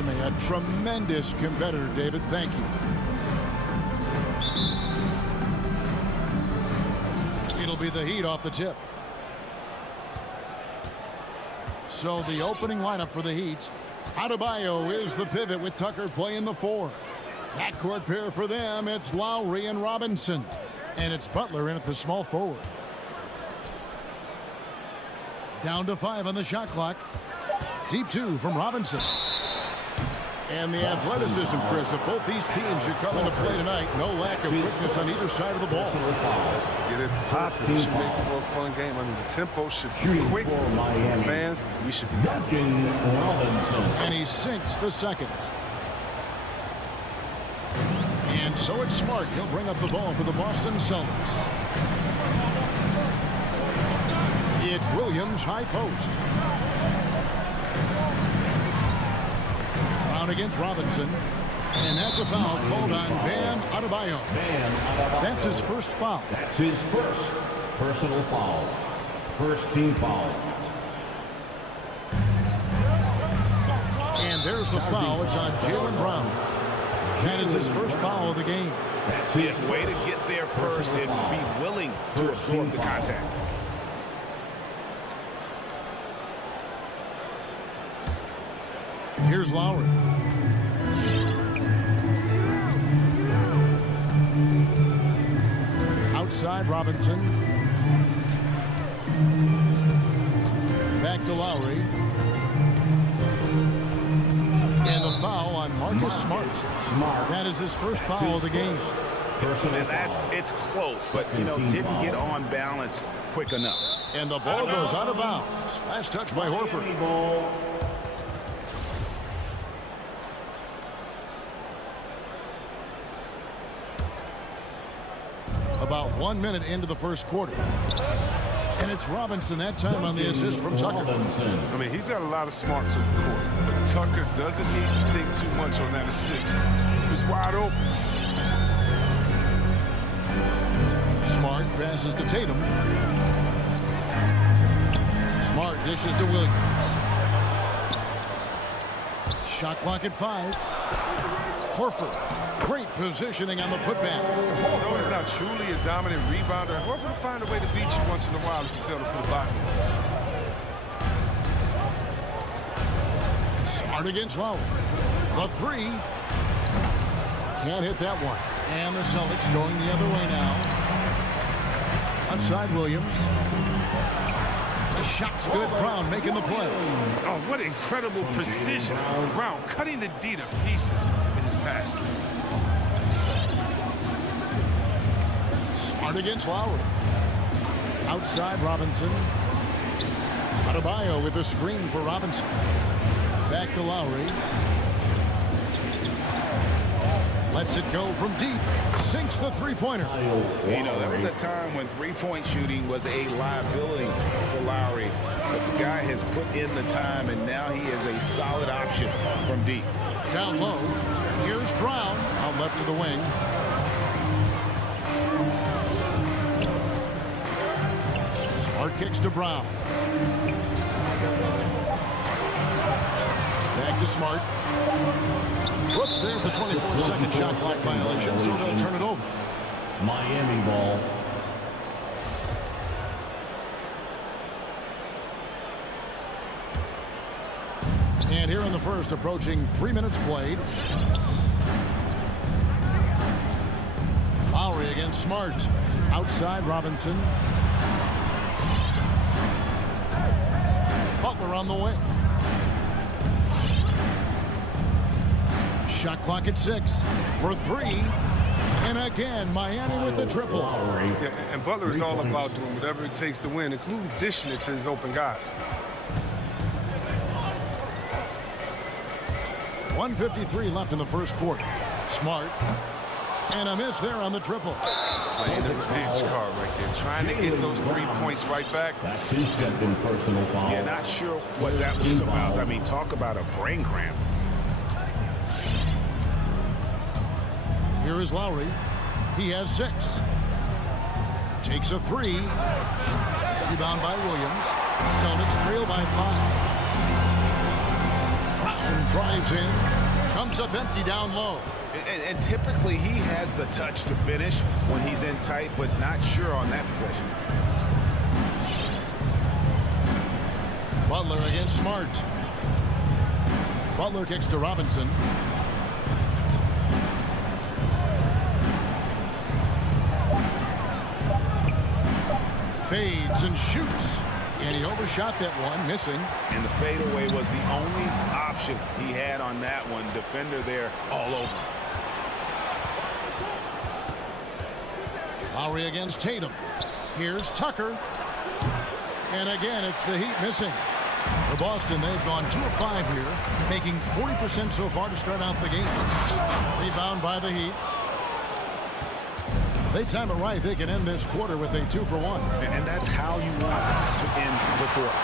resume. A tremendous competitor, David. Thank you. It'll be the Heat off the tip. So the opening lineup for the Heat. Adebayo is the pivot with Tucker playing the 4. Backcourt pair for them, it's Lowry and Robinson. And it's Butler in at the small forward. Down to 5 on the shot clock. Deep 2 from Robinson. And the athleticism, Chris, of both these teams should come into play tonight. No lack of quickness on either side of the ball. Get it popping. Should make for a fun game. I mean, the tempo should be quick. Fans, we should be happy. And he sinks the second. And so it's Smart. He'll bring up the ball for the Boston Celtics. It's Williams, high post. Brown against Robinson. And that's a foul called on Bam Adebayo. That's his first foul. That's his first personal foul. First team foul. And there's the foul. It's on Jaylen Brown. That is his first foul of the game. That's his way to get there first and be willing to absorb the contact. Here's Lowry. Outside Robinson. Back to Lowry. And the foul on Marcus Smart. That is his first foul of the game. And it's close, but didn't get on balance quick enough. And the ball goes out of bounds. Last touch by Horford. About 1 minute into the first quarter. And it's Robinson that time on the assist from Tucker. I mean, he's got a lot of smarts on the court, but Tucker doesn't need to think too much on that assist. He was wide open. Smart passes to Tatum. Smart dishes to Williams. Shot clock at 5. Horford. Great positioning on the putback. Though he's not truly a dominant rebounder, Horford will find a way to beat you once in a while if you fail to put a body. Smart against Lowry. The 3. Can't hit that one. And the Celtics going the other way now. Outside Williams. The shot's good. Brown making the play. Oh, what incredible precision. Brown cutting the D to pieces in his pass. Smart against Lowry. Outside Robinson. Adebayo with a screen for Robinson. Back to Lowry. Lets it go from deep. Sinks the three-pointer. There was a time when three-point shooting was a liability for Lowry. But the guy has put in the time, and now he is a solid option from deep. Down low. Here's Brown out left of the wing. Smart kicks to Brown. Back to Smart. Whoops, there's the 24-second shot clock violation, so they'll turn it over. Miami ball. And here in the first, approaching 3 minutes played. Lowry against Smart. Outside Robinson. Butler on the wing. Shot clock at 6 for 3. And again, Miami with the triple. Yeah, and Butler is all about doing whatever it takes to win, including dishing it to his open guys. 1:53 left in the first quarter. Smart. And a miss there on the triple. Playing the revenge card right there. Trying to get those 3 points right back. That's his second personal foul. Yeah, not sure what that was about. I mean, talk about a brain cramp. Here is Lowry. He has 6. Takes a 3. Rebound by Williams. Celtics trail by 5. Brown Drives in. Comes up empty down low. And typically he has the touch to finish when he's in tight, but not sure on that possession. Butler against Smart. Butler kicks to Robinson. Fades and shoots. And he overshot that one, missing. And the fadeaway was the only option he had on that one. Defender there all over. Lowry against Tatum. Here's Tucker. And again, it's the Heat missing. For Boston, they've gone 2 of 5 here, making 40% so far to start out the game. Rebound by the Heat. They time it right. They can end this quarter with a 2 for 1. And that's how you want to end the quarter.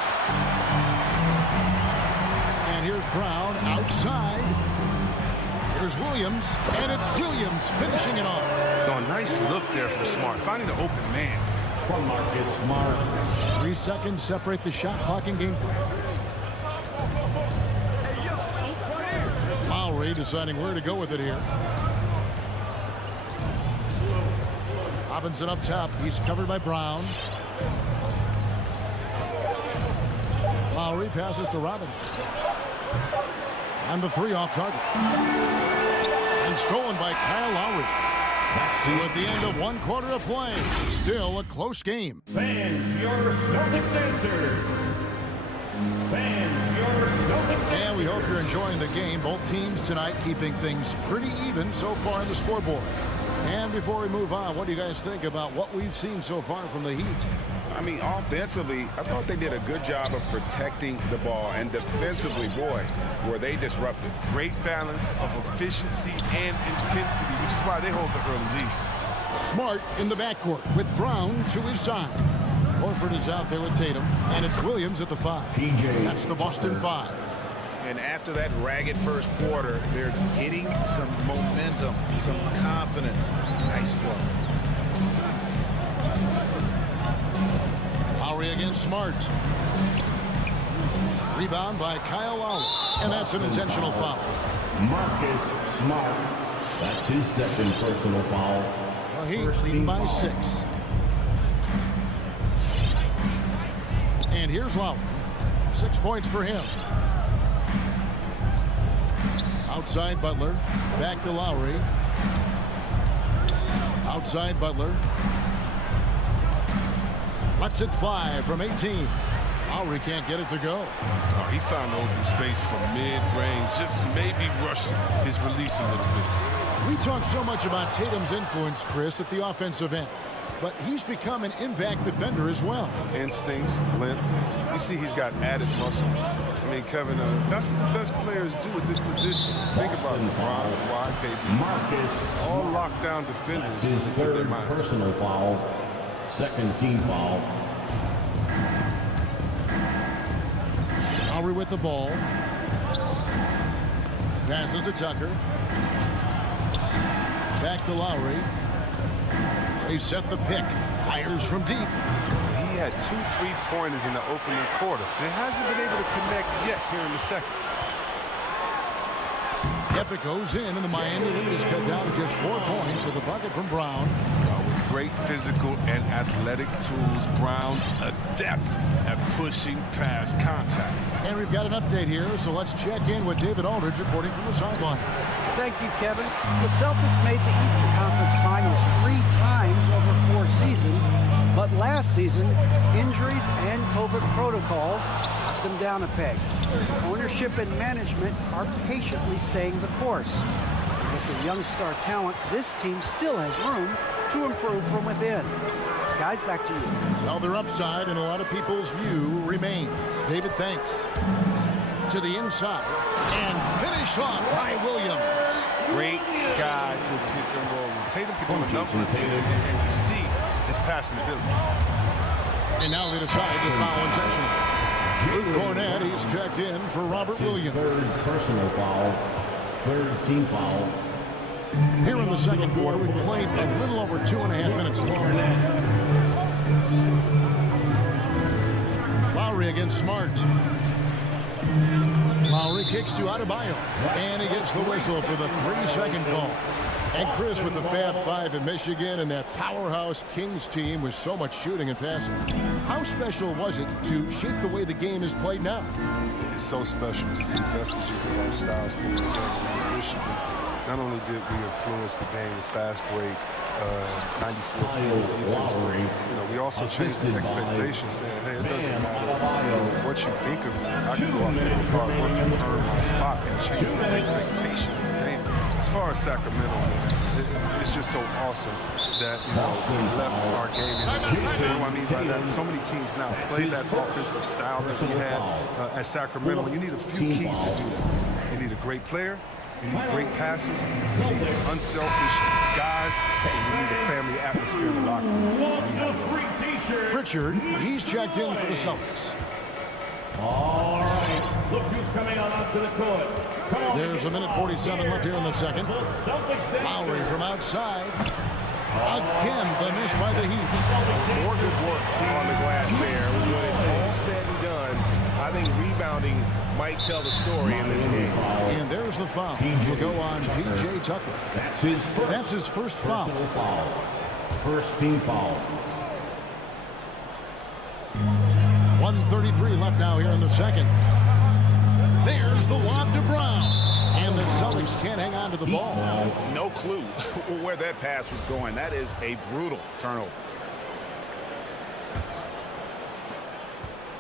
And here's Brown outside. Here's Williams. And it's Williams finishing it off. Oh, nice look there from Smart, finding the open man. From Marcus Smart. 3 seconds separate the shot clock and game clock. Lowry deciding where to go with it here. Robinson up top. He's covered by Brown. Lowry passes to Robinson. And the 3 off target. And stolen by Kyle Lowry. So at the end of 1 quarter of play, still a close game. Fans, your Celtics answer. Fans, your Celtics answer. And we hope you're enjoying the game. Both teams tonight keeping things pretty even so far on the scoreboard. And before we move on, what do you guys think about what we've seen so far from the Heat? I mean, offensively, I thought they did a good job of protecting the ball. And defensively, boy, were they disruptive. Great balance of efficiency and intensity, which is why they hold the early lead. Smart in the backcourt with Brown to his side. Horford is out there with Tatum, and it's Williams at the 5. PJ. That's the Boston 5. And after that ragged first quarter, they're getting some momentum, some confidence. Nice flow. Lowry against Smart. Rebound by Kyle Lowry. And that's an intentional foul. Marcus Smart. That's his 2nd personal foul. The Heat First leading team by foul. 6. And here's Lowry. 6 points for him. Outside Butler. Back to Lowry. Outside Butler. Lets it fly from 18. Lowry can't get it to go. Oh, he found open space from mid-range, just maybe rushing his release a little bit. We talk so much about Tatum's influence, Chris, at the offensive end. But he's become an impact defender as well. Instincts, length. You see he's got added muscle. I mean, Kevin, that's what the best players do at this position. Think about LeBron, Kawhi, KD. Marcus All Smart. lockdown defenders. That's his with their 3rd minds. personal foul. 2nd team foul. Lowry with the ball. Passes to Tucker. Back to Lowry. They set the pick. Fires from deep. He had 2 3-pointers in the opening quarter. He hasn't been able to connect yet here in the second. Epic goes in, and the Miami lead is cut down to just 4 points with a bucket from Brown. With great physical and athletic tools, Brown's adept at pushing past contact. And we've got an update here, so let's check in with David Aldridge reporting from the sideline. Thank you, Kevin. The Celtics made the Eastern Conference Finals 3 times over 4 seasons, but last season, injuries and COVID protocols knocked them down a peg. Ownership and management are patiently staying the course. With the young star talent, this team still has room to improve from within. Guys, back to you. Well, their upside in a lot of people's view remains. David, thanks. To the inside, and finished off by Williams. Great guy to pick and roll. Tatum can do a number of things, and you see his passing ability. And now they decide to foul intentionally. Luke Cornett, he's checked in for Robert Williams. 3rd personal foul. 3rd team foul. Here in the second quarter, we played a little over 2.5 minutes long. Lowry against Smart. Lowry kicks to Adebayo, and he gets the whistle for the 3-second call. And Chris with the Fab Five in Michigan and that powerhouse Kings team with so much shooting and passing. How special was it to shape the way the game is played now? It's so special to see vestiges of our style still in the game in Michigan. Not only did we influence the game with fast break, 94 field defense, but we also changed the expectation, saying, hey, it doesn't matter what you think of me. I can go out there with hard work and earn my spot and change the expectation of the game. As far as Sacramento, man, it's just so awesome that we left our game in the game. You know what I mean by that? So many teams now play that offensive style that we had at Sacramento. You need a few keys to do that. You need a great player. You need great passers, you need unselfish guys, and you need a family atmosphere in the locker room. Pritchard, he's checked in for the Celtics. All right, look who's coming on up to the court. There's a minute 47 left here in the second. Lowry from outside. Again, the miss by the Heat. More good work on the glass there. When it's all said and done, I think rebounding might tell the story in this game. And there's the foul. Will go on P.J. Tucker. That's his first foul. First team foul. 1:33 left now here in the second. There's the lob to Brown. And the Celtics can't hang on to the ball. No clue where that pass was going. That is a brutal turnover.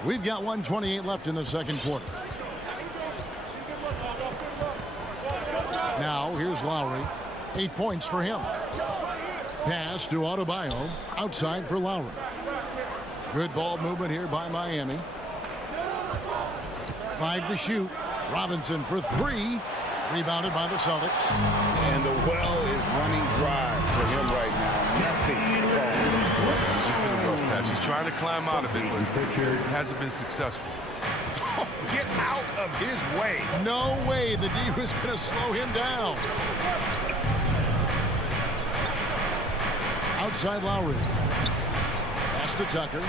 We've got 1:28 left in the second quarter. Now, here's Lowry. 8 points for him. Pass to Adebayo. Outside for Lowry. Good ball movement here by Miami. 5 to shoot. Robinson for 3. Rebounded by the Celtics. And the well is running dry for him right now. Nothing falling. He's in a rough patch. He's trying to climb out of it, but it hasn't been successful. Get out of his way. No way the D was going to slow him down. Outside Lowry. Pass to Tucker.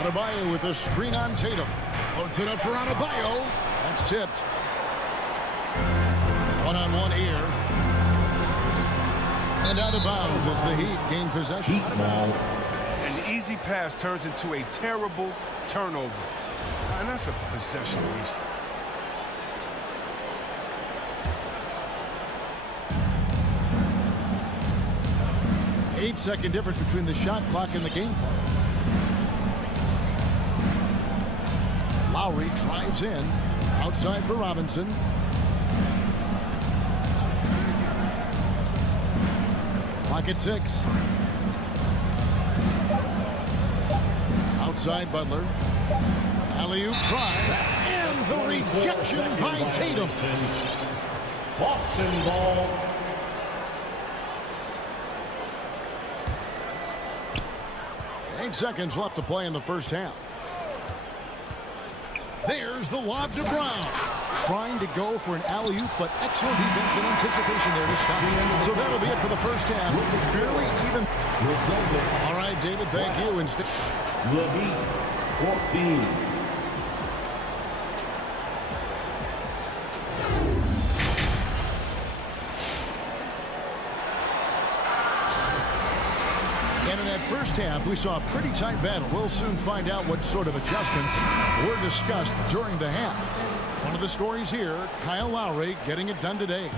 Adebayo with a screen on Tatum. Loads it up for Adebayo. That's tipped. One-on-one here. And out of bounds as the Heat gain possession. An easy pass turns into a terrible turnover. And that's a possession waste. Eight-second difference between the shot clock and the game clock. Lowry drives in. Outside for Robinson. Clock at 6. Outside Butler. Alley-oop try. And the rejection by Tatum. Boston ball. Eight seconds left to play in the first half. There's the lob to Brown. Trying to go for an alley-oop, but excellent defense and anticipation there to stop. So that'll be it for the first half. Fairly even. All right, David, thank you. The Heat, 14. And in that first half, we saw a pretty tight battle. We'll soon find out what sort of adjustments were discussed during the half. One of the stories here, Kyle Lowry getting it done today.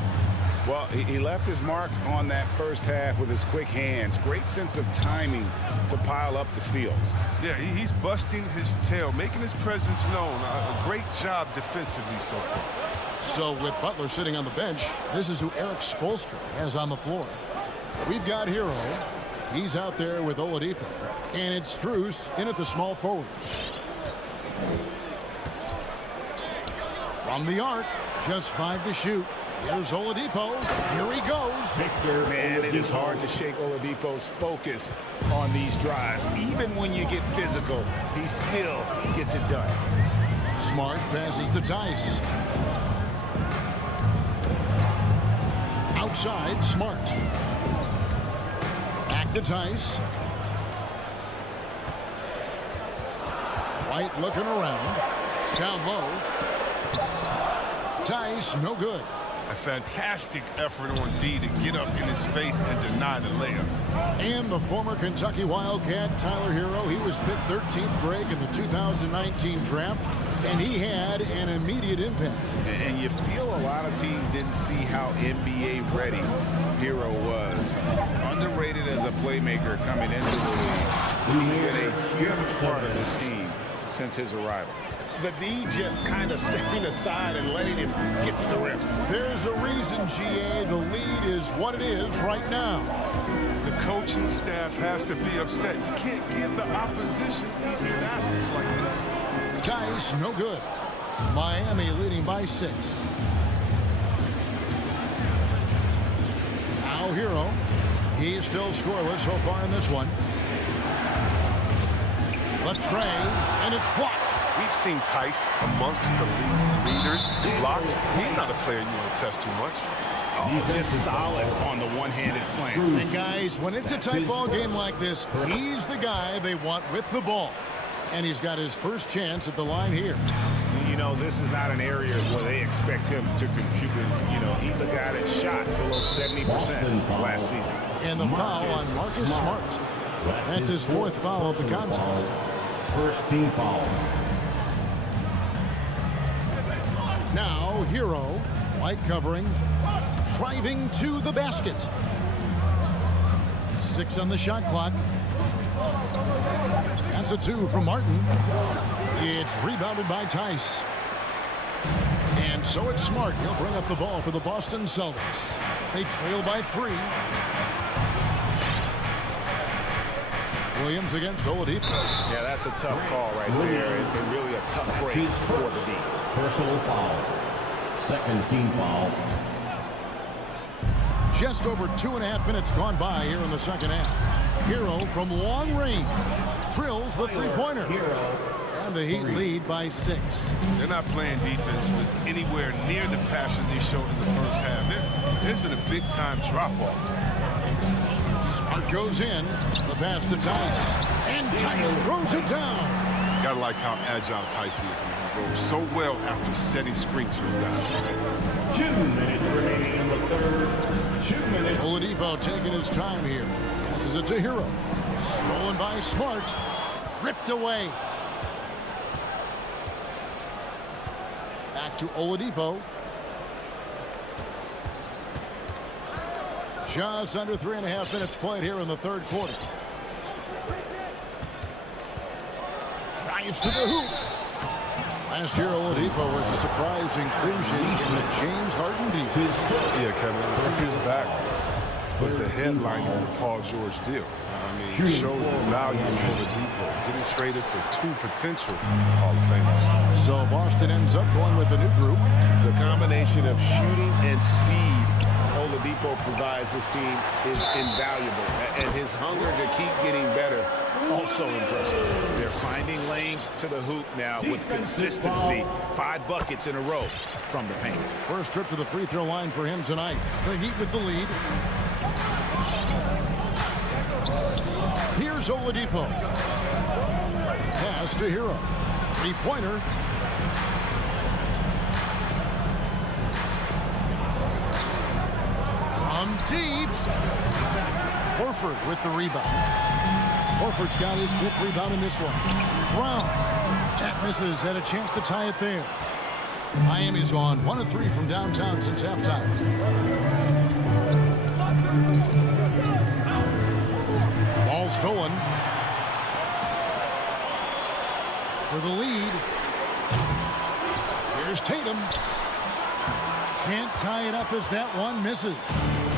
Well, he left his mark on that first half with his quick hands. Great sense of timing to pile up the steals. Yeah, he's busting his tail, making his presence known. A great job defensively so far. So with Butler sitting on the bench, this is who Eric Spoelstra has on the floor. We've got Hero. He's out there with Oladipo. And it's Strus in at the small forward. From the arc, just 5 to shoot. Here's Oladipo. Here he goes. Man, it is hard to shake Oladipo's focus on these drives. Even when you get physical, he still gets it done. Smart passes to Tice. Outside, Smart. Back to Tice. White looking around. Down low. Tice, no good. A fantastic effort on D to get up in his face and deny the layup. And the former Kentucky Wildcat, Tyler Hero, he was picked 13th break in the 2019 draft, and he had an immediate impact. And you feel a lot of teams didn't see how NBA ready Hero was. Underrated as a playmaker coming into the league. He's been a huge part of this team since his arrival. The D just kind of stepping aside and letting him get to the rim. There's a reason, GA, the lead is what it is right now. The coaching staff has to be upset. You can't give the opposition easy baskets like this. Tice, no good. Miami leading by 6. Now Hero. He's still scoreless so far in this one. Left tray, and it's blocked. We've seen Tice amongst the leaders in blocks. He's not a player you want to test too much. Oh, just solid on the one-handed slam. And guys, when it's a tight ball game like this, he's the guy they want with the ball. And he's got his first chance at the line here. You know, this is not an area where they expect him to contribute. You know, he's a guy that shot below 70% last season. And the foul on Marcus Smart. That's his 4th foul of the contest. First team foul. Now Hero, White covering, driving to the basket. 6 on the shot clock. That's a 2 from Martin. It's rebounded by Tice. And so it's Smart. He'll bring up the ball for the Boston Celtics. They trail by 3. Williams against Oladipo. Yeah, that's a tough call right there, and really a tough break for the D. Personal foul. Second team foul. Just over 2.5 minutes gone by here in the second half. Hero from long range drills the three-pointer. And the Heat lead by 6. They're not playing defense with anywhere near the passion they showed in the first half. There's been a big-time drop-off. Smart goes in. The pass to Tice. And Tice throws it down. Gotta like how agile Tice is. He goes so well after setting screens for his guys. 2 minutes remaining in the third. 2 minutes. Oladipo taking his time here. Passes it to Hero. Stolen by Smart. Ripped away. Back to Oladipo. Just under 3.5 minutes played here in the third quarter. Drives to the hoop. Last year, Oladipo was a surprise inclusion in the James Harden defense. Yeah, Kevin, a few years back was the headliner of the Paul George deal. I mean, it shows the value of Oladipo getting traded for 2 potential Hall of Famers. So Boston ends up going with a new group. The combination of shooting and speed Oladipo provides this team is invaluable. And his hunger to keep getting better, also impressive. They're finding lanes to the hoop now with consistency. 5 buckets in a row from the paint. First trip to the free throw line for him tonight. The Heat with the lead. Here's Oladipo. Pass to Hero. 3-pointer. From deep. Horford with the rebound. Horford's got his 5th rebound in this one. Brown. That misses. Had a chance to tie it there. Miami's gone 1 of 3 from downtown since halftime. Ball stolen. For the lead. Here's Tatum. Can't tie it up as that one misses.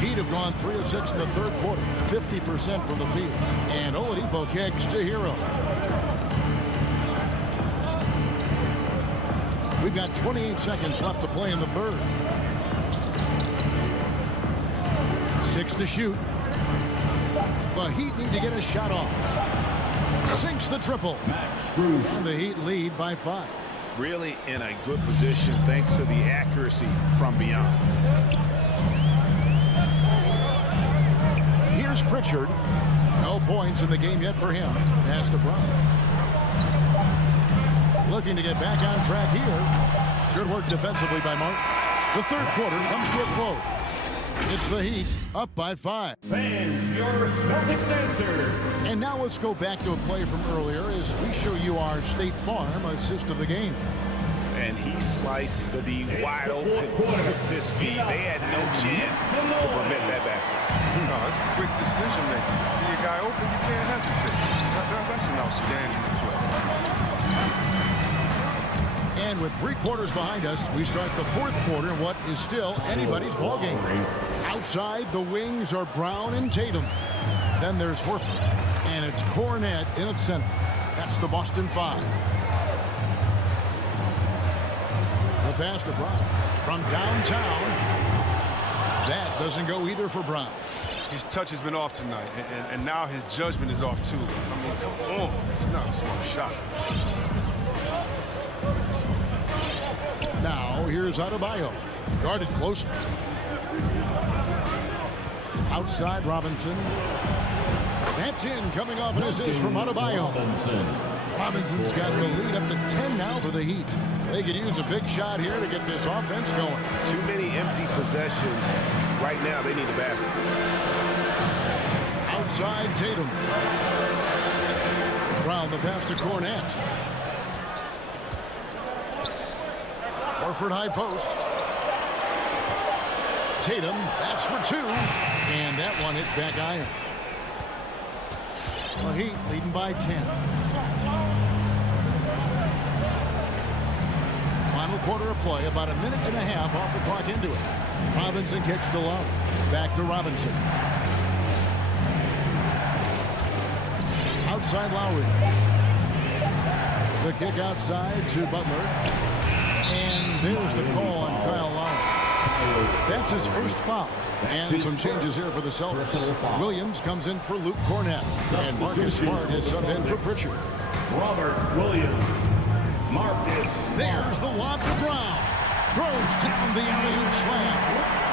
Heat have gone 3 of 6 in the third quarter. 50% from the field. And Oladipo kicks to Hero. We've got 28 seconds left to play in the third. 6 to shoot. The Heat need to get a shot off. Sinks the triple. And the Heat lead by 5. Really in a good position thanks to the accuracy from beyond. Here's Pritchard. No points in the game yet for him. Pass to Brown. looking to get back on track here. Good work defensively by Martin. The third quarter comes to a close. It's the Heat up by 5. Fans, your Celtics answer. And now let's go back to a play from earlier as we show you our State Farm assist of the game. And he sliced the wide open this feed. They had no chance to prevent that basket. No, it's quick decision making. You see a guy open, you can't hesitate. That's an outstanding play. And with 3 quarters behind us, we start the fourth quarter in what is still anybody's ballgame. Outside, the wings are Brown and Tatum. Then there's Horford, and it's Cornette in its center. That's the Boston 5. The pass to Brown from downtown. That doesn't go either for Brown. His touch has been off tonight, and now his judgment is off too. I mean, come on. It's not a smart shot. Now, here's Adebayo. Guarded closely. Outside, Robinson. That's in, coming off an assist from Adebayo. Robinson's got the lead up to 10 now for the Heat. They could use a big shot here to get this offense going. Too many empty possessions. Right now, they need a basket. Outside, Tatum. Brown, the pass to Cornette. Horford high post. Tatum, that's for 2. And that one hits back iron. The Heat leading by 10. Final quarter of play, about a minute and a half off the clock into it. Robinson kicks to Love. Back to Robinson. Outside Lowry. The kick outside to Butler. And there's the call on Kyle Lowry. That's his first foul. And some changes here for the Celtics. Williams comes in for Luke Cornette. And Marcus Smart is subbed in for Pritchard. Robert Williams. Marcus. There's the lob to Brown. Throws down the alley-oop slam.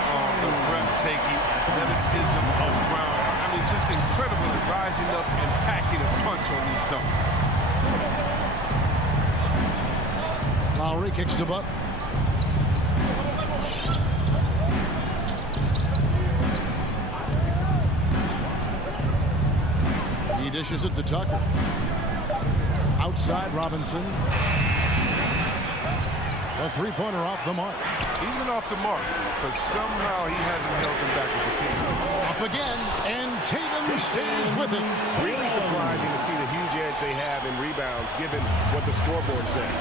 Oh, the breathtaking athleticism of Brown. I mean, just incredible rising up and packing a punch on these dunks. Lowry kicks to Butler. He dishes it to Tucker. Outside, Robinson. A three-pointer off the mark. He's been off the mark, but somehow he hasn't held them back as a team. Up again, and Tatum stays with it. Really surprising to see the huge edge they have in rebounds, given what the scoreboard says.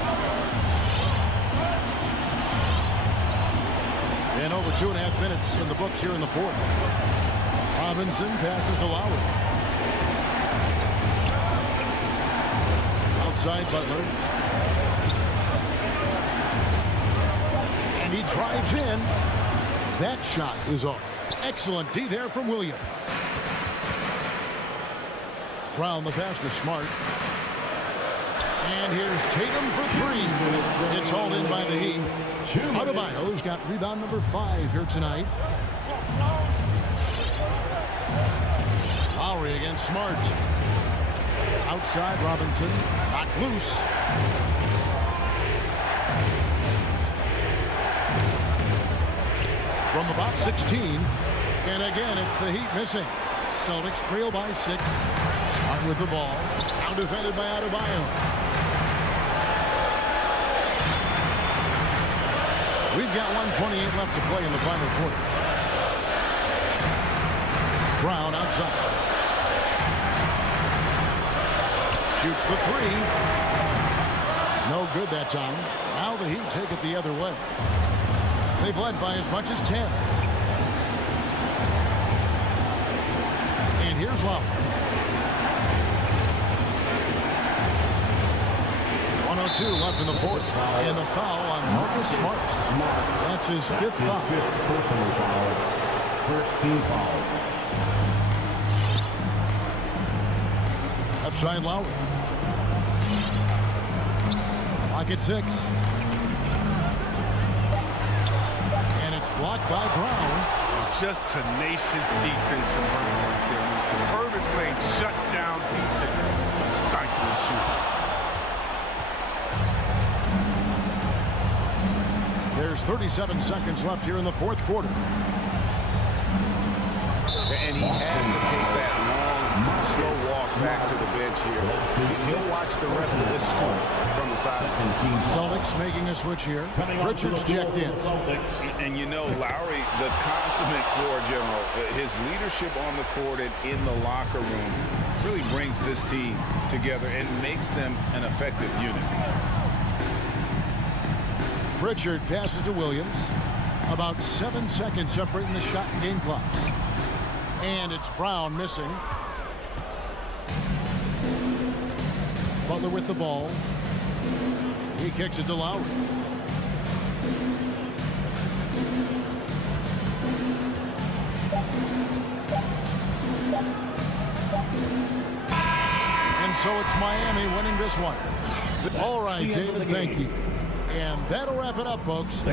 And over 2.5 minutes in the books here in the fourth. Robinson passes to Lowry. Outside Butler. And he drives in. That shot is off. Excellent D there from Williams. Brown the pass to Smart. And here's Tatum for 3. It's hauled in by the Heat. Adebayo's got rebound number 5 here tonight. Lowry against Smart. Outside Robinson. Knocked loose. From about 16. And again, it's the Heat missing. Celtics trail by 6. Smart with the ball. Now defended by Adebayo. We've got 1:28 left to play in the final quarter. Brown outside. Shoots the 3. No good that time. Now the Heat take it the other way. They've led by as much as 10. And here's Lowry. 1:02 left in the fourth. And the foul on Marcus Smart. That's his 5th foul. Fifth personal foul. First team foul. Left side Lowry. Clock at 6. And it's blocked by Brown. Just tenacious defense from Herman right there. Herman playing shutdown defense. Stifling shooting. There's 37 seconds left here in the fourth quarter. And he has to take that long, slow walk back to the bench here. He'll watch the rest of this score from the sideline. Celtics making a switch here. Richards checked in. And you know, Lowry, the consummate floor general, his leadership on the court and in the locker room really brings this team together and makes them an effective unit. Pritchard passes to Williams. About 7 seconds separating the shot and game clocks. And it's Brown missing. Butler with the ball. He kicks it to Lowry. And so it's Miami winning this one. All right, David, thank you. And that'll wrap it up, folks.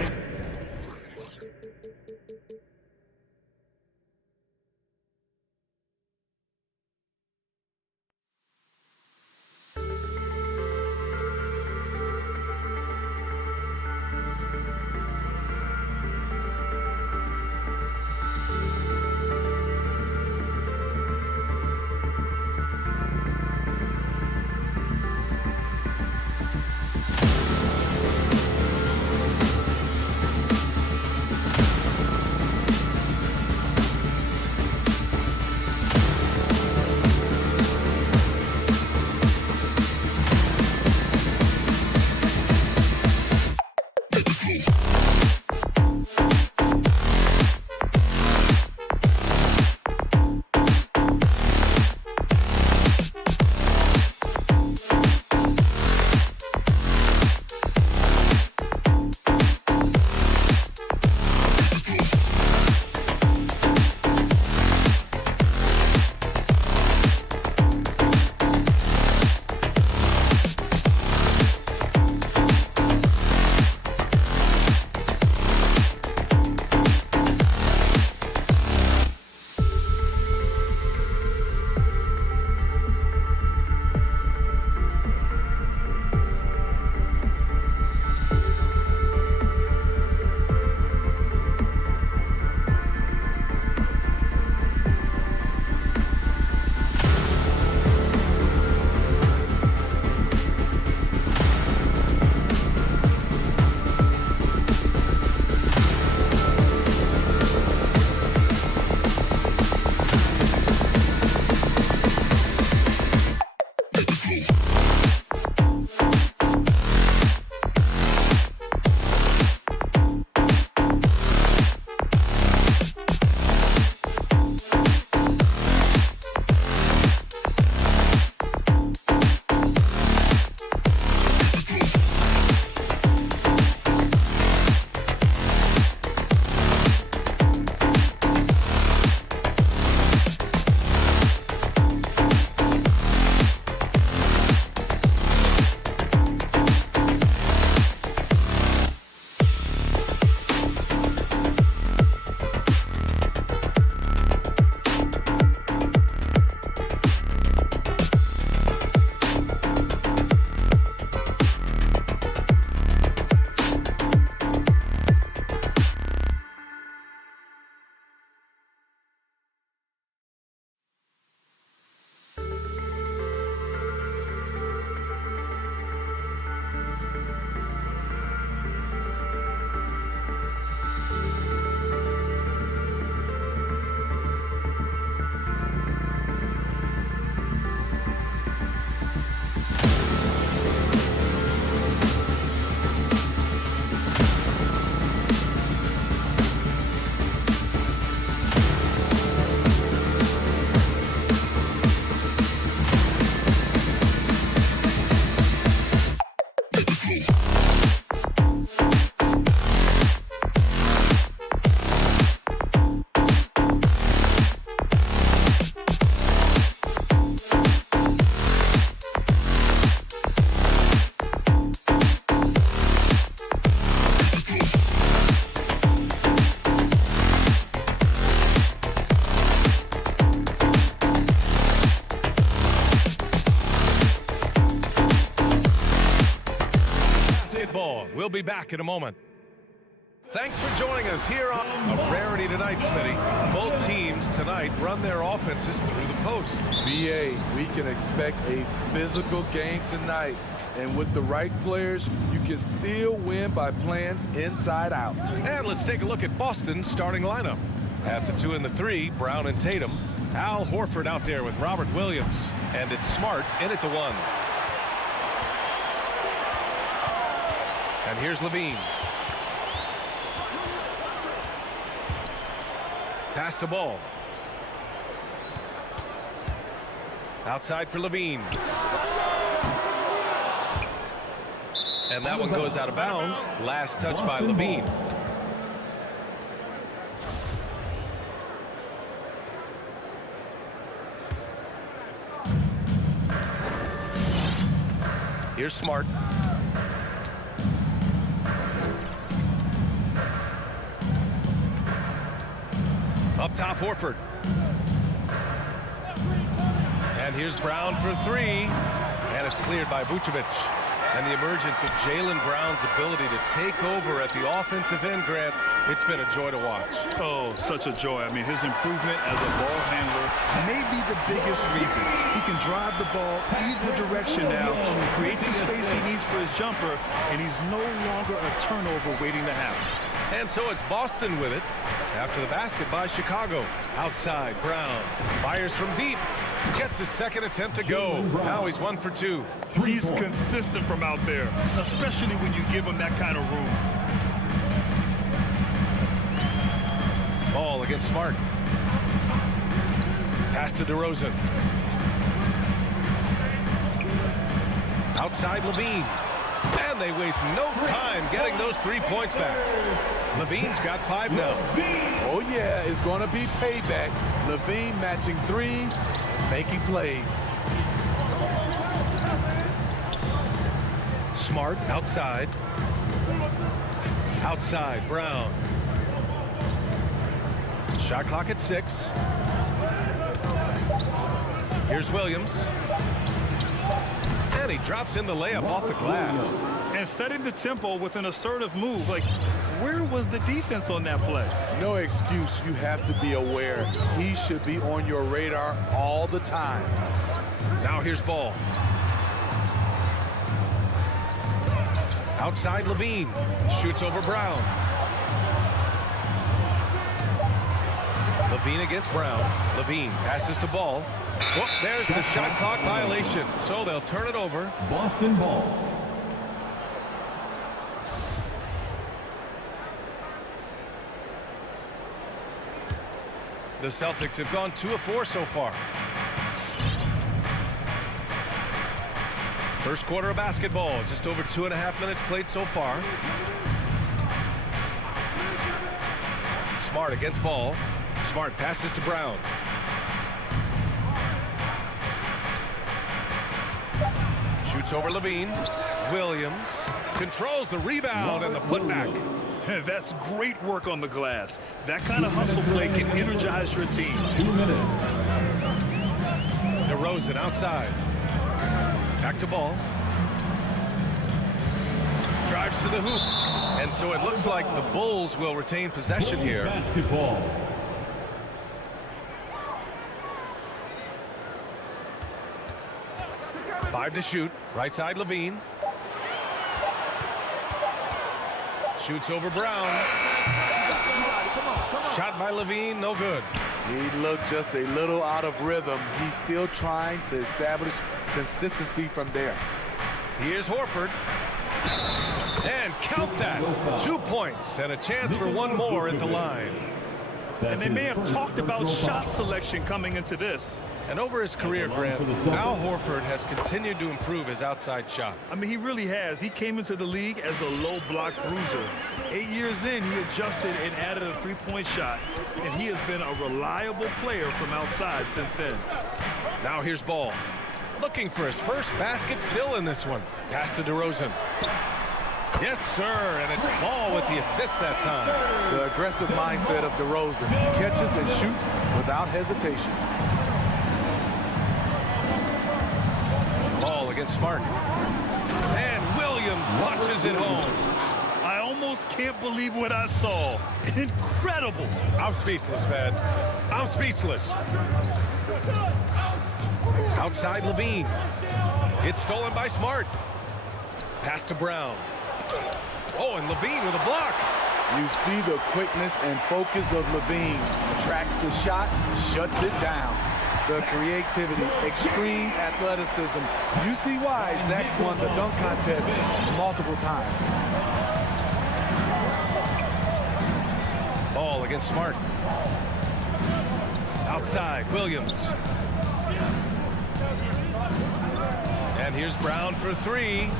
We'll be back in a moment. Thanks for joining us here on a rarity tonight, Smitty. Both teams tonight run their offenses through the post. BA, we can expect a physical game tonight. And with the right players, you can still win by playing inside out. And let's take a look at Boston's starting lineup. At the 2 and the 3, Brown and Tatum. Al Horford out there with Robert Williams. And it's Smart in at the 1. And here's Levine. Pass to Ball. Outside for Levine. And that one goes out of bounds. Last touch by Levine. Here's Smart. Up top, Horford. And here's Brown for 3. And it's cleared by Vucevic. And the emergence of Jaylen Brown's ability to take over at the offensive end, Grant, it's been a joy to watch. Oh, such a joy. I mean, his improvement as a ball handler may be the biggest reason. He can drive the ball either direction now, create the space he needs for his jumper, and he's no longer a turnover waiting to happen. And so it's Boston with it after the basket by Chicago. Outside, Brown fires from deep. Gets his second attempt to go. Now he's 1 for 2. He's consistent from out there, especially when you give him that kind of room. Ball against Smart. Pass to DeRozan. Outside Levine. And they waste no time getting those 3 points back. Levine's got 5 now. Oh, yeah, it's going to be payback. Levine matching threes and making plays. Smart outside. Outside, Brown. Shot clock at 6. Here's Williams. And he drops in the layup off the glass. And setting the tempo with an assertive move. Like, where was the defense on that play? No excuse. You have to be aware. He should be on your radar all the time. Now here's Ball. Outside Levine. Shoots over Brown. Levine against Brown. Levine passes to Ball. Whoop, there's the shot clock violation. So they'll turn it over. Boston ball. The Celtics have gone 2 of 4 so far. First quarter of basketball, just over 2.5 minutes played so far. Smart against Ball. Smart passes to Brown. Shoots over Levine. Williams controls the rebound and the putback. That's great work on the glass. That kind of hustle play can energize your team. 2 minutes. DeRozan outside. Back to Ball. Drives to the hoop. And so it looks like the Bulls will retain possession here. Basketball. Five to shoot. Right side Levine. Shoots over Brown. Shot by Levine, no good. He looked just a little out of rhythm. He's still trying to establish consistency from there. Here's Horford. And count that. 2 points and a chance for one more at the line. And they may have talked about shot selection coming into this. And over his career, Grant, Al Horford has continued to improve his outside shot. I mean, he really has. He came into the league as a low block bruiser. 8 years in, he adjusted and added a three-point shot, and he has been a reliable player from outside since then. Now here's Ball. Looking for his first basket, still in this one. Pass to DeRozan. Yes, sir, and it's Ball with the assist that time. The aggressive mindset of DeRozan. He catches and shoots without hesitation. Ball against Smart. And Williams punches it home. I almost almost can't believe what I saw. Incredible. I'm speechless, man. I'm speechless. Outside Levine. It's stolen by Smart. Pass to Brown. Oh, and Levine with a block. You see the quickness and focus of Levine. Tracks the shot, shuts it down. The creativity, extreme athleticism. You see why Zach's won the dunk contest multiple times. Ball against Smart. Outside, Williams. And here's Brown for three.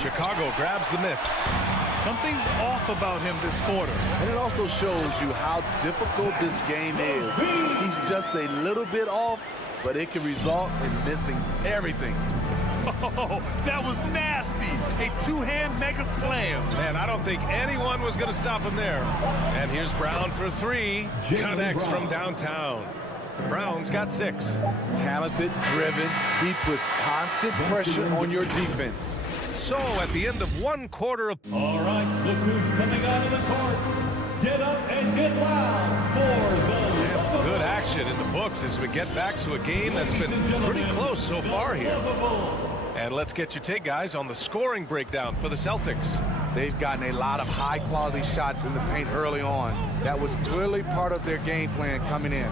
Chicago grabs the miss. Something's off about him this quarter. And it also shows you how difficult this game is. He's just a little bit off, but it can result in missing everything. Oh, that was nasty. A two-hand mega slam. Man, I don't think anyone was going to stop him there. And here's Brown for three. Connects from downtown. Brown's got 6. Talented, driven. He puts constant pressure on your defense. So at the end of one quarter of... All right, look who's coming out of the court. Get up and get loud for the... Yes, good action in the books as we get back to a game that's been pretty close so far here. And let's get your take, guys, on the scoring breakdown for the Celtics. They've gotten a lot of high-quality shots in the paint early on. That was clearly part of their game plan coming in.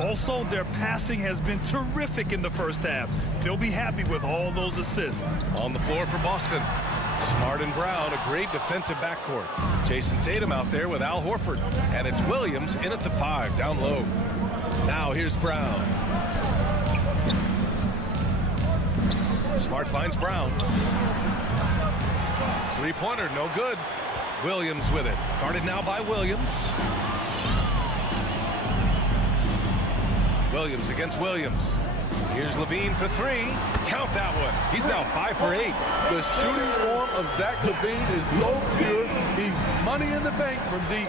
Also, their passing has been terrific in the first half. They'll be happy with all those assists. On the floor for Boston, Smart and Brown, a great defensive backcourt. Jason Tatum out there with Al Horford. And it's Williams in at the 5, down low. Now here's Brown. Smart finds Brown. Three-pointer, no good. Williams with it. Guarded now by Williams. Williams against Williams. Here's Levine for 3. Count that one. He's now 5 for 8. The shooting form of Zach Levine is so pure, he's money in the bank from deep.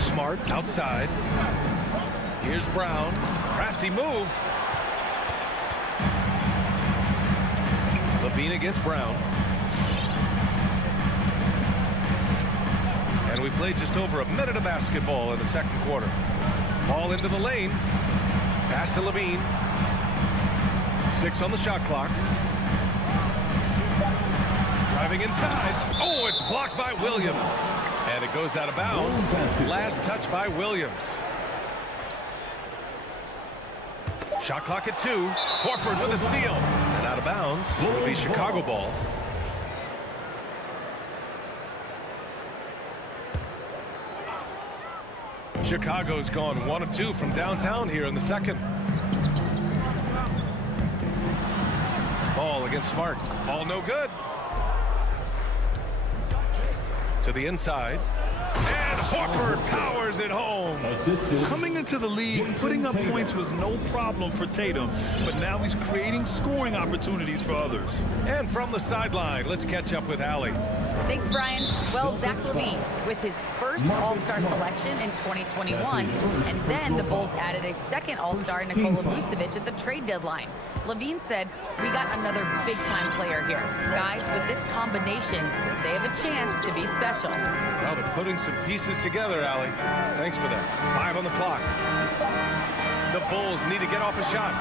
Smart outside. Here's Brown. Crafty move. Levine against Brown. And we played just over a minute of basketball in the second quarter. Ball into the lane. Pass to Levine. 6 on the shot clock. Driving inside. Oh, it's blocked by Williams. And it goes out of bounds. Last touch by Williams. Shot clock at 2. Horford with a steal. And out of bounds. It'll be Chicago ball. Chicago's gone 1 of 2 from downtown here in the second. Ball against Smart. Ball no good. To the inside. And Horford powers it home. Coming into the league, putting up points was no problem for Tatum, but now he's creating scoring opportunities for others. And from the sideline, let's catch up with Allie. Thanks, Brian. Well, Zach Levine with his first All-Star selection in 2021, and then the Bulls added a second All-Star, Nikola Vucevic, at the trade deadline. Levine said, "We got another big-time player here. Guys, with this combination, they have a chance to be special." Well, they're putting some pieces together, Allie. Thanks for that. 5 on the clock. The Bulls need to get off a shot.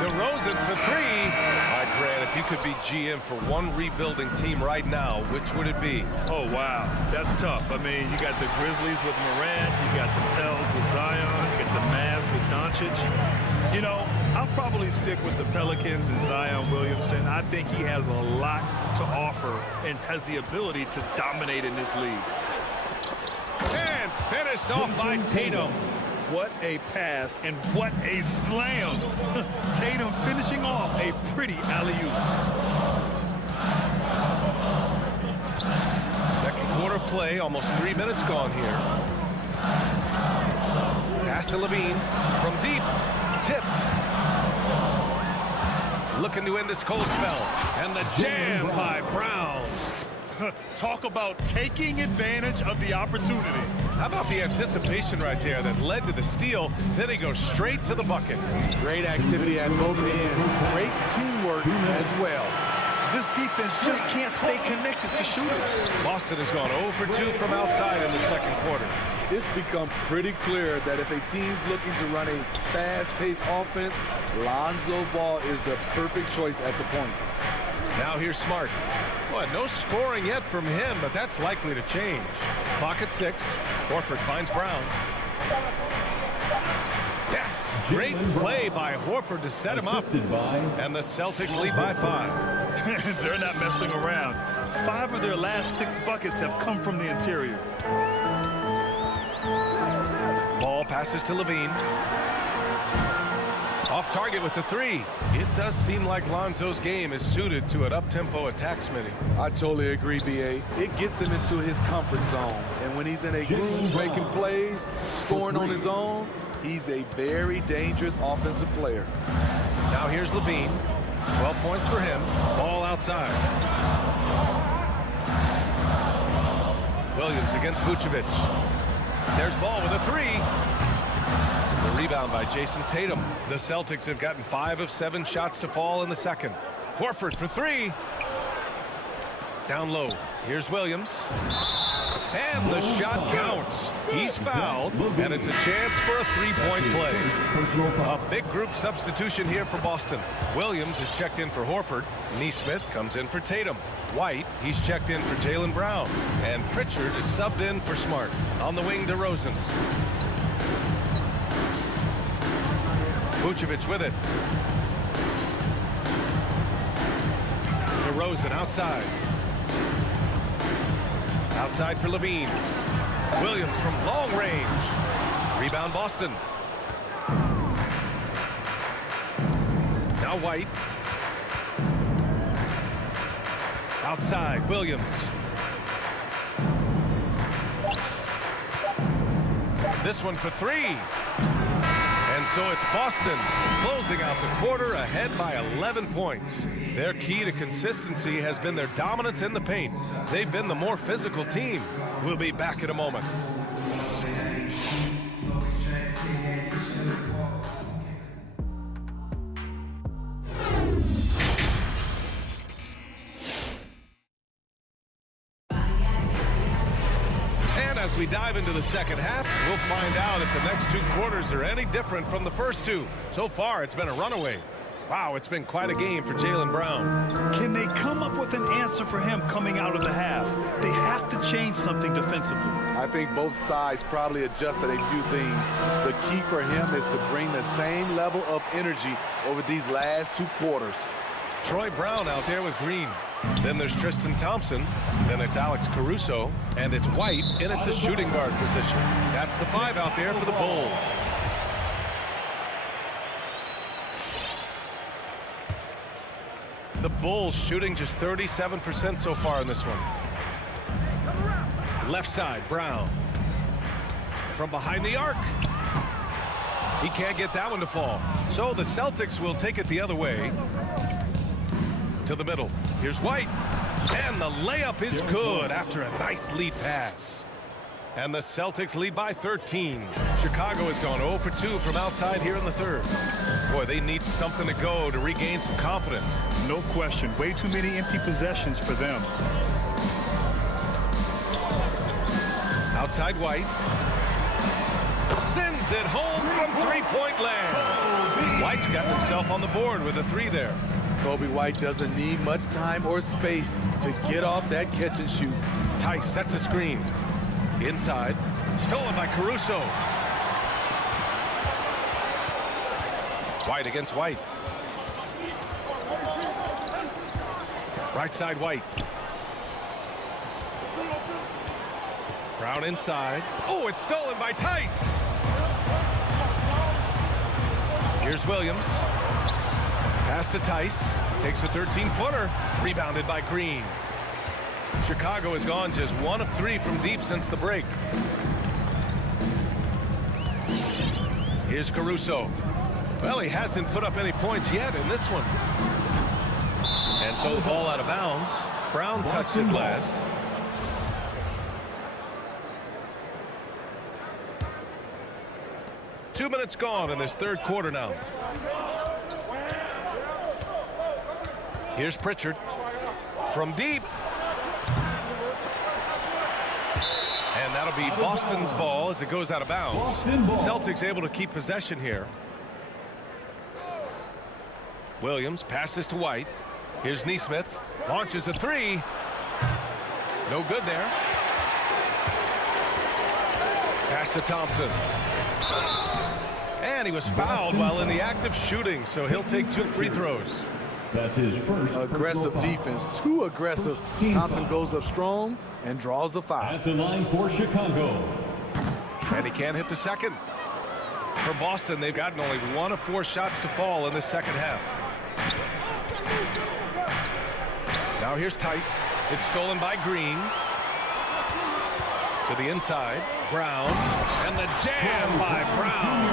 DeRozan for 3. All right, Grant, if you could be GM for one rebuilding team right now, which would it be? Oh, wow. That's tough. I mean, you got the Grizzlies with Morant, you got the Pels with Zion, you got the Mavs with Doncic. You know, I'll probably stick with the Pelicans and Zion Williamson. I think he has a lot to offer and has the ability to dominate in this league. And finished off by Tatum. What a pass and what a slam. Tatum finishing off a pretty alley-oop. Second quarter play, almost 3 minutes gone here. Pass to Levine from deep. Tipped. Looking to end this cold spell. And the jam by Brown. Talk about taking advantage of the opportunity. How about the anticipation right there that led to the steal? Then he goes straight to the bucket. Great activity at both ends. Great teamwork as well. This defense just can't stay connected to shooters. Boston has gone 0 for 2 from outside in the second quarter. It's become pretty clear that if a team's looking to run a fast-paced offense, Lonzo Ball is the perfect choice at the point. Now here's Smart. Boy, no scoring yet from him, but that's likely to change. Clock at 6. Horford finds Brown. Yes! Great play by Horford to set him up. And the Celtics lead by 5. They're not messing around. 5 of their last 6 buckets have come from the interior. Ball passes to Levine. Off target with the 3. It does seem like Lonzo's game is suited to an up-tempo attack, Smitty. I totally agree, B.A. It gets him into his comfort zone. And when he's in a groove making plays, scoring on his own, he's a very dangerous offensive player. Now here's Levine. 12 points for him. Ball outside. Williams against Vucevic. There's Ball with a 3. The rebound by Jason Tatum. The Celtics have gotten 5 of 7 shots to fall in the second. Horford for 3. Down low. Here's Williams. And the shot counts. He's fouled, and it's a chance for a 3-point play. A big group substitution here for Boston. Williams is checked in for Horford. Nesmith comes in for Tatum. White, he's checked in for Jaylen Brown. And Pritchard is subbed in for Smart. On the wing, DeRozan. Vucevic with it. DeRozan outside. Outside for Levine. Williams from long range. Rebound Boston. Now White. Outside, Williams. This one for 3. And so it's Boston closing out the quarter ahead by 11 points. Their key to consistency has been their dominance in the paint. They've been the more physical team. We'll be back in a moment. As we dive into the second half, we'll find out if the next 2 quarters are any different from the first 2. So far, it's been a runaway. Wow, it's been quite a game for Jaylen Brown. Can they come up with an answer for him coming out of the half? They have to change something defensively. I think both sides probably adjusted a few things. The key for him is to bring the same level of energy over these last 2 quarters. Troy Brown out there with Green. Then there's Tristan Thompson. Then it's Alex Caruso. And it's White in at the shooting guard position. That's the 5 out there for the Bulls. The Bulls shooting just 37% so far in this one. Left side, Brown. From behind the arc. He can't get that one to fall. So the Celtics will take it the other way. To the middle. Here's White. And the layup is good after a nice lead pass. And the Celtics lead by 13. Chicago has gone 0 for 2 from outside here in the third. Boy, they need something to go to regain some confidence. No question. Way too many empty possessions for them. Outside White. Sends it home from three-point land. White's got himself on the board with a 3 there. Kobe White doesn't need much time or space to get off that catch and shoot. Tice sets a screen. Inside. Stolen by Caruso. White against White. Right side White. Brown inside. Oh, it's stolen by Tice. Here's Williams. Pass to Tice. Takes a 13-footer. Rebounded by Green. Chicago has gone just 1 of 3 from deep since the break. Here's Caruso. Well, he hasn't put up any points yet in this one. And so the ball out of bounds. Brown touched it last. Two minutes gone in this third quarter now. Here's Pritchard. from deep. And that'll be Boston's ball as it goes out of bounds. Celtics able to keep possession here. Williams passes to White. Here's Nesmith. Launches a three. No good there. Pass to Thompson. And he was fouled while in the act of shooting, so he'll take 2 free throws. That's his first. Aggressive defense, too aggressive. Thompson goes up strong and draws the foul. At the line for Chicago. And he can't hit the second. For Boston, they've gotten only 1 of 4 shots to fall in the second half. Now here's Tice. It's stolen by Green. To the inside. Brown. And the jam by Brown.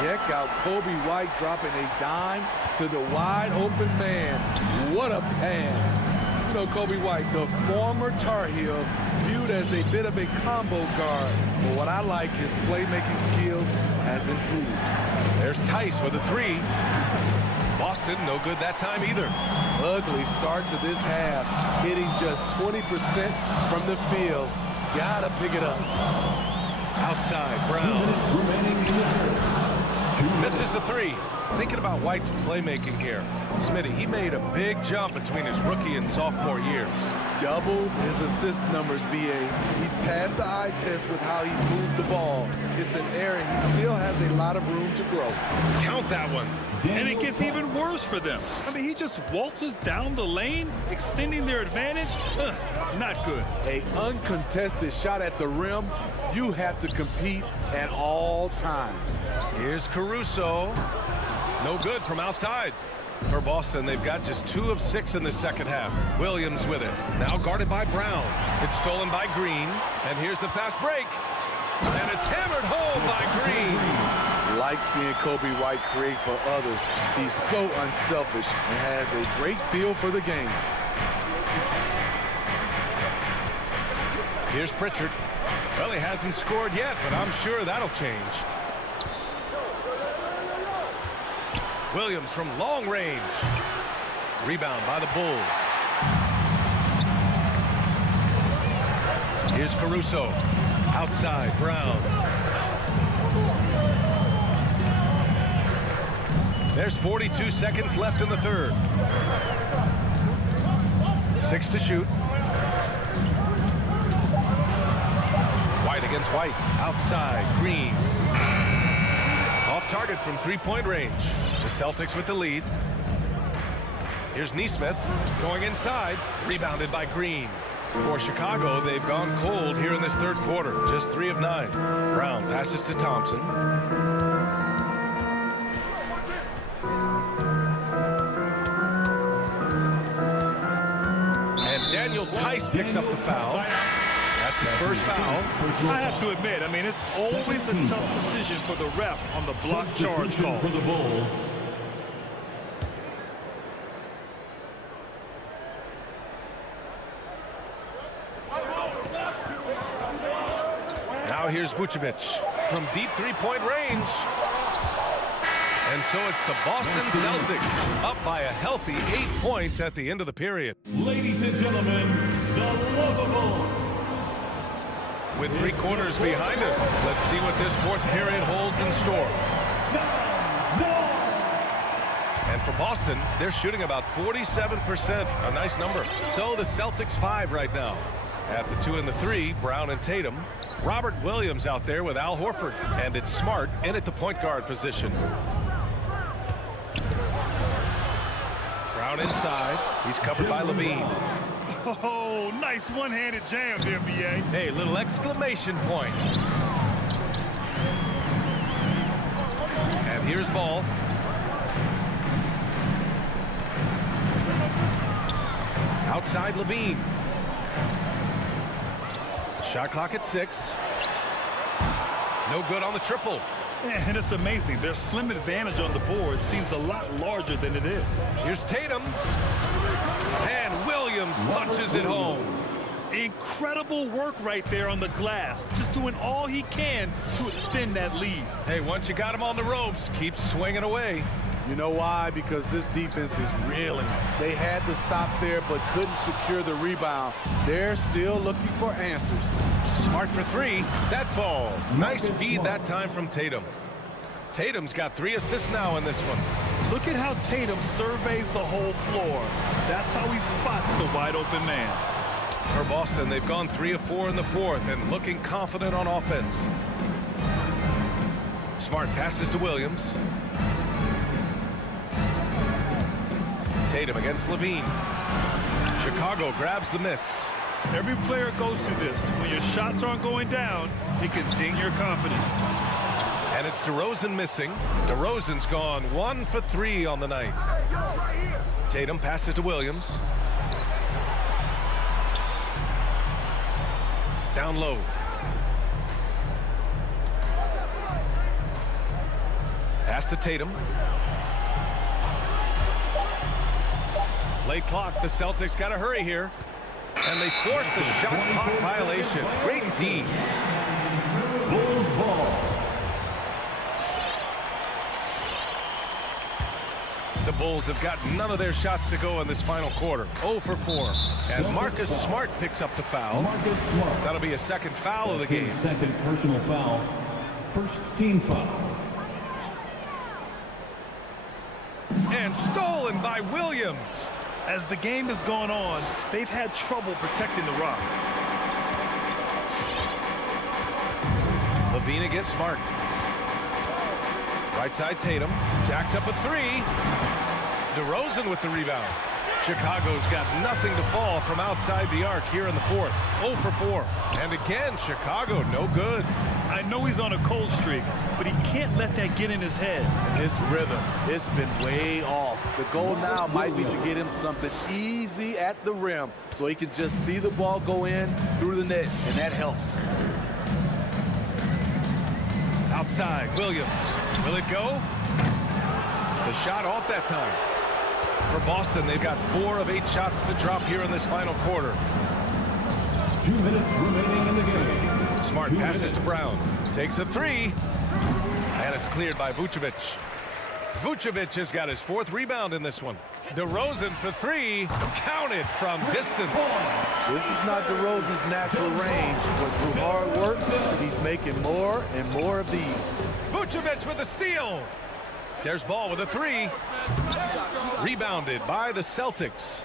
Check out Kobe White dropping a dime to the wide open man. What a pass. You know, Kobe White, the former Tar Heel, viewed as a bit of a combo guard. But what I like, his playmaking skills has improved. There's Tice with a 3. Boston, no good that time either. Ugly start to this half, hitting just 20% from the field. Gotta pick it up. Outside, Brown. Remaining in the third. Misses the 3. Thinking about White's playmaking here. Smitty, he made a big jump between his rookie and sophomore years. Doubled his assist numbers, BA. He's passed the eye test with how he's moved the ball. It's an area he still has a lot of room to grow. Count that one. And it gets even worse for them. I mean, he just waltzes down the lane, extending their advantage. Not good. A uncontested shot at the rim. You have to compete at all times. Here's Caruso. No good from outside. For Boston, they've got just 2 of 6 in the second half. Williams with it. Now guarded by Brown. It's stolen by Green. And here's the fast break. And it's hammered home by Green. Like seeing Kobe White create for others. He's so unselfish and has a great feel for the game. Here's Pritchard. Well, he hasn't scored yet, but I'm sure that'll change. Williams from long range. Rebound by the Bulls. Here's Caruso. Outside, Brown. There's 42 seconds left in the third. 6 to shoot. White against White. Outside, Green. Off target from 3-point range. The Celtics with the lead. Here's Nesmith going inside. Rebounded by Green. For Chicago, they've gone cold here in this third quarter. Just 3 of 9. Brown passes to Thompson. And Daniel Tice picks up the foul. That's his first foul. I have to admit, I mean, it's always a tough decision for the ref on the block charge call. For the Bulls. Now here's Vucevic from deep 3-point range. And so it's the Boston Celtics up by a healthy 8 points at the end of the period. Ladies and gentlemen, the lovable. With 3 quarters behind us, let's see what this fourth period holds in store. And for Boston, they're shooting about 47%, a nice number. So the Celtics 5 right now. At the 2 and the 3, Brown and Tatum. Robert Williams out there with Al Horford. And it's Smart in at the point guard position. Brown inside. He's covered by Levine. Oh, nice one-handed jam there, B.A. Hey, little exclamation point. And here's Ball. Outside Levine. Shot clock at 6. No good on the triple. And it's amazing. Their slim advantage on the board seems a lot larger than it is. Here's Tatum. And Williams punches it home. Incredible work right there on the glass. Just doing all he can to extend that lead. Hey, once you got him on the ropes, keep swinging away. You know why? Because this defense is reeling. They had to stop there but couldn't secure the rebound. They're still looking for answers. Smart for three. That falls. Nice feed that time from Tatum. Tatum's got 3 assists now in this one. Look at how Tatum surveys the whole floor. That's how he spots the wide open man. For Boston, they've gone 3 of 4 in the fourth and looking confident on offense. Smart passes to Williams. Tatum against Levine. Chicago grabs the miss. Every player goes through this. When your shots aren't going down, it can ding your confidence. And it's DeRozan missing. DeRozan's gone 1 for 3 on the night. Tatum passes to Williams. Down low. Pass to Tatum. Late clock. The Celtics got to hurry here. And they forced the shot clock violation. Great D. Bulls ball. The Bulls have got none of their shots to go in this final quarter. 0 for 4. And Marcus Smart picks up the foul. Marcus Smart. That'll be a second foul of the game. Second personal foul. First team foul. And stolen by Williams. As the game has gone on, they've had trouble protecting the rock. Levine against Smart. Right side Tatum. Jacks up a 3. DeRozan with the rebound. Chicago's got nothing to fall from outside the arc here in the fourth. 0 for 4. And again, Chicago no good. I know he's on a cold streak, but he can't let that get in his head. His rhythm, it's been way off. The goal now might be to get him something easy at the rim so he can just see the ball go in through the net, and that helps. Outside, Williams. Will it go? The shot off that time. For Boston, they've got 4 of 8 shots to drop here in this final quarter. 2 minutes remaining in the game. Smart passes to Brown. Takes a 3. And it's cleared by Vucevic. Vucevic has got his 4th rebound in this one. DeRozan for 3. Counted from distance. This is not DeRozan's natural range, but through hard work, he's making more and more of these. Vucevic with a steal. There's Ball with a 3. Rebounded by the Celtics.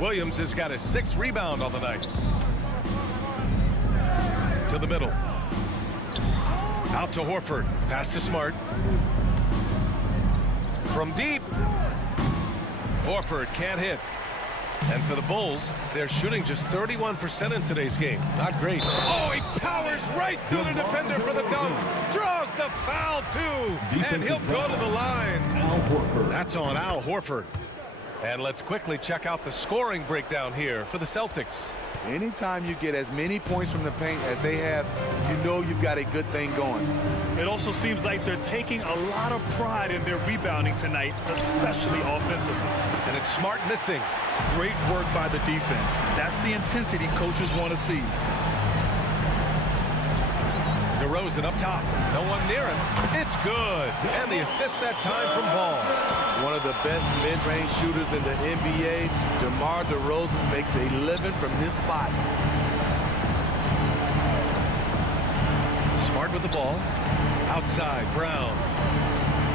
Williams has got his 6th rebound on the night. To the middle. Out to Horford. Pass to Smart. From deep. Horford can't hit. And for the Bulls, they're shooting just 31% in today's game. Not great. Oh, he powers right through the defender for the dunk. Draws the foul, too. And he'll go to the line. Al Horford. That's on Al Horford. And let's quickly check out the scoring breakdown here for the Celtics. Anytime you get as many points from the paint as they have, you know you've got a good thing going. It also seems like they're taking a lot of pride in their rebounding tonight, especially offensively. And it's Smart missing. Great work by the defense. That's the intensity coaches want to see. DeRozan up top. No one near him. It's good. And the assist that time from Ball. One of the best mid-range shooters in the NBA, DeMar DeRozan makes a living from this spot. Smart with the ball. Outside, Brown.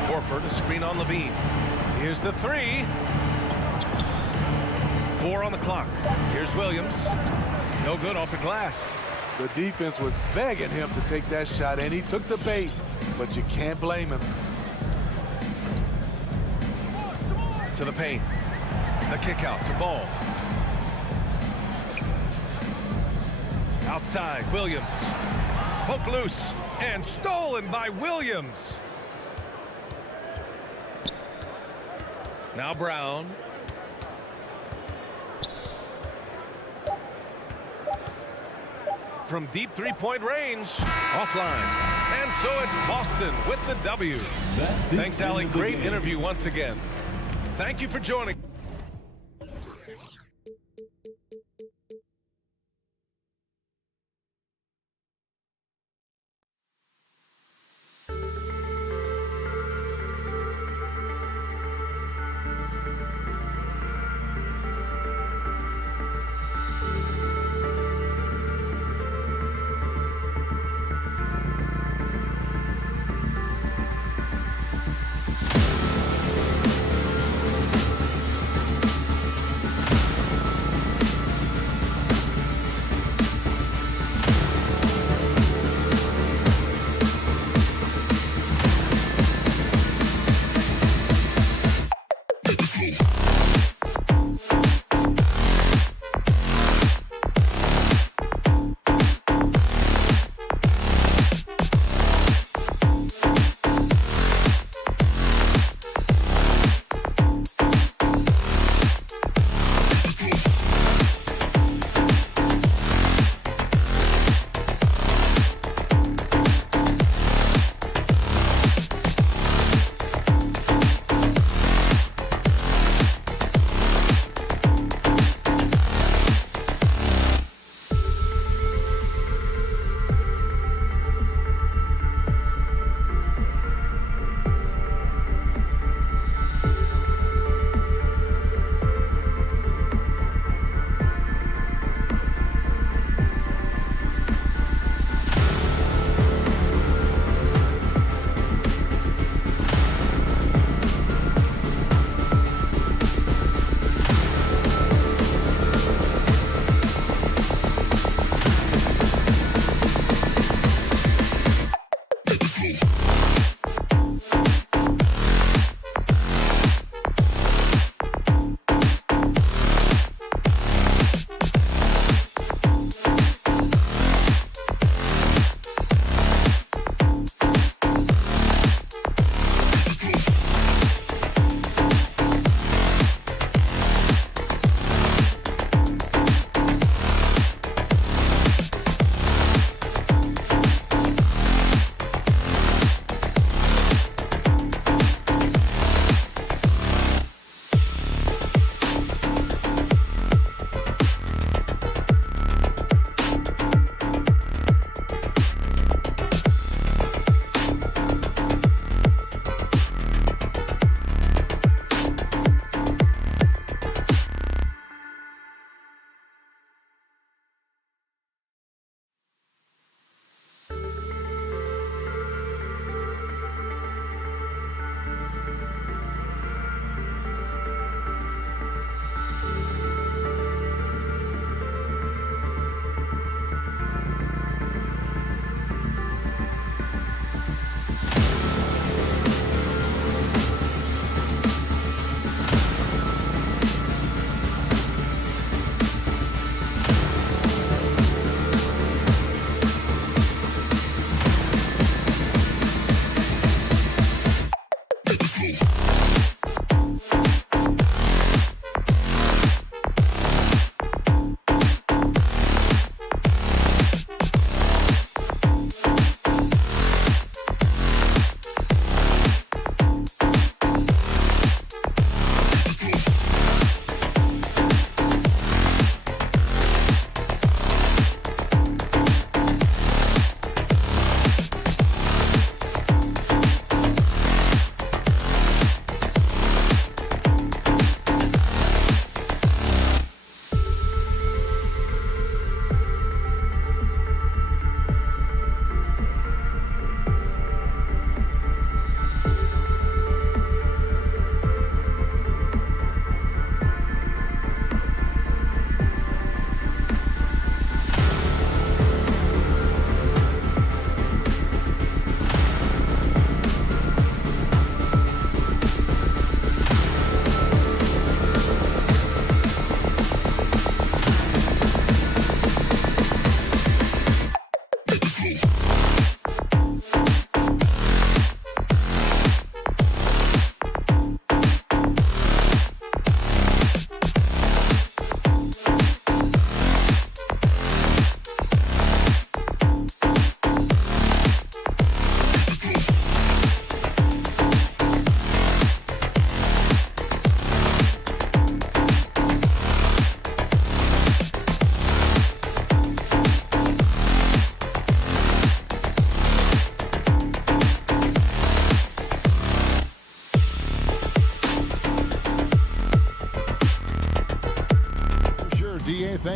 Horford, a screen on Levine. Here's the 3. 4 on the clock. Here's Williams. No good off the glass. The defense was begging him to take that shot, and he took the bait, but you can't blame him. To the paint. The kick out to Ball. Outside, Williams. Poke loose and stolen by Williams. Now Brown. From deep three-point range, offline. And so it's Boston with the W. Thanks, Allie. Great interview once again. Thank you for joining.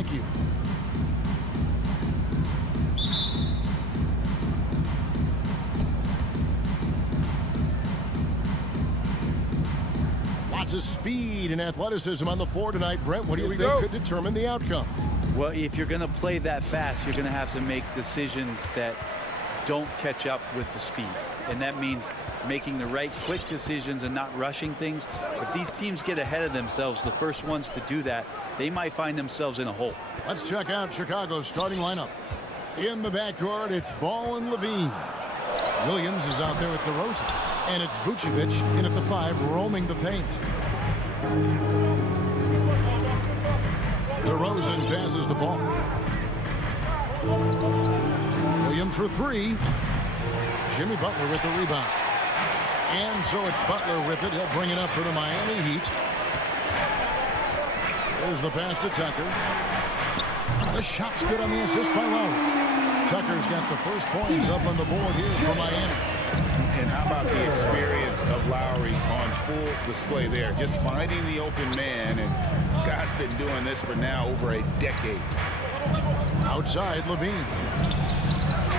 Thank you. Lots of speed and athleticism on the floor tonight. Brent, what do you think could determine the outcome? Well, if you're going to play that fast, you're going to have to make decisions that don't catch up with the speed. And that means making the right quick decisions and not rushing things. If these teams get ahead of themselves, the first ones to do that, they might find themselves in a hole. Let's check out Chicago's starting lineup. In the backcourt, it's Ball and Levine. Williams is out there with DeRozan. And it's Vucevic in at the 5, roaming the paint. DeRozan passes the ball. Williams for 3. Jimmy Butler with the rebound. And so it's Butler with it. He'll bring it up for the Miami Heat. There's the pass to Tucker. The shot's good on the assist by Lowry. Tucker's got the first points up on the board here for Miami. And how about the experience of Lowry on full display there? Just finding the open man, and guy's been doing this for now over a decade. Outside, Levine.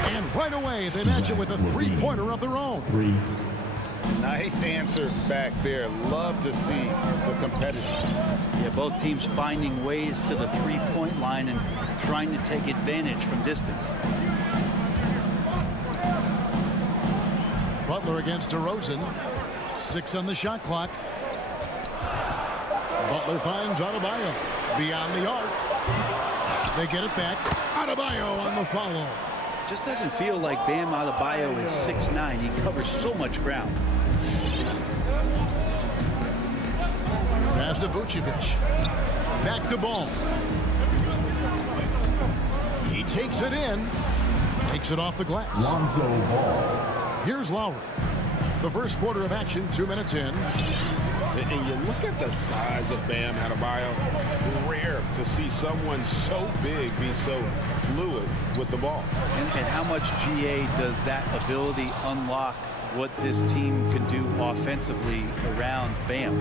And right away, they match it with a three-pointer of their own. Nice answer back there. Love to see the competition. Yeah, both teams finding ways to the three-point line and trying to take advantage from distance. Butler against DeRozan. 6 on the shot clock. Butler finds Adebayo beyond the arc. They get it back. Adebayo on the follow. Just doesn't feel like Bam Adebayo is 6'9". He covers so much ground. Pass to Vucevic. Back to Ball. He takes it in. Takes it off the glass. Lonzo Ball. Here's Lowry. The first quarter of action, 2 minutes in. And you look at the size of Bam Adebayo. Rare to see someone so big be so fluid with the ball. And how much GA does that ability unlock what this team can do offensively around Bam?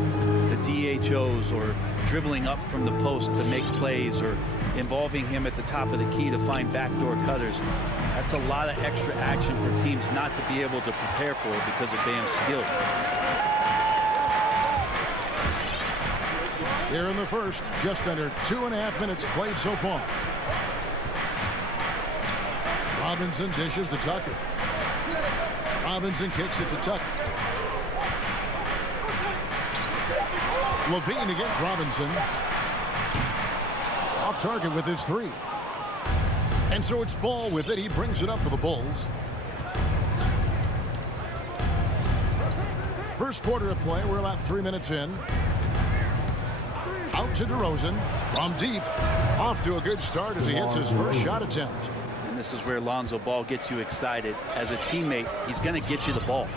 The DHOs, or dribbling up from the post to make plays, or involving him at the top of the key to find backdoor cutters. That's a lot of extra action for teams not to be able to prepare for because of Bam's skill. Here in the first, just under 2.5 minutes played so far. Robinson dishes to Tucker. Robinson kicks it to Tucker. Levine against Robinson. Off target with his 3. And so it's Ball with it. He brings it up for the Bulls. First quarter of play. We're about 3 minutes in. Out to DeRozan from deep. Off to a good start as he hits his first shot attempt. And this is where Lonzo Ball gets you excited. As a teammate, he's going to get you the ball.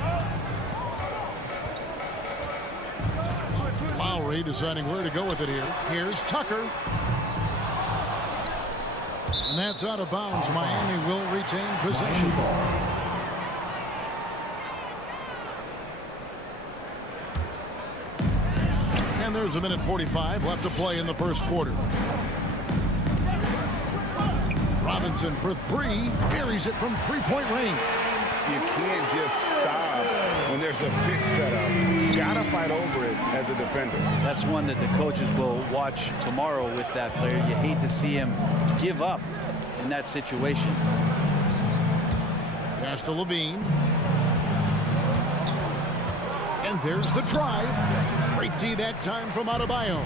Lowry deciding where to go with it here. Here's Tucker. And that's out of bounds. Miami will retain possession. And there's 1:45 left to play in the first quarter. Robinson for 3. Buries it from three-point range. You can't just stop when there's a pick set up. You gotta fight over it as a defender. That's one that the coaches will watch tomorrow with that player. You hate to see him give up in that situation. Pass to Levine. And there's the drive. Great D that time from Adebayo.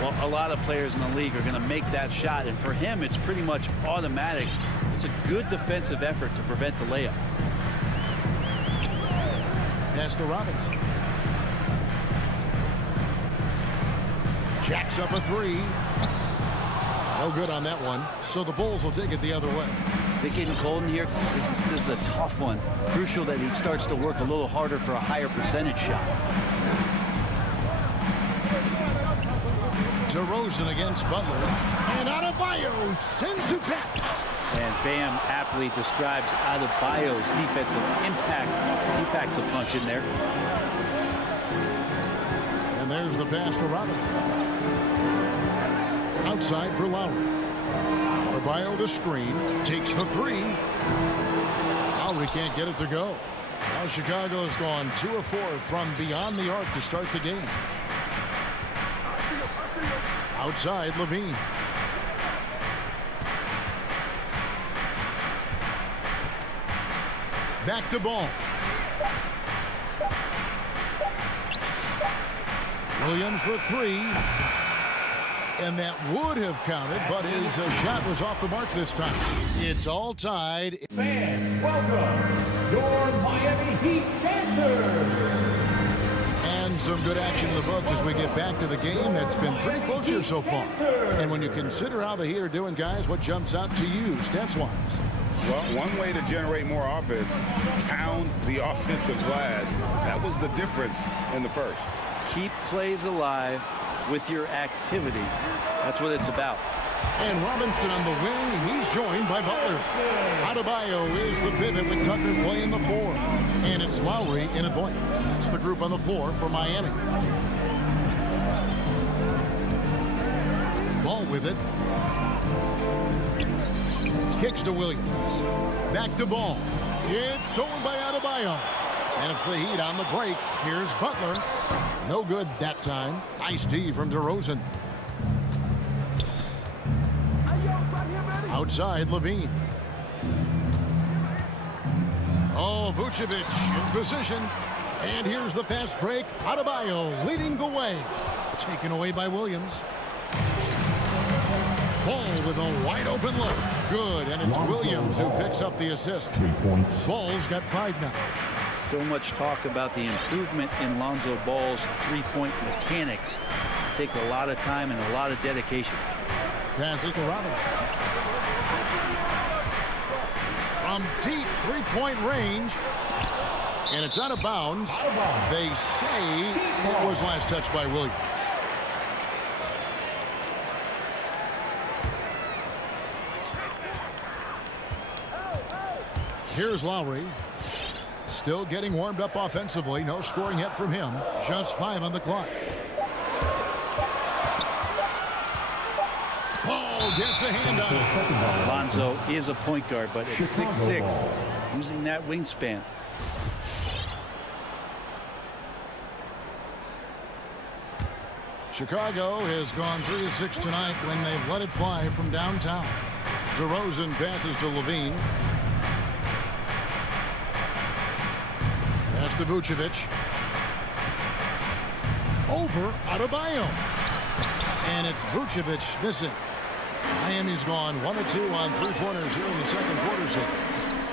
Well, a lot of players in the league are going to make that shot, and for him, it's pretty much automatic. It's a good defensive effort to prevent the layup. Pass to Robinson. Jacks up a 3. No good on that one. So the Bulls will take it the other way. Is it getting cold in here? This is a tough one. Crucial that he starts to work a little harder for a higher percentage shot. DeRozan against Butler. And Adebayo sends it back. And Bam aptly describes Adebayo's defensive impact. He packs a punch in there. And there's the pass to Robinson. Outside for Lowry. Adebayo the screen. Takes the three. Lowry can't get it to go. Now Chicago's gone 2 of 4 from beyond the arc to start the game. Outside, Levine. Back to Ball. Williams for three. And that would have counted, but his shot was off the mark this time. It's all tied. Fans, welcome your Miami Heat dancers. And some good action in the books as we get back to the game. That's been pretty close here so far. And when you consider how the Heat are doing, guys, what jumps out to you stats-wise? Well, one way to generate more offense, pound the offensive glass. That was the difference in the first. Keep plays alive with your activity. That's what it's about. And Robinson on the wing. He's joined by Butler. Adebayo is the pivot with Tucker playing the 4. And it's Lowry in a point. That's the group on the floor for Miami. Ball with it. Kicks to Williams. Back to Ball. It's stolen by Adebayo. And it's the Heat on the break. Here's Butler. No good that time. Nice D from DeRozan. Outside, Levine. Oh, Vucevic in position. And here's the fast break. Adebayo leading the way. Taken away by Williams. Ball with a wide open look. Good, and it's Williams who picks up the assist. 3 points. Ball's got 5 now. So much talk about the improvement in Lonzo Ball's three-point mechanics. It takes a lot of time and a lot of dedication. Passes to Robinson. From deep three-point range. And it's out of bounds. They say it was last touched by Williams. Here's Lowry. Still getting warmed up offensively. No scoring yet from him. Just 5 on the clock. Paul gets a hand on it. Lonzo is a point guard, but at 6'6", using that wingspan. Chicago has gone 3 of 6 tonight when they've let it fly from downtown. DeRozan passes to Levine. Pass to Vucevic. Over Adebayo. And it's Vucevic missing. Miami's gone 1 of 2 on 3-pointers here in the second quarter. So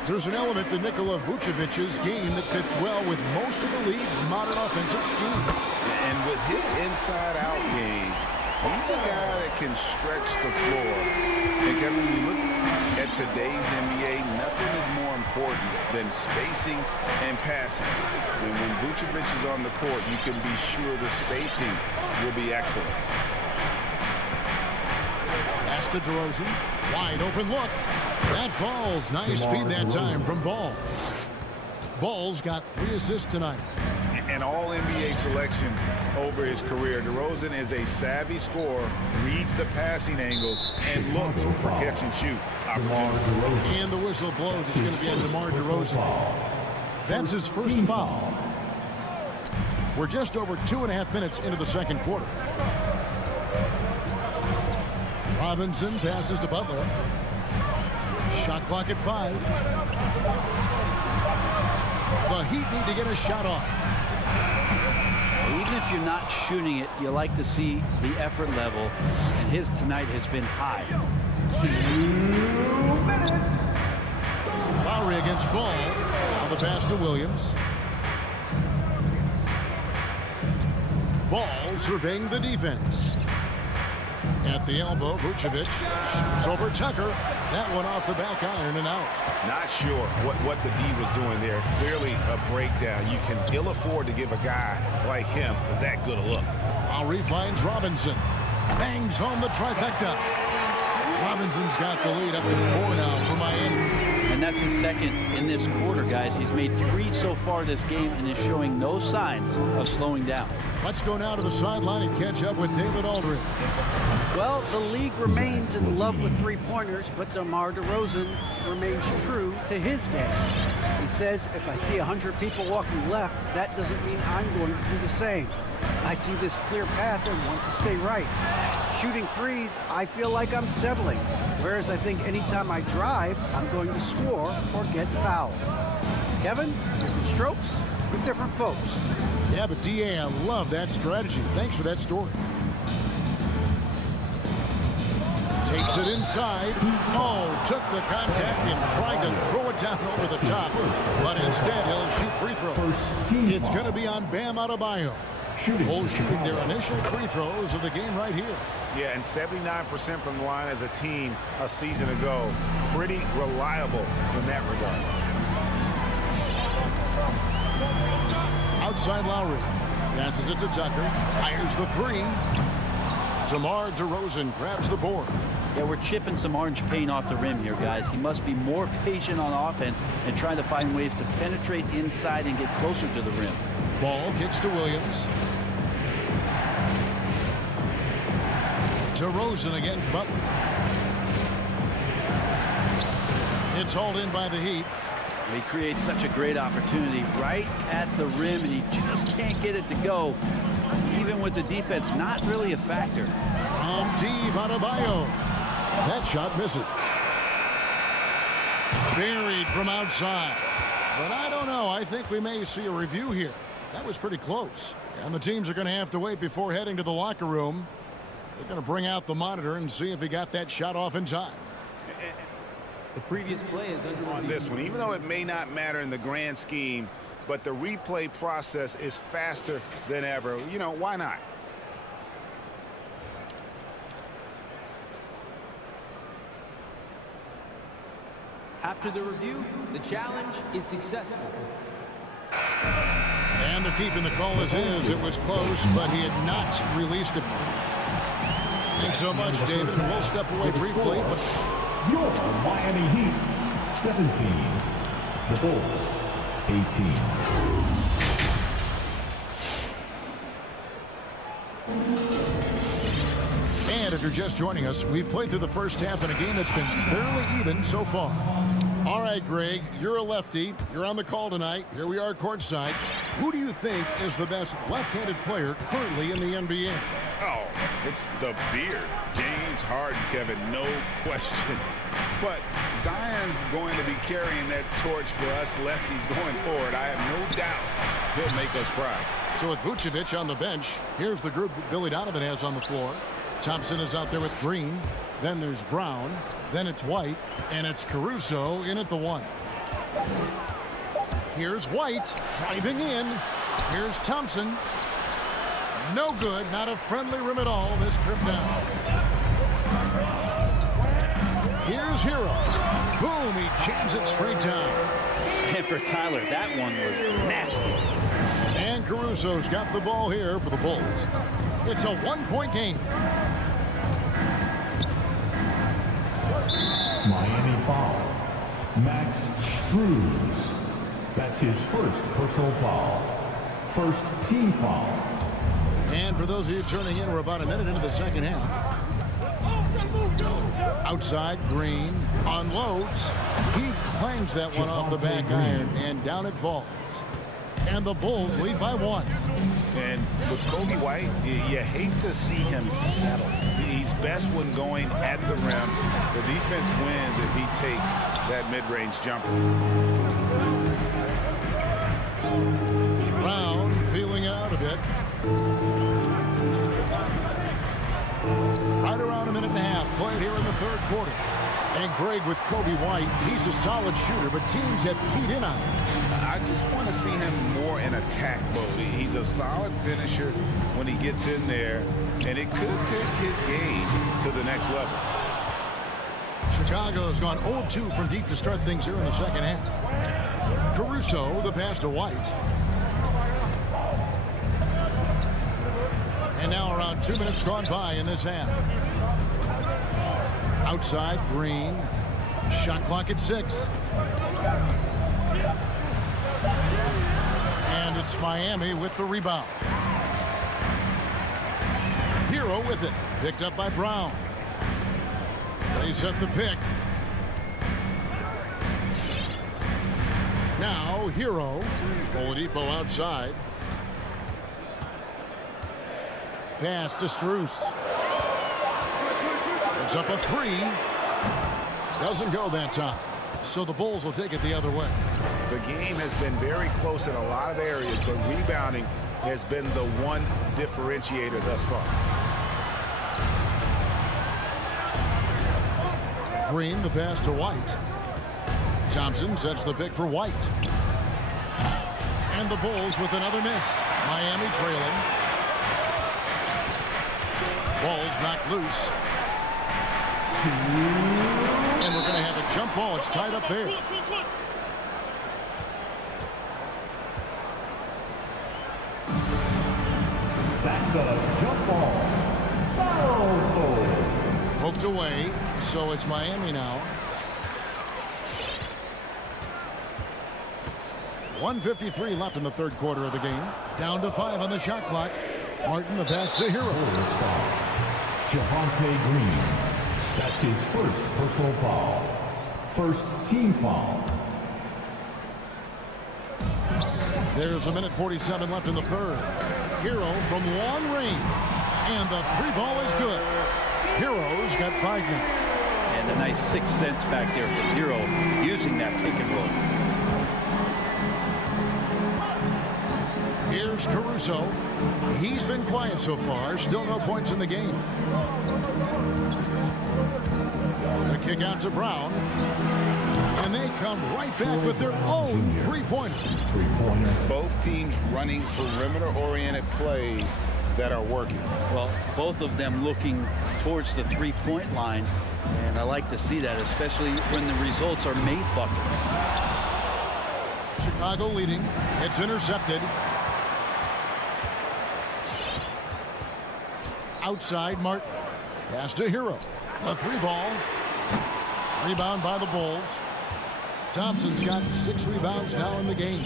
there's an element to Nikola Vucevic's game that fits well with most of the league's modern offensive scheme. And with his inside-out game, he's a guy that can stretch the floor. And Kevin, when you look at today's NBA, nothing is more important than spacing and passing. And when Vucevic is on the court, you can be sure the spacing will be excellent. Pass to DeRozan. Wide open look. That falls. Nice feed that time from Ball. Ball's got 3 assists tonight. An all-NBA selection over his career. DeRozan is a savvy scorer, reads the passing angles, and looks for catch-and-shoot opportunities. And the whistle blows. It's going to be on DeMar DeRozan. That's his first foul. We're just over 2.5 minutes into the second quarter. Robinson passes to Butler. Shot clock at 5. The Heat need to get a shot off. Even if you're not shooting it, you like to see the effort level, and his tonight has been high. 2 minutes. Lowry against Ball. On the pass to Williams. Ball surveying the defense. At the elbow, Vucevic shoots over Tucker. That one off the back iron and out. Not sure what the D was doing there. Clearly a breakdown. You can ill afford to give a guy like him that good a look. Lowry finds Robinson. Bangs home the trifecta. Robinson's got the lead up to 4 now for Miami. And That's his second in this quarter, guys. He's made 3 so far this game and is showing no signs of slowing down. Let's go now to the sideline and catch up with David Aldridge. Well, the league remains in love with three-pointers, but DeMar DeRozan remains true to his game. He says, if I see 100 people walking left, that doesn't mean I'm going to do the same. I see this clear path and want to stay right. Shooting threes, I feel like I'm settling, whereas I think anytime I drive, I'm going to score or get fouled. Kevin, different strokes with different folks. Yeah, but DA, I love that strategy. Thanks for that story. Takes it inside. Oh, took the contact and tried to throw it down over the top. But instead, he'll shoot free throws. It's going to be on Bam Adebayo. Bulls shooting their initial free throws of the game right here. Yeah, and 79% from the line as a team a season ago. Pretty reliable in that regard. Outside Lowry. Passes it to Tucker. Fires the three. DeMar DeRozan grabs the board. Yeah, we're chipping some orange paint off the rim here, guys. He must be more patient on offense and trying to find ways to penetrate inside and get closer to the rim. Ball kicks to Williams. DeRozan against Butler. It's hauled in by the Heat. He creates such a great opportunity right at the rim, and he just can't get it to go. Even with the defense not really a factor. Deep Adebayo. That shot misses. Buried from outside. But I don't know. I think we may see a review here. That was pretty close. And the teams are going to have to wait before heading to the locker room. They're going to bring out the monitor and see if he got that shot off in time. The previous play is under on this one, even though it may not matter in the grand scheme, but the replay process is faster than ever. You know, why not? After the review, the challenge is successful. And they're keeping the call as is. It was close, but he had not released it. Thanks so much, David. We'll step away briefly. But your Miami Heat, 17. The Bulls, 18. And if you're just joining us, we've played through the first half in a game that's been fairly even so far. All right, Greg, you're a lefty. You're on the call tonight. Here we are courtside. Who do you think is the best left-handed player currently in the NBA? Oh, it's the beard. James Harden, Kevin, no question. But Zion's going to be carrying that torch for us lefties going forward. I have no doubt he'll make us proud. So with Vucevic on the bench, here's the group that Billy Donovan has on the floor. Thompson is out there with Green. Then there's Brown. Then it's White. And it's Caruso in at the 1. Here's White driving in. Here's Thompson. No good. Not a friendly rim at all this trip down. Here's Hero. Boom. He jams it straight down. And for Tyler, that one was nasty. And Caruso's got the ball here for the Bulls. It's a one-point game. Miami foul. Max Struz. That's his first personal foul. First team foul. And for those of you turning in, we're about a minute into the second half. Outside, Green unloads. He clangs that one off the back iron, and down it falls. And the Bulls lead by 1. And with Kobe White, you hate to see him settle. He's best when going at the rim. The defense wins if he takes that mid-range jumper. Brown feeling it out a bit. Right around a minute and a half played here in the third quarter. And Greg, with Kobe White, he's a solid shooter, but teams have keyed in on him. I just want to see him more in attack mode. He's a solid finisher when he gets in there, and it could take his game to the next level. Chicago's gone 0-2 from deep to start things here in the second half. Caruso, the pass to White. And now around 2 minutes gone by in this half. Outside, Green. Shot clock at 6. And it's Miami with the rebound. Hero with it. Picked up by Brown. They set the pick. Now Hero. Oladipo outside. Pass to Strus. It's up a 3. Doesn't go that time. So the Bulls will take it the other way. The game has been very close in a lot of areas, but rebounding has been the one differentiator thus far. Green, the pass to White. Thompson sets the pick for White. And the Bulls with another miss. Miami trailing. Ball's knocked loose. And we're going to have a jump ball. It's tied up there. That's a jump ball. Foul ball. Poked away, so it's Miami now. 1:53 left in the third quarter of the game. Down to 5 on the shot clock. Martin, the pass to Hero. Javonte Green. That's his first personal foul. First team foul. There's 1:47 left in the third. Hero from long range. And the 3 ball is good. Hero's got 5 now. And a nice 6 cents back there for Hero using that pick and roll. Here's Caruso. He's been quiet so far. Still no points in the game. The kick out to Brown. And they come right back with their own three-pointer. Both teams running perimeter-oriented plays that are working. Well, both of them looking towards the three-point line. And I like to see that, especially when the results are made buckets. Chicago leading. It's intercepted. Outside, Martin. Pass to Hero. A 3 ball. Rebound by the Bulls. Thompson's got 6 rebounds now in the game.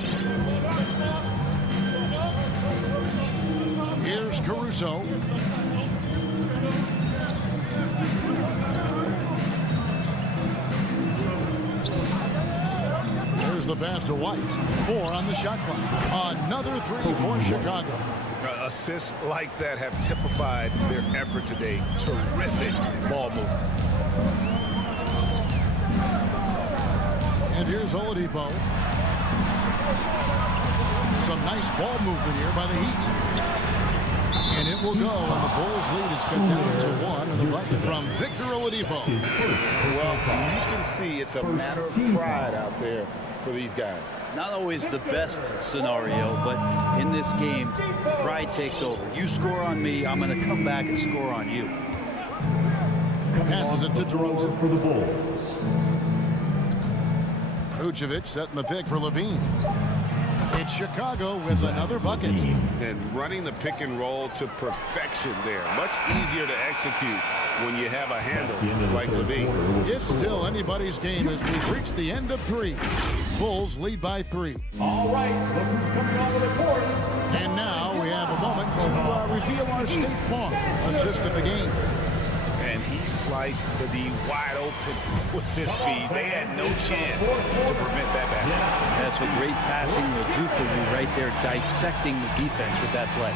Here's Caruso. There's the pass to White. 4 on the shot clock. Another 3 for Chicago. Assists like that have typified their effort today. Terrific ball movement. And here's Oladipo. Some nice ball movement here by the Heat. And it will go, and the Bulls lead is cut down to 1 on the bucket from Victor Oladipo. Well, you can see it's a matter of pride out there for these guys. Not always the best scenario, but in this game, pride takes over. You score on me, I'm going to come back and score on you. Passes it to DeRozan for the Bulls. Vucevic setting the pick for Levine. It's Chicago with another bucket. And running the pick and roll to perfection there. Much easier to execute when you have a handle like Levine. It's still anybody's game as we've reached the end of 3. Bulls lead by 3. All right, look who's coming on the court. And now we have a moment to reveal our State Farm assist of the game. And he sliced the D wide open with his speed. They had no chance to prevent that basket. That's what great passing will do for you right there, dissecting the defense with that play.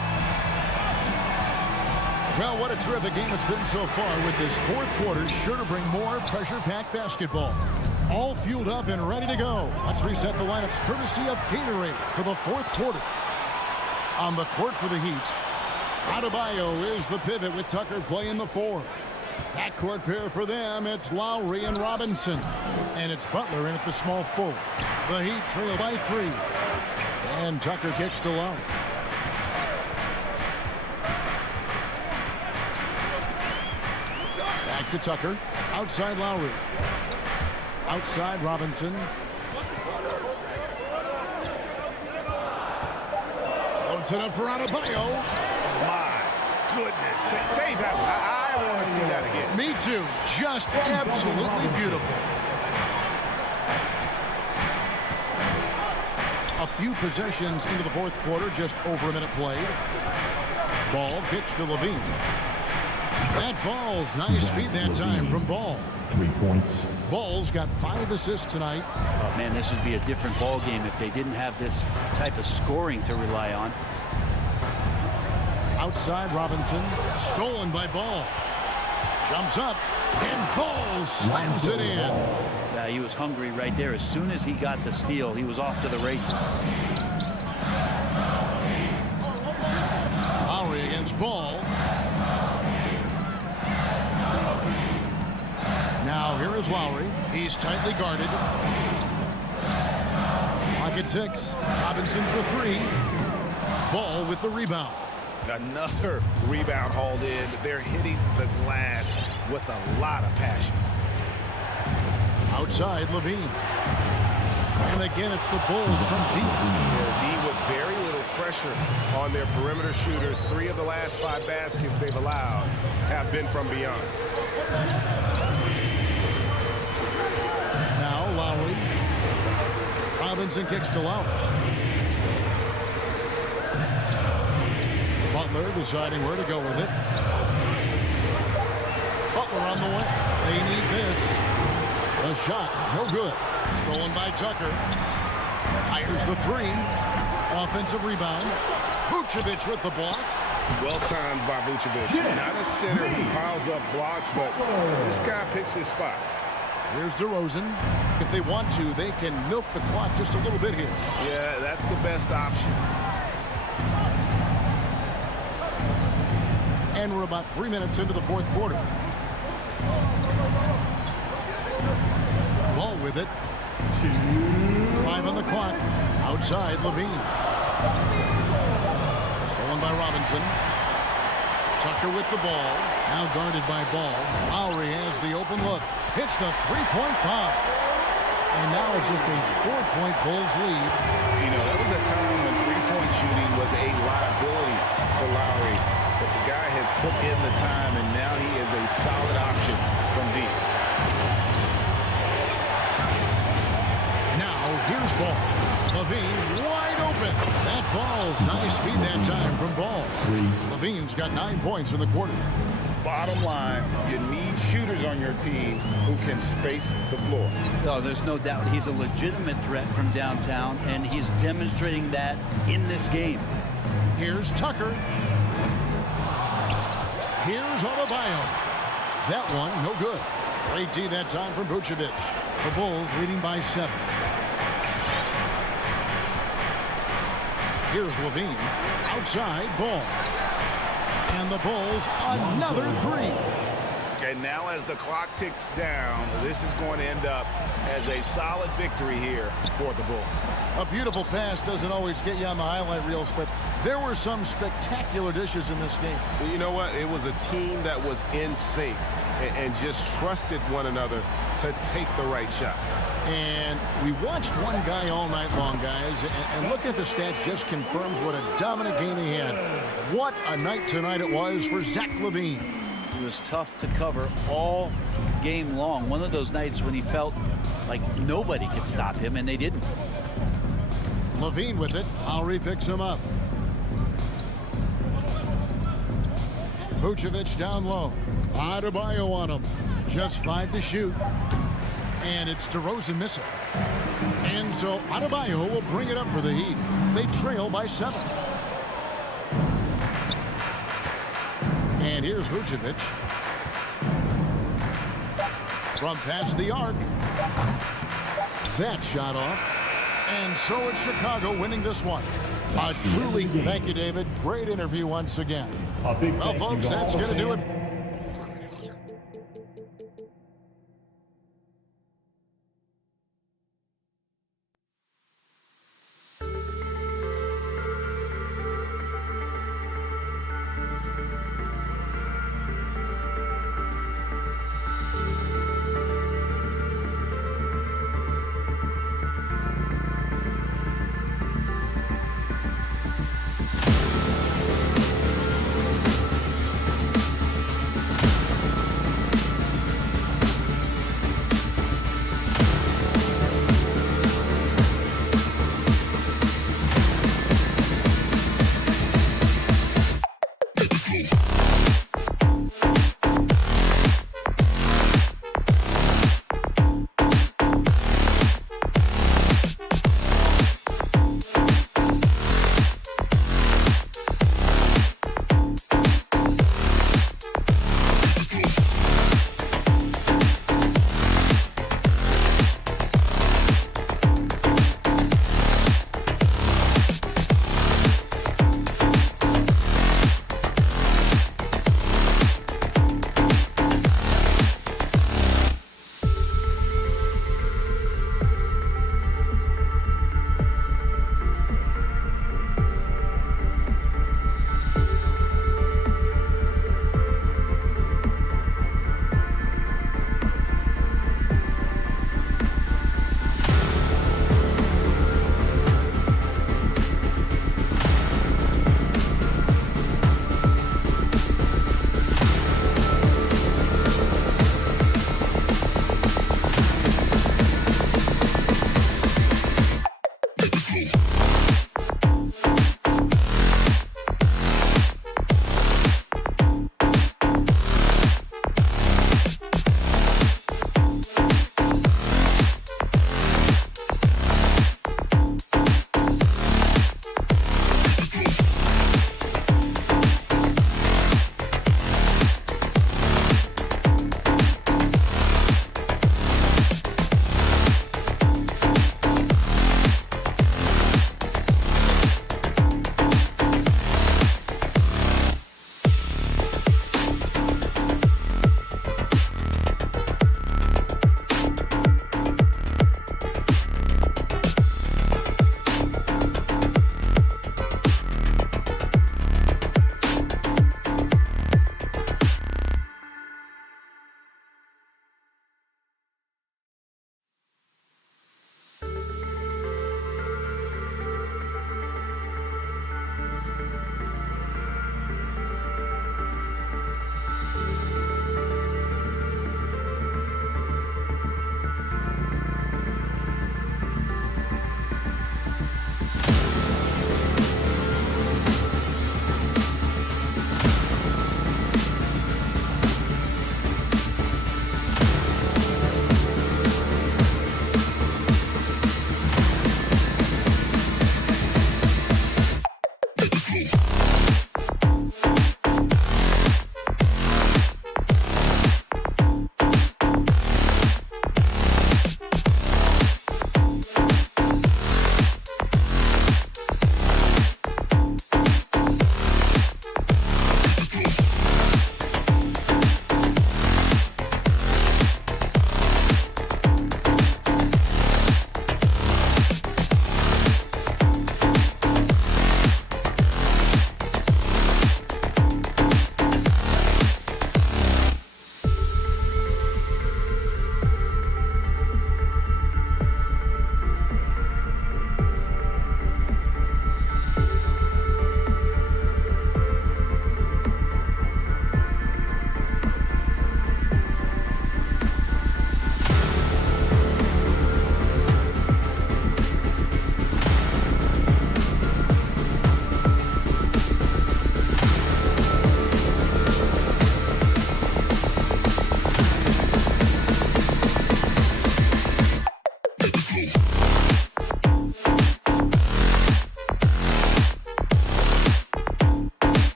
Well, what a terrific game it's been so far, with this fourth quarter sure to bring more pressure-packed basketball. All fueled up and ready to go. Let's reset the lineups courtesy of Gatorade for the fourth quarter. On the court for the Heat, Adebayo is the pivot with Tucker playing the 4. Backcourt pair for them, it's Lowry and Robinson. And it's Butler in at the small forward. The Heat trail by 3. And Tucker kicks to Lowry. Back to Tucker. Outside Lowry. Outside Robinson. Opens it up for Adebayo. My goodness. Save that one. I want to see that again. Me too. Just absolutely beautiful. few possessions into the fourth quarter, just over a minute played. Ball kicks to Levine. That falls. Nice feed that time from Ball. 3 points. Ball's got 5 assists tonight. Oh, man, this would be a different ball game if they didn't have this type of scoring to rely on. Outside Robinson. Stolen by Ball. Jumps up. And Ball slams it in. Yeah, he was hungry right there. As soon as he got the steal, he was off to the races. Lowry against Ball. Now here is Lowry. He's tightly guarded. Clock at 6. Robinson for 3. Ball with the rebound. Another rebound hauled in. They're hitting the glass with a lot of passion. Outside Levine. And again, it's the Bulls from deep. Levine with very little pressure on their perimeter shooters. 3 of the last 5 baskets they've allowed have been from beyond. Now Lowry. Robinson kicks to Lowry. Butler deciding where to go with it. Butler on the way. They need this. The shot, no good. Stolen by Tucker. Fires the 3. Offensive rebound. Vucevic with the block. Well timed by Vucevic. Not a center who piles up blocks, but this guy picks his spots. Here's DeRozan. If they want to, they can milk the clock just a little bit here. Yeah, that's the best option. And we're about 3 minutes into the fourth quarter. Ball with it. 5 on the clock. Outside Levine. Stolen by Robinson. Tucker with the ball. Now guarded by Ball. Lowry has the open look. Hits the 3-point bomb. And now it's just a 4-point Bulls lead. You know, that was a time when 3-point shooting was a liability for Lowry. But the guy has put in the time, and now he is a solid option from deep. Now here's Ball. Levine wide open. That falls. Nice feed that time from Ball. Levine's got 9 points in the quarter. Bottom line, you need shooters on your team who can space the floor. Oh, there's no doubt he's a legitimate threat from downtown, and he's demonstrating that in this game. Here's Tucker. Here's Adebayo. That one, no good. Great D that time from Vucevic. The Bulls leading by 7. Here's Levine. Outside, Ball. And the Bulls, another 3. And now as the clock ticks down, this is going to end up as a solid victory here for the Bulls. A beautiful pass doesn't always get you on the highlight reels, but there were some spectacular dishes in this game. Well, you know what? It was a team that was in sync and just trusted one another to take the right shots. And we watched one guy all night long, guys, and look at the stats just confirms what a dominant game he had. What a night tonight it was for Zach LaVine. It was tough to cover all game long. One of those nights when he felt like nobody could stop him, and they didn't. LaVine with it. Lowry picks him up. Vucevic down low. Adebayo on him. Just 5 to shoot. And it's DeRozan missing. And so Adebayo will bring it up for the Heat. They trail by 7. And here's Vucevic. From past the arc. That shot off. And so it's Chicago winning this one. Thank you, David. Great interview once again. Well, folks, that's going to do it.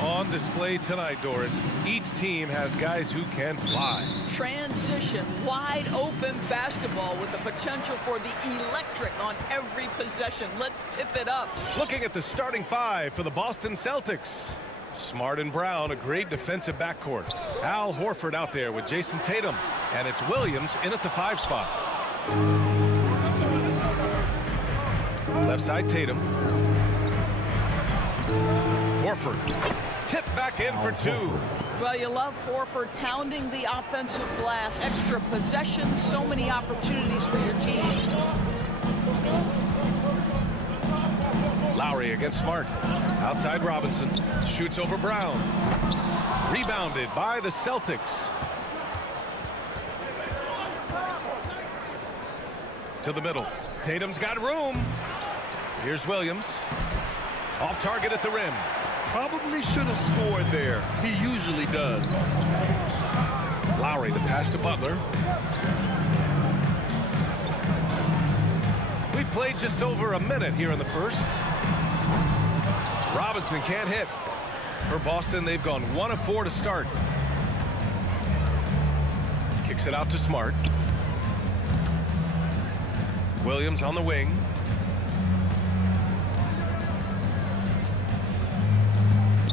On display tonight, Doris, each team has guys who can fly. Transition, wide open basketball with the potential for the electric on every possession. Let's tip it up. Looking at the starting five for the Boston Celtics. Smart and Brown, a great defensive backcourt. Al Horford out there with Jason Tatum. And it's Williams in at the 5 spot. Left side Tatum. Horford. Tip back in for 2. Well, you love Horford pounding the offensive glass. Extra possessions, so many opportunities for your team. Lowry against Smart. Outside Robinson. Shoots over Brown. Rebounded by the Celtics. To the middle. Tatum's got room. Here's Williams. Off target at the rim. Probably should have scored there. He usually does. Lowry, the pass to Butler. We played just over a minute here in the first. Robinson can't hit. For Boston, they've gone 1 of 4 to start. Kicks it out to Smart. Williams on the wing.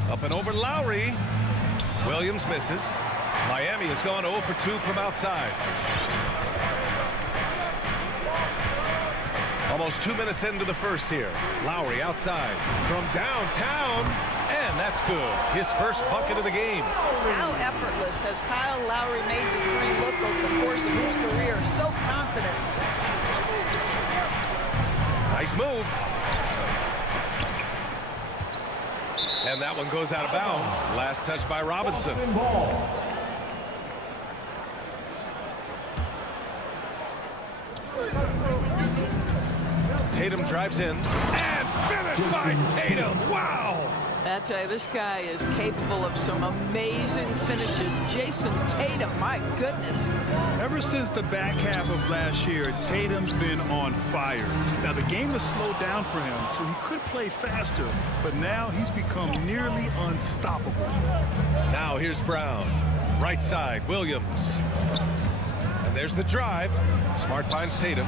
Up and over Lowry. Williams misses. Miami has gone 0 for 2 from outside. Almost 2 minutes into the first here. Lowry outside from downtown. And that's good. His first bucket of the game. How effortless has Kyle Lowry made the 3 look over the course of his career. So confident. Nice move. And that one goes out of bounds. Last touch by Robinson. Tatum drives in. And finished by Tatum. Wow. I tell you, this guy is capable of some amazing finishes. Jason Tatum, my goodness. Ever since the back half of last year, Tatum's been on fire. Now, the game has slowed down for him, so he could play faster, but now he's become nearly unstoppable. Now here's Brown. Right side, Williams. And there's the drive. Smart finds Tatum.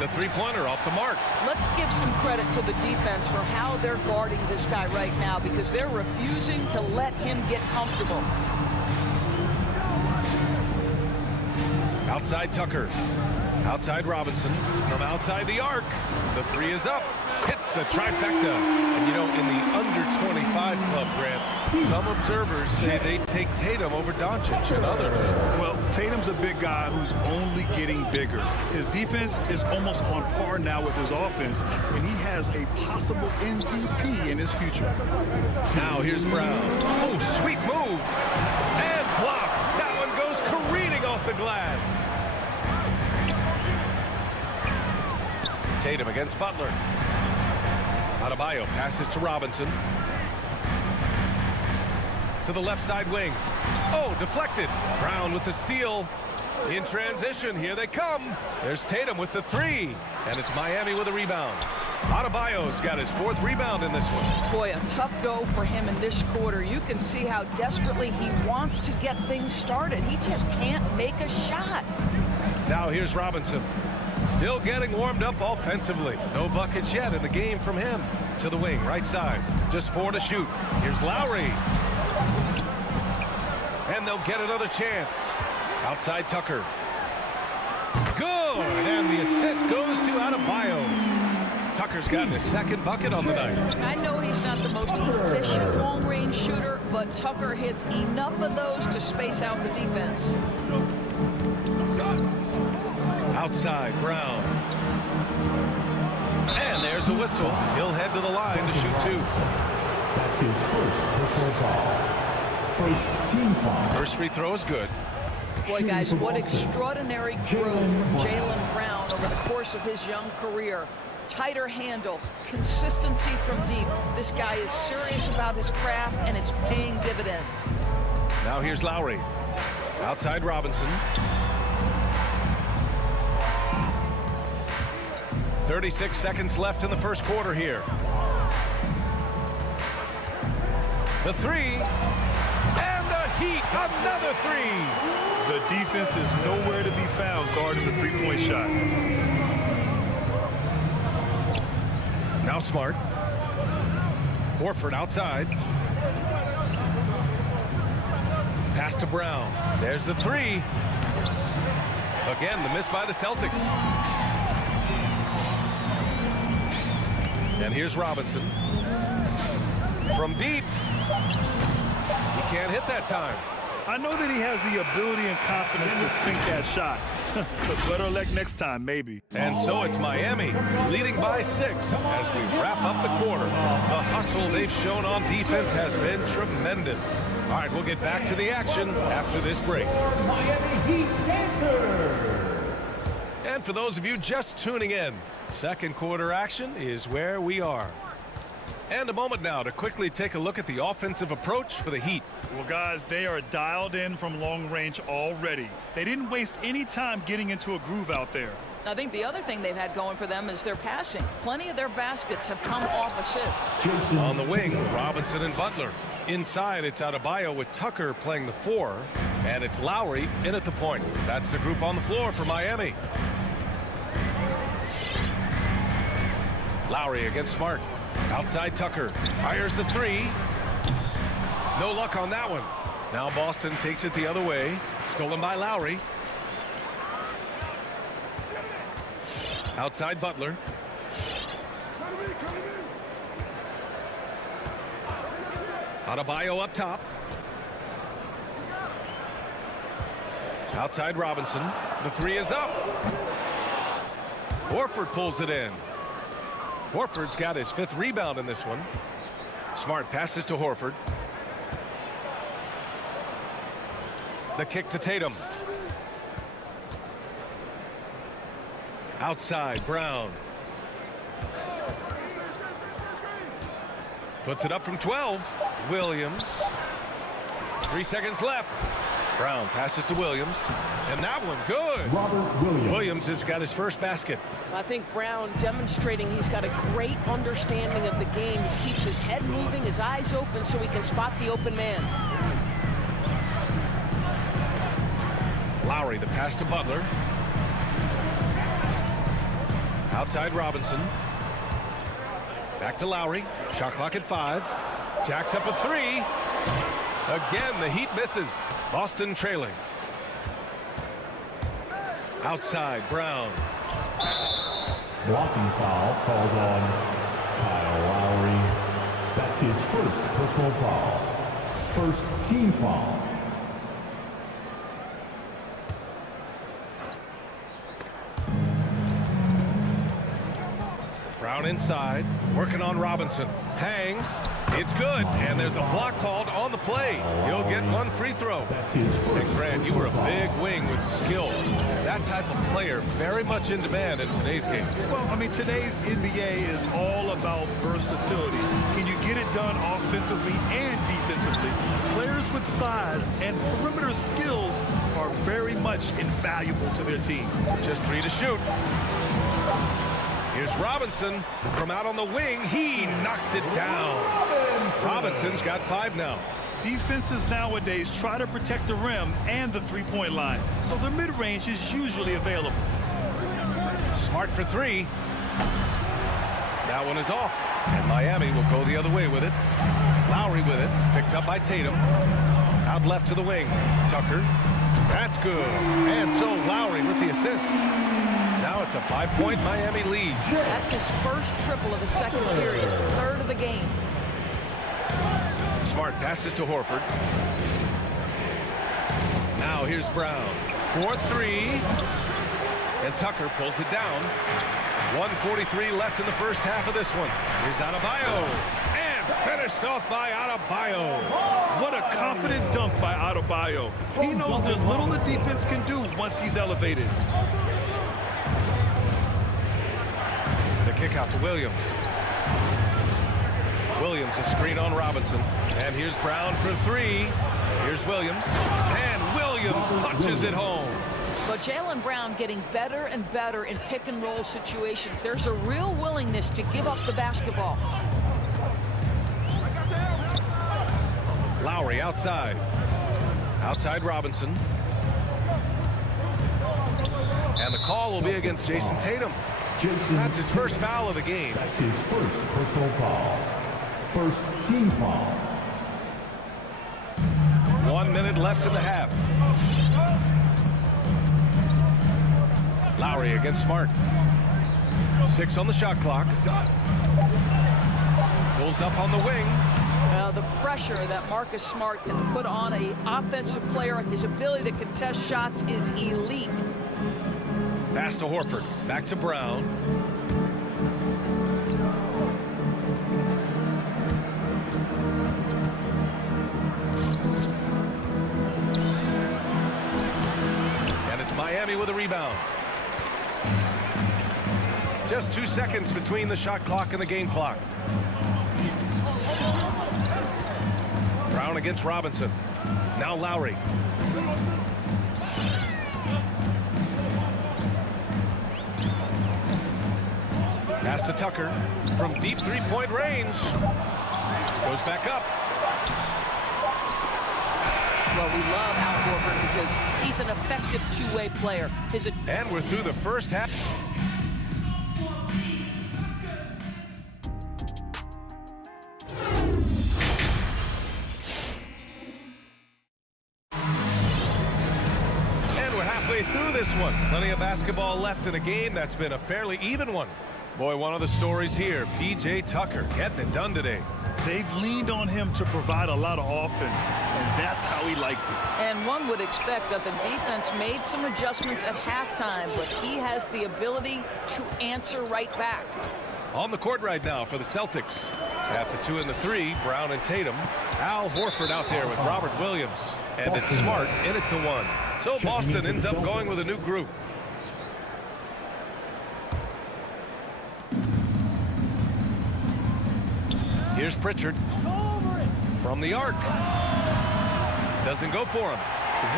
The 3-pointer off the mark. Let's give some credit to the defense for how they're guarding this guy right now, because they're refusing to let him get comfortable. Outside Tucker. Outside Robinson. From outside the arc. The 3 is up. Hits the trifecta. And you know, in the under 25 club, Grant, some observers say they take Tatum over Doncic and others. Well, Tatum's a big guy who's only getting bigger. His defense is almost on par now with his offense, and he has a possible MVP in his future. Now here's Brown. Oh, sweet move. And block. That one goes careening off the glass. Tatum against Butler. Adebayo passes to Robinson. To the left side wing. Oh, deflected. Brown with the steal. In transition, here they come. There's Tatum with the 3. And it's Miami with a rebound. Adebayo's got his 4th rebound in this one. Boy, a tough go for him in this quarter. You can see how desperately he wants to get things started. He just can't make a shot. Now here's Robinson. Still getting warmed up offensively. No buckets yet in the game from him. To the wing, right side. Just 4 to shoot. Here's Lowry. And they'll get another chance. Outside Tucker. Good! And the assist goes to Adebayo. Tucker's gotten his 2nd bucket on the night. I know he's not the most efficient long-range shooter, but Tucker hits enough of those to space out the defense. Outside, Brown. And there's a whistle. He'll head to the line to shoot 2. That's his first personal foul. First team foul. First free throw is good. Boy, guys, what extraordinary growth from Jaylen Brown over the course of his young career. Tighter handle, consistency from deep. This guy is serious about his craft, and it's paying dividends. Now here's Lowry. Outside Robinson. 36 seconds left in the first quarter here. The 3. And the Heat, another 3. The defense is nowhere to be found guarding the three-point shot. Now Smart. Horford outside. Pass to Brown. There's the 3. Again, the miss by the Celtics. And here's Robinson. From deep. He can't hit that time. I know that he has the ability and confidence to sink that shot. But better luck next time, maybe. And so it's Miami leading by 6 as we wrap up the quarter. The hustle they've shown on defense has been tremendous. All right, we'll get back to the action after this break. Miami Heat answer. And for those of you just tuning in, second quarter action is where we are. And a moment now to quickly take a look at the offensive approach for the Heat. Well, guys, they are dialed in from long range already. They didn't waste any time getting into a groove out there. I think the other thing they've had going for them is their passing. Plenty of their baskets have come off assists. On the wing, Robinson and Butler. Inside, it's Adebayo with Tucker playing the 4. And it's Lowry in at the point. That's the group on the floor for Miami. Lowry against Smart. Outside Tucker. Fires the 3. No luck on that one. Now Boston takes it the other way. Stolen by Lowry. Outside Butler. Adebayo up top. Outside Robinson. The 3 is up. Horford pulls it in. Horford's got his 5th rebound in this one. Smart passes to Horford. The kick to Tatum. Outside, Brown. Puts it up from 12. Williams. 3 seconds left. Brown passes to Williams. And that one, good. Robert Williams. Williams has got his first basket. I think Brown demonstrating he's got a great understanding of the game. He keeps his head moving, his eyes open so he can spot the open man. Lowry, the pass to Butler. Outside Robinson. Back to Lowry. Shot clock at 5. Jacks up a 3. Again, the Heat misses. Boston trailing. Outside, Brown. Blocking foul called on Kyle Lowry. That's his first personal foul. First team foul. Brown inside, working on Robinson. Hangs. It's good. And there's a block called on the play. He'll get 1 free throw. That's his first. And Grant, you were a big wing with skill. That type of player very much in demand in today's game. Well, I mean, today's NBA is all about versatility. Can you get it done offensively and defensively? Players with size and perimeter skills are very much invaluable to their team. Just 3 to shoot. Here's Robinson from out on the wing. He knocks it down. Robinson's got 5 now. Defenses nowadays try to protect the rim and the three-point line, so their mid-range is usually available. Smart for 3. That one is off, and Miami will go the other way with it. Lowry with it, picked up by Tatum. Out left to the wing. Tucker. That's good. And so Lowry with the assist. Now it's a 5-point Miami lead. That's his first triple of the second period, third of the game. Smart passes to Horford. Now here's Brown. 4-3. And Tucker pulls it down. 1:43 left in the first half of this one. Here's Adebayo. And finished off by Adebayo. What a confident dunk by Adebayo. He knows there's little the defense can do once he's elevated. The kick out to Williams. Williams a screen on Robinson. And here's Brown for 3. Here's Williams. And Williams punches it home. But Jaylen Brown getting better and better in pick-and-roll situations. There's a real willingness to give up the basketball. Lowry outside. Outside Robinson. And the call will be against Jason Tatum. That's his first foul of the game. That's his first personal foul. First team foul. 1 minute left in the half. Lowry against Smart. 6 on the shot clock. Pulls up on the wing. The pressure that Marcus Smart can put on an offensive player, his ability to contest shots is elite. Pass to Horford. Back to Brown. And it's Miami with a rebound. Just 2 seconds between the shot clock and the game clock. Brown against Robinson. Now Lowry. Pass to Tucker from deep three-point range. Goes back up. Well, we love Al Horford because he's an effective two-way player. And we're through the first half. Through this one. Plenty of basketball left in a game that's been a fairly even one. Boy, one of the stories here, P.J. Tucker getting it done today. They've leaned on him to provide a lot of offense, and that's how he likes it. And one would expect that the defense made some adjustments at halftime, but he has the ability to answer right back. On the court right now for the Celtics. At the 2 and the 3, Brown and Tatum. Al Horford out there with Robert Williams. And it's Smart in it to 1. So Boston ends up going with a new group. Here's Pritchard from the arc. Doesn't go for him.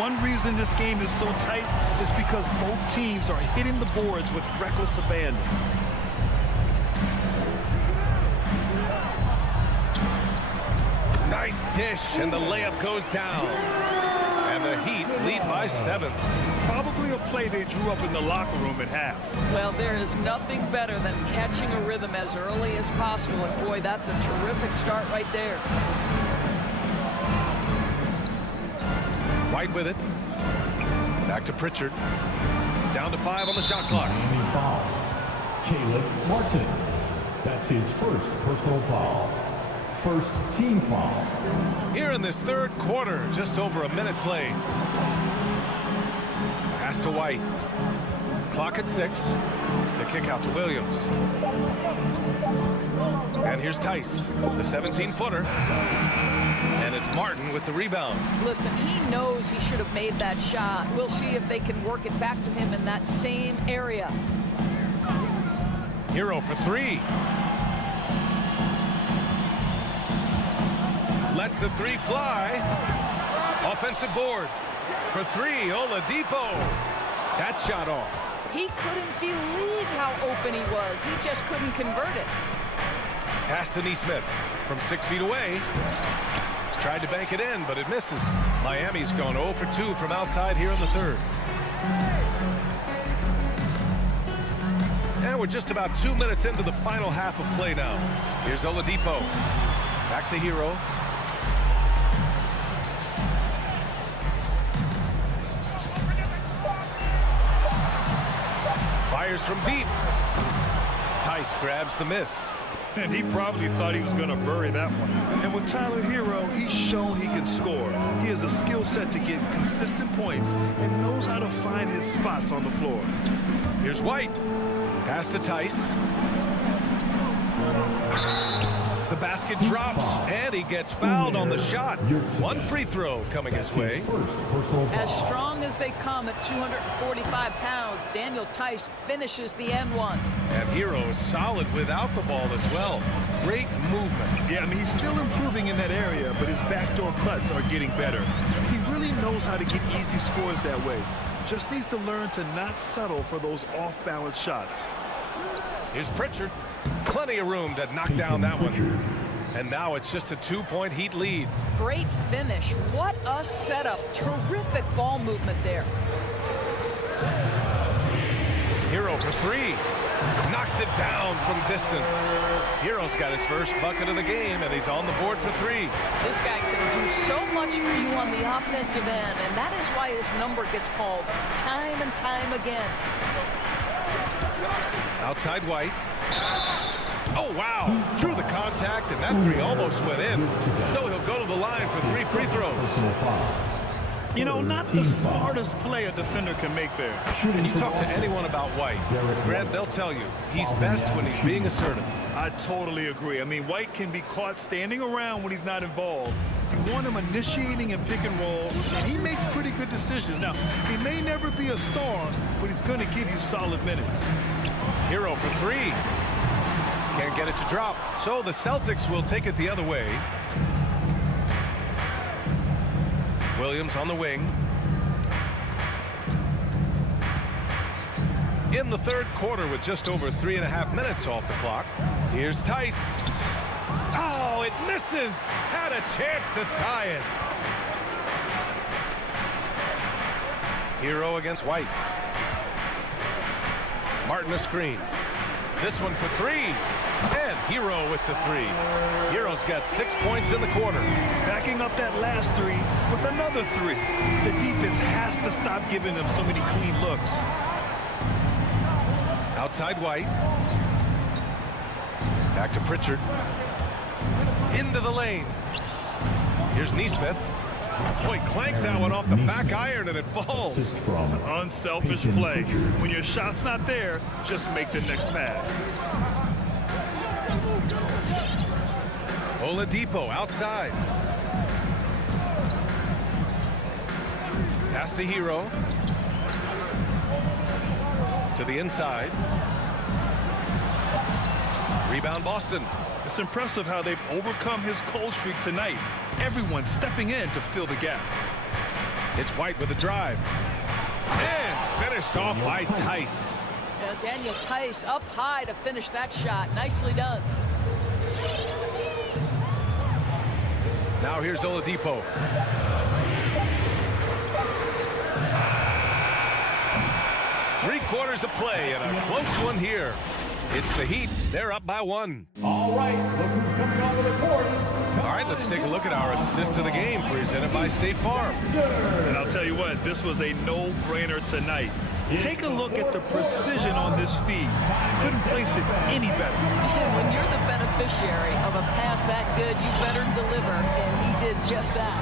One reason this game is so tight is because both teams are hitting the boards with reckless abandon. Nice dish, and the layup goes down. And the Heat lead by 7. Probably a play they drew up in the locker room at half. Well, there is nothing better than catching a rhythm as early as possible. And boy, that's a terrific start right there. White with it. Back to Pritchard. Down to 5 on the shot clock. Miami foul. Caleb Martin. That's his first personal foul. First team foul. Here in this third quarter, just over a minute played. Pass to White. Clock at 6. The kick out to Williams. And here's Tice, the 17-footer. And it's Martin with the rebound. Listen, he knows he should have made that shot. We'll see if they can work it back to him in that same area. Hero for 3. Lets the 3 fly. Offensive board for 3. Oladipo. That shot off. He couldn't believe how open he was. He just couldn't convert it. Pass to Neesmith from 6 feet away. Tried to bank it in, but it misses. Miami's gone 0 for 2 from outside here in the third. And we're just about 2 minutes into the final half of play now. Here's Oladipo. Back to Hero. Fires from deep. Tice grabs the miss. And he probably thought he was going to bury that one. And with Tyler Hero, he's shown he can score. He has a skill set to get consistent points and knows how to find his spots on the floor. Here's White. Pass to Tice. The basket drops, and he gets fouled on the shot. One free throw coming his way. As strong as they come at 245 pounds, Daniel Tice finishes the N1. And Hero is solid without the ball as well. Great movement. Yeah, I mean, he's still improving in that area, but his backdoor cuts are getting better. He really knows how to get easy scores that way. Just needs to learn to not settle for those off-balance shots. Here's Pritchard. Plenty of room to knock down that one. And now it's just a 2-point Heat lead. Great finish. What a setup. Terrific ball movement there. Hero for 3. Knocks it down from distance. Hero's got his first bucket of the game, and he's on the board for 3. This guy can do so much for you on the offensive end, and that is why his number gets called time and time again. Outside White. Oh, wow. Through the contact, and that 3 almost went in. So he'll go to the line for 3 free throws. You know, not the smartest play a defender can make there. And you talk to anyone about White, Grant, they'll tell you he's best when he's being assertive. I totally agree. I mean, White can be caught standing around when he's not involved. You want him initiating and pick and roll, and he makes pretty good decisions. Now, he may never be a star, but he's going to give you solid minutes. Hero for 3. Can't get it to drop. So the Celtics will take it the other way. Williams on the wing. In the third quarter with just over 3.5 minutes off the clock. Here's Tice. Oh, it misses. Had a chance to tie it. Hero against White. Martin a screen. This one for 3. And Hero with the 3. Hero's got 6 points in the quarter. Backing up that last 3 with another 3. The defense has to stop giving them so many clean looks. Outside White. Back to Pritchard. Into the lane. Here's Neesmith. Boy, clanks that one off the back iron and it falls. Unselfish play. When your shot's not there, just make the next pass. Oladipo outside. Pass to Hero. To the inside. Rebound Boston. It's impressive how they've overcome his cold streak tonight. Everyone stepping in to fill the gap. It's White with a drive. And finished off by Tice. Daniel Tice up high to finish that shot. Nicely done. Now here's Oladipo. Three-quarters of play and a close one here. It's the Heat. They're up by 1. All right, look who's coming onto the court. All right, let's take a look at our assist of the game presented by State Farm. And I'll tell you what, this was a no-brainer tonight. Take a look at the precision on this feed. Couldn't place it any better. And when you're the beneficiary of a pass that good, you better deliver, and he did just that.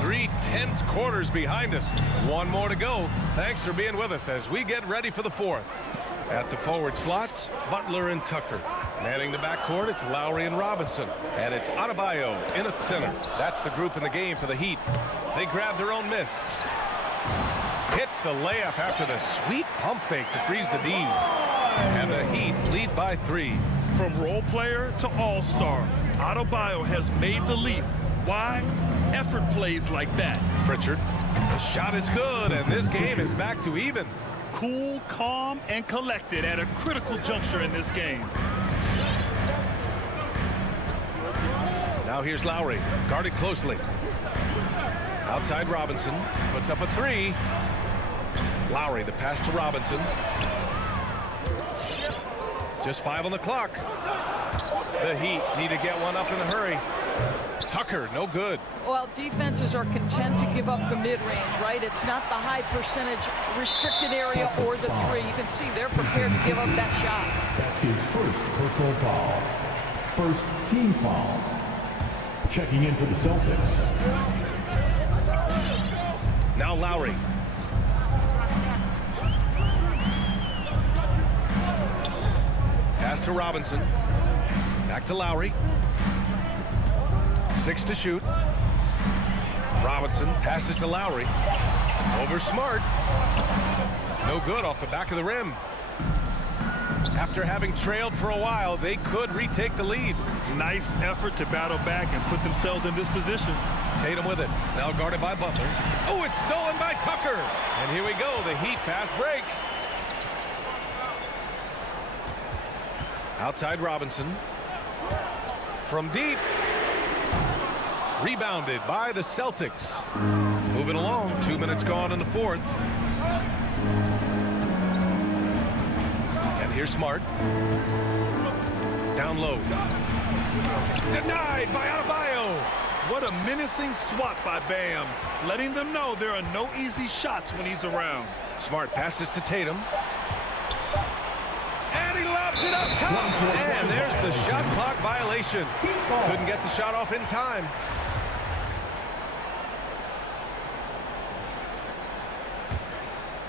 3 tense quarters behind us. 1 more to go. Thanks for being with us as we get ready for the 4th. At the forward slots, Butler and Tucker. Manning the backcourt, it's Lowry and Robinson. And it's Adebayo in at center. That's the group in the game for the Heat. They grab their own miss. Hits the layup after the sweet pump fake to freeze the D. And the Heat lead by 3. From role player to all-star, Adebayo has made the leap. Why? Effort plays like that. Pritchard, the shot is good, and this game is back to even. Cool, calm, and collected at a critical juncture in this game. Now here's Lowry, guarded closely. Outside Robinson, puts up a three. Lowry, the pass to Robinson. Just 5 on the clock. The Heat need to get one up in a hurry. Tucker, no good. Well, defenses are content to give up the mid-range, right? It's not the high percentage restricted area or the three. You can see they're prepared to give up that shot. That's his first personal foul. First team foul. Checking in for the Celtics. Now Lowry. Pass to Robinson. Back to Lowry. 6 to shoot. Robinson passes to Lowry. Over Smart. No good off the back of the rim. After having trailed for a while, they could retake the lead. Nice effort to battle back and put themselves in this position. Tatum with it. Now guarded by Butler. Oh, it's stolen by Tucker. And here we go. The Heat fast break. Outside Robinson. From deep. Rebounded by the Celtics. Moving along. 2 minutes gone in the fourth. And here's Smart. Down low. Denied by Adebayo. What a menacing swat by Bam. Letting them know there are no easy shots when he's around. Smart passes to Tatum. And he lobs it up top. And there's the shot clock violation. Couldn't get the shot off in time.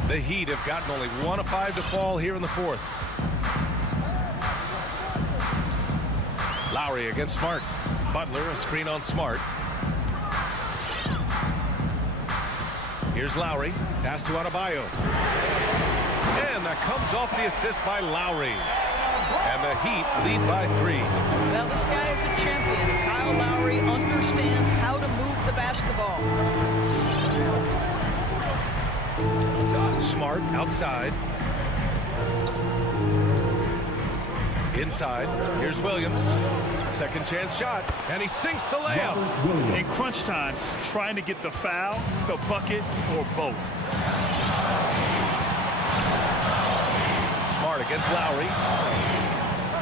The Heat have gotten only 1 of 5 to fall here in the fourth. Lowry against Smart. Butler, a screen on Smart. Here's Lowry. Pass to Adebayo. And that comes off the assist by Lowry. And the Heat lead by 3. Well, this guy is a champion. Kyle Lowry understands how to move the basketball. Smart outside. Inside. Here's Williams. Second chance shot. And he sinks the layup. In crunch time, trying to get the foul, the bucket, or both. Smart against Lowry.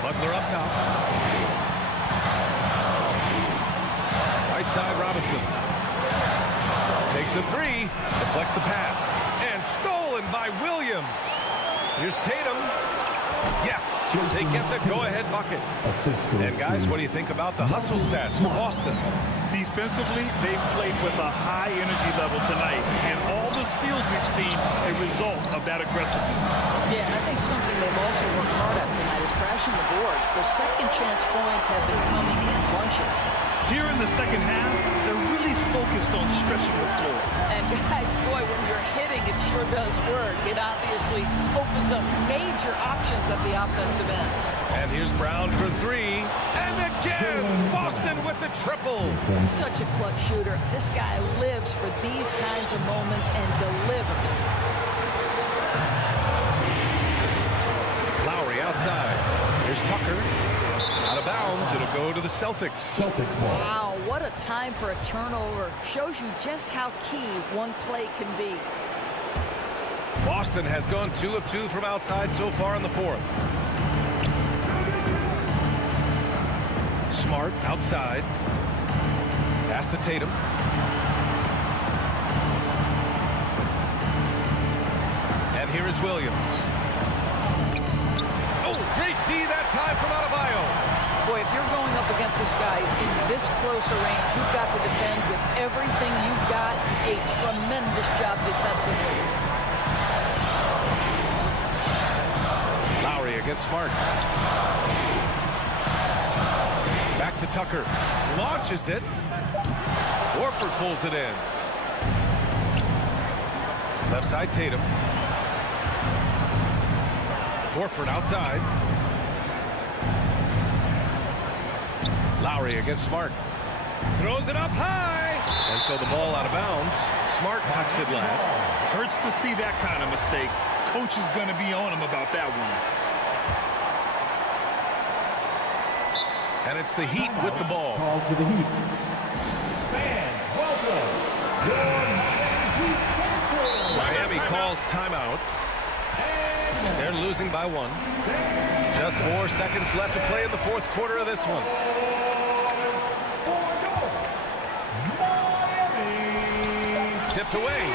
Butler up top. Right side Robinson. Takes a three. Deflects the pass. And stolen by Williams. Here's Tatum. Yes, they get the go-ahead bucket. And guys, what do you think about the hustle stats for Boston? Defensively, they played with a high energy level tonight, and all the steals we've seen a result of that aggressiveness. Yeah, I think something they've also worked hard at tonight is crashing the boards. Their second chance points have been coming in bunches. Here in the second half, they're really focused on stretching the floor. And guys, boy, when you're hitting, it sure does work. It obviously opens up major options at the offensive end. And here's Brown for three. And again, Boston with the triple. Such a clutch shooter. This guy lives for these kinds of moments and delivers. Lowry outside. Here's Tucker. Out of bounds. It'll go to the Celtics. Celtics ball. Wow, what a time for a turnover. Shows you just how key one play can be. Boston has gone 2 of 2 from outside so far in the fourth. Smart outside. Pass to Tatum. And here is Williams. Oh, great D that time from Adebayo. Boy, if you're going up against this guy in this close a range, you've got to defend with everything you've got. A tremendous job defensively. Lowry against Smart. Back to Tucker. Launches it. Horford pulls it in. Left side Tatum. Horford outside. Lowry against Smart. Throws it up high. And so the ball out of bounds. Smart touched it last. Hurts to see that kind of mistake. Coach is going to be on him about that one. And it's the Heat with the ball. Call for the Heat. Fans, welcome. Miami calls timeout. They're losing by 1. Just 4 seconds left to play in the fourth quarter of this one. Tipped away.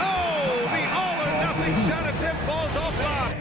Oh, the all-or-nothing shot attempt falls offline.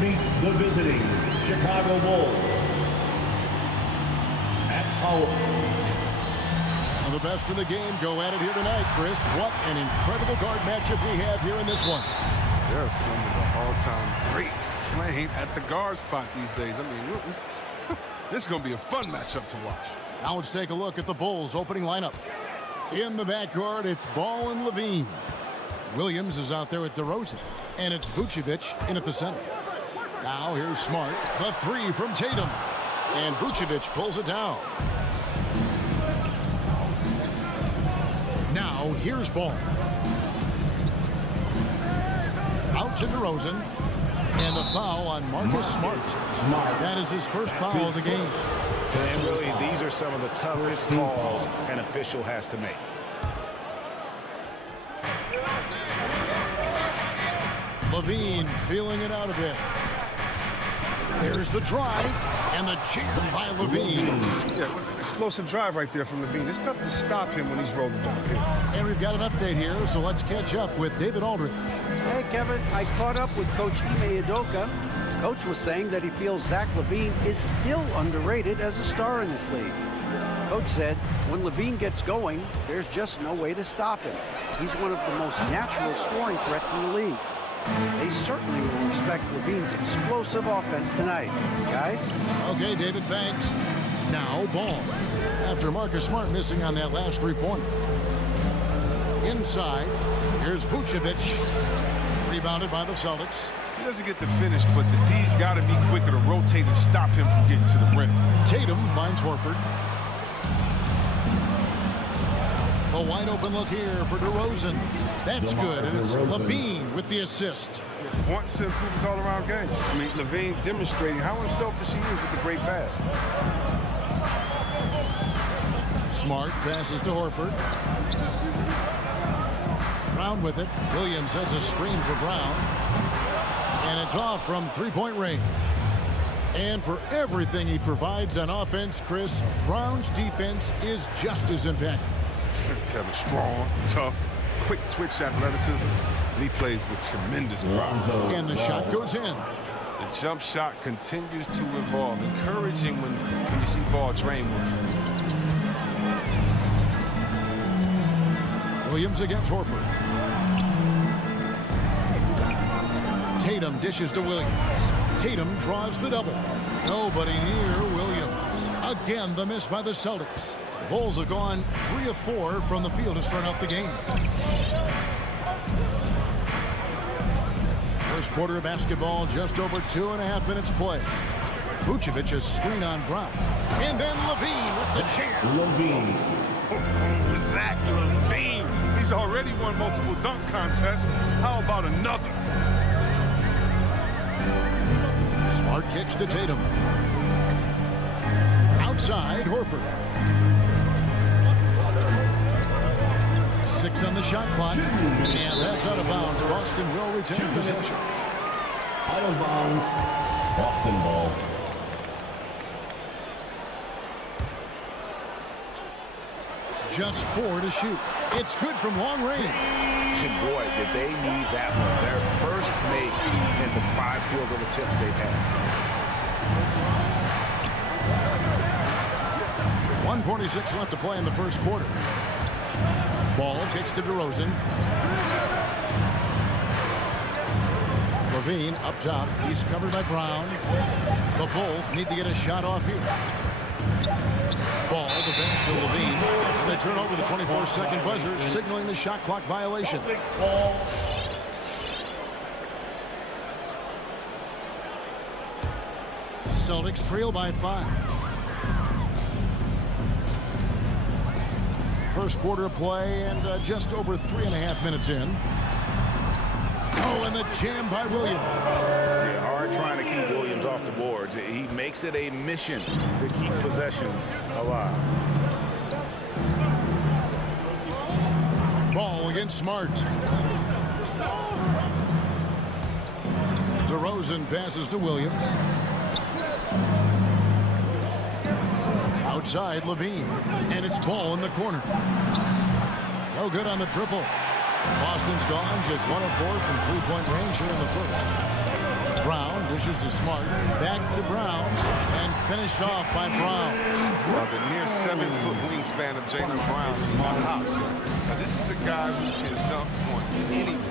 meet the visiting Chicago Bulls. At power. The best in the game go at it here tonight, Chris. What an incredible guard matchup we have here in this one. There are some of the all-time greats playing at the guard spot these days. I mean, look, this is going to be a fun matchup to watch. Now let's take a look at the Bulls' opening lineup. In the backcourt, it's Ball and Levine. Williams is out there with DeRozan. And it's Vucevic in at the center. Now here's Smart. The three from Tatum. And Vucevic pulls it down. Now here's Ball. Out to DeRozan. And the foul on Marcus Smart. That is his first foul of the game. And really, these are some of the toughest calls an official has to make. Levine feeling it out a bit. There's the drive and the jam by Levine. Yeah, explosive drive right there from Levine. It's tough to stop him when he's rolling downhill. And we've got an update here, so let's catch up with David Aldridge. Hey, Kevin, I caught up with Coach Ime Udoka. Coach was saying that he feels Zach LaVine is still underrated as a star in this league. Coach said when LaVine gets going, there's just no way to stop him. He's one of the most natural scoring threats in the league. They certainly will respect LaVine's explosive offense tonight. Guys? Okay, David, thanks. Now, Ball. After Marcus Smart missing on that last three-pointer. Inside, here's Vucevic. Rebounded by the Celtics. He doesn't get the finish, but the D's got to be quicker to rotate and stop him from getting to the rim. Tatum finds Horford. A wide open look here for DeRozan. That's good, and it's Levine with the assist. Wanting to improve his all-around game. I mean, Levine demonstrating how unselfish he is with the great pass. Smart passes to Horford. Brown with it. Williams has a screen for Brown. And it's off from three-point range. And for everything he provides on offense, Chris, Brown's defense is just as impactful. Kevin, strong, tough, quick twitch athleticism, and he plays with tremendous pride. And the shot goes in. The jump shot continues to evolve, encouraging when you see Ball drain one. Williams against Horford. Tatum dishes to Williams. Tatum draws the double. Nobody near Williams. Again, the miss by the Celtics. The Bulls have gone 3 of 4 from the field to start out the game. First quarter of basketball, just over 2.5 minutes play. Vucevic a screen on Brown. And then Levine with the jam. Levine. Zach LaVine. He's already won multiple dunk contests. How about another? Smart kicks to Tatum. Outside, Horford. 6 on the shot clock. And that's out of bounds. Boston will retain possession. Out of bounds. Boston ball. Just 4 to shoot. It's good from long range. And boy, did they need that one. Their first make in the 5 field goal attempts they've had. 1:46 left to play in the first quarter. Ball kicks to DeRozan. Levine up top. He's covered by Brown. The Bulls need to get a shot off here. Ball, the bench to Levine. And they turn over the 24-second buzzer, signaling the shot clock violation. Celtics trail by 5. First quarter of play and just over 3.5 minutes in. Oh, and the jam by Williams. Yeah, hard trying to keep Williams off the boards. He makes it a mission to keep possessions alive. Ball against Smart. DeRozan passes to Williams. Outside, Levine. And it's Ball in the corner. No good on the triple. Boston's gone just 1 of 4 from three-point range here in the first. Brown pushes to Smart. Back to Brown. And finished off by Brown. Well, the near 7-foot wingspan of Jaylen Brown is my house. Now, this is a guy who can dunk on anyone.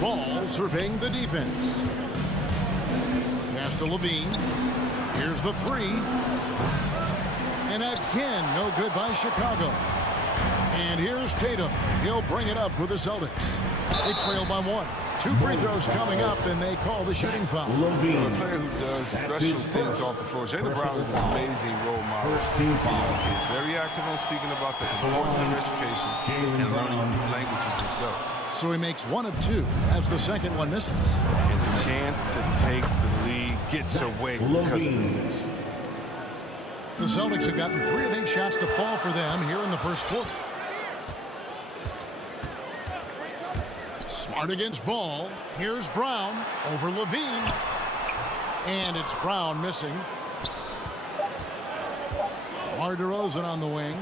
Ball surveying the defense. Pass to Levine. Here's the three. And again, no good by Chicago. And here's Tatum. He'll bring it up for the Celtics. They trail by 1. 2 free throws coming up, and they call the shooting foul. A player who does special things off the floor. Jaylen Brown is an amazing role model. He's very active on speaking about the importance of education and learning new languages himself. So he makes 1 of 2 as the second one misses. And the chance to take the lead gets away because of the miss. The Celtics have gotten 3 of 8 shots to fall for them here in the first quarter. Smart against Ball. Here's Brown over Levine. And it's Brown missing. DeRozan on the wing.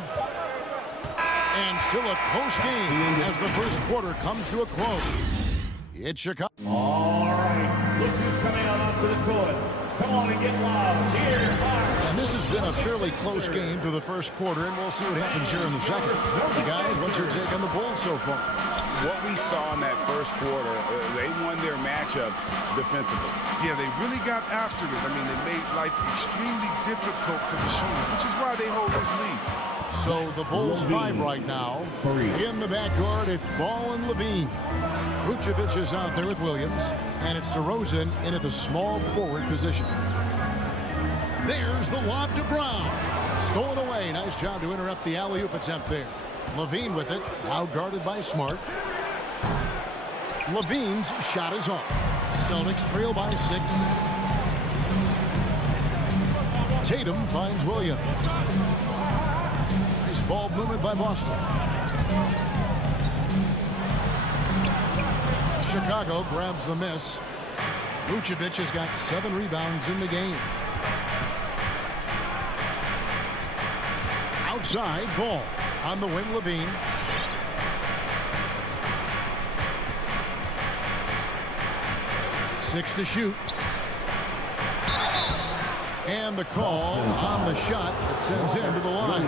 And still a close game as the first quarter comes to a close. It's Chicago. All right, look who's coming out onto the court. Come on and get loud. Here, and this has been a fairly close game through the first quarter, and we'll see what happens here in the second. Guys, what's your take on the Bulls so far? What we saw in that first quarter, they won their matchups defensively. Yeah, they really got after it. I mean, they made life extremely difficult for the shooters, which is why they hold this lead. So the Bulls 5 right now. In the backcourt, it's Ball and Levine. Vucevic is out there with Williams, and it's DeRozan in at the small forward position. There's the lob to Brown. Stolen away. Nice job to interrupt the alley-oop attempt there. Levine with it, now guarded by Smart. Levine's shot is off. Celtics trail by 6. Tatum finds Williams. Nice ball movement by Boston. Chicago grabs the miss. Vucevic has got 7 rebounds in the game. Outside, Ball. On the wing, Levine. Six to shoot. And the call on the shot that sends him to the line.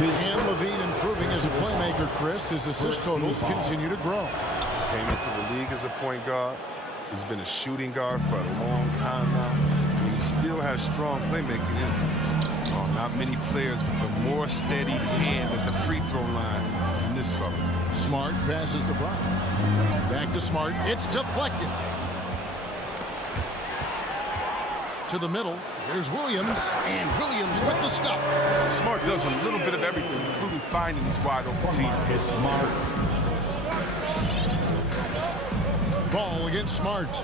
And Levine improving as a playmaker, Chris. His assist totals continue to grow. Came into the league as a point guard. He's been a shooting guard for a long time now. And he still has strong playmaking instincts. Not many players with a more steady hand at the free throw line than this fella. Smart passes to Brown. Back to Smart. It's deflected. To the middle. Here's Williams. And Williams with the stuff. Smart does a little bit of everything, including finding these wide open teams. Smart. Ball against Smart.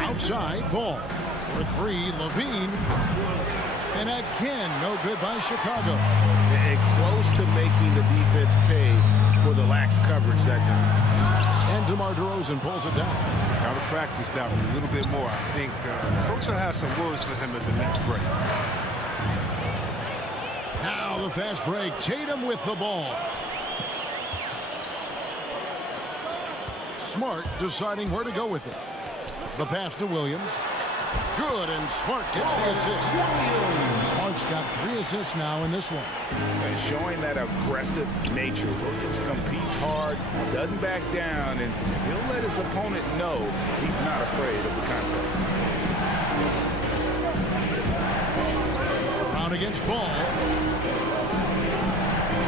Outside, Ball. For 3, Levine. And again, no good by Chicago. And close to making the defense pay for the lax coverage that time. And DeRozan pulls it down. Got to practice that one a little bit more. I think Coach will have some words for him at the next break. Now the fast break. Tatum with the ball. Smart deciding where to go with it. The pass to Williams. Good, and Smart gets the assist. Smart's got 3 assists now in this one. And showing that aggressive nature. Williams competes hard, doesn't back down, and he'll let his opponent know he's not afraid of the contact. Brown against Ball.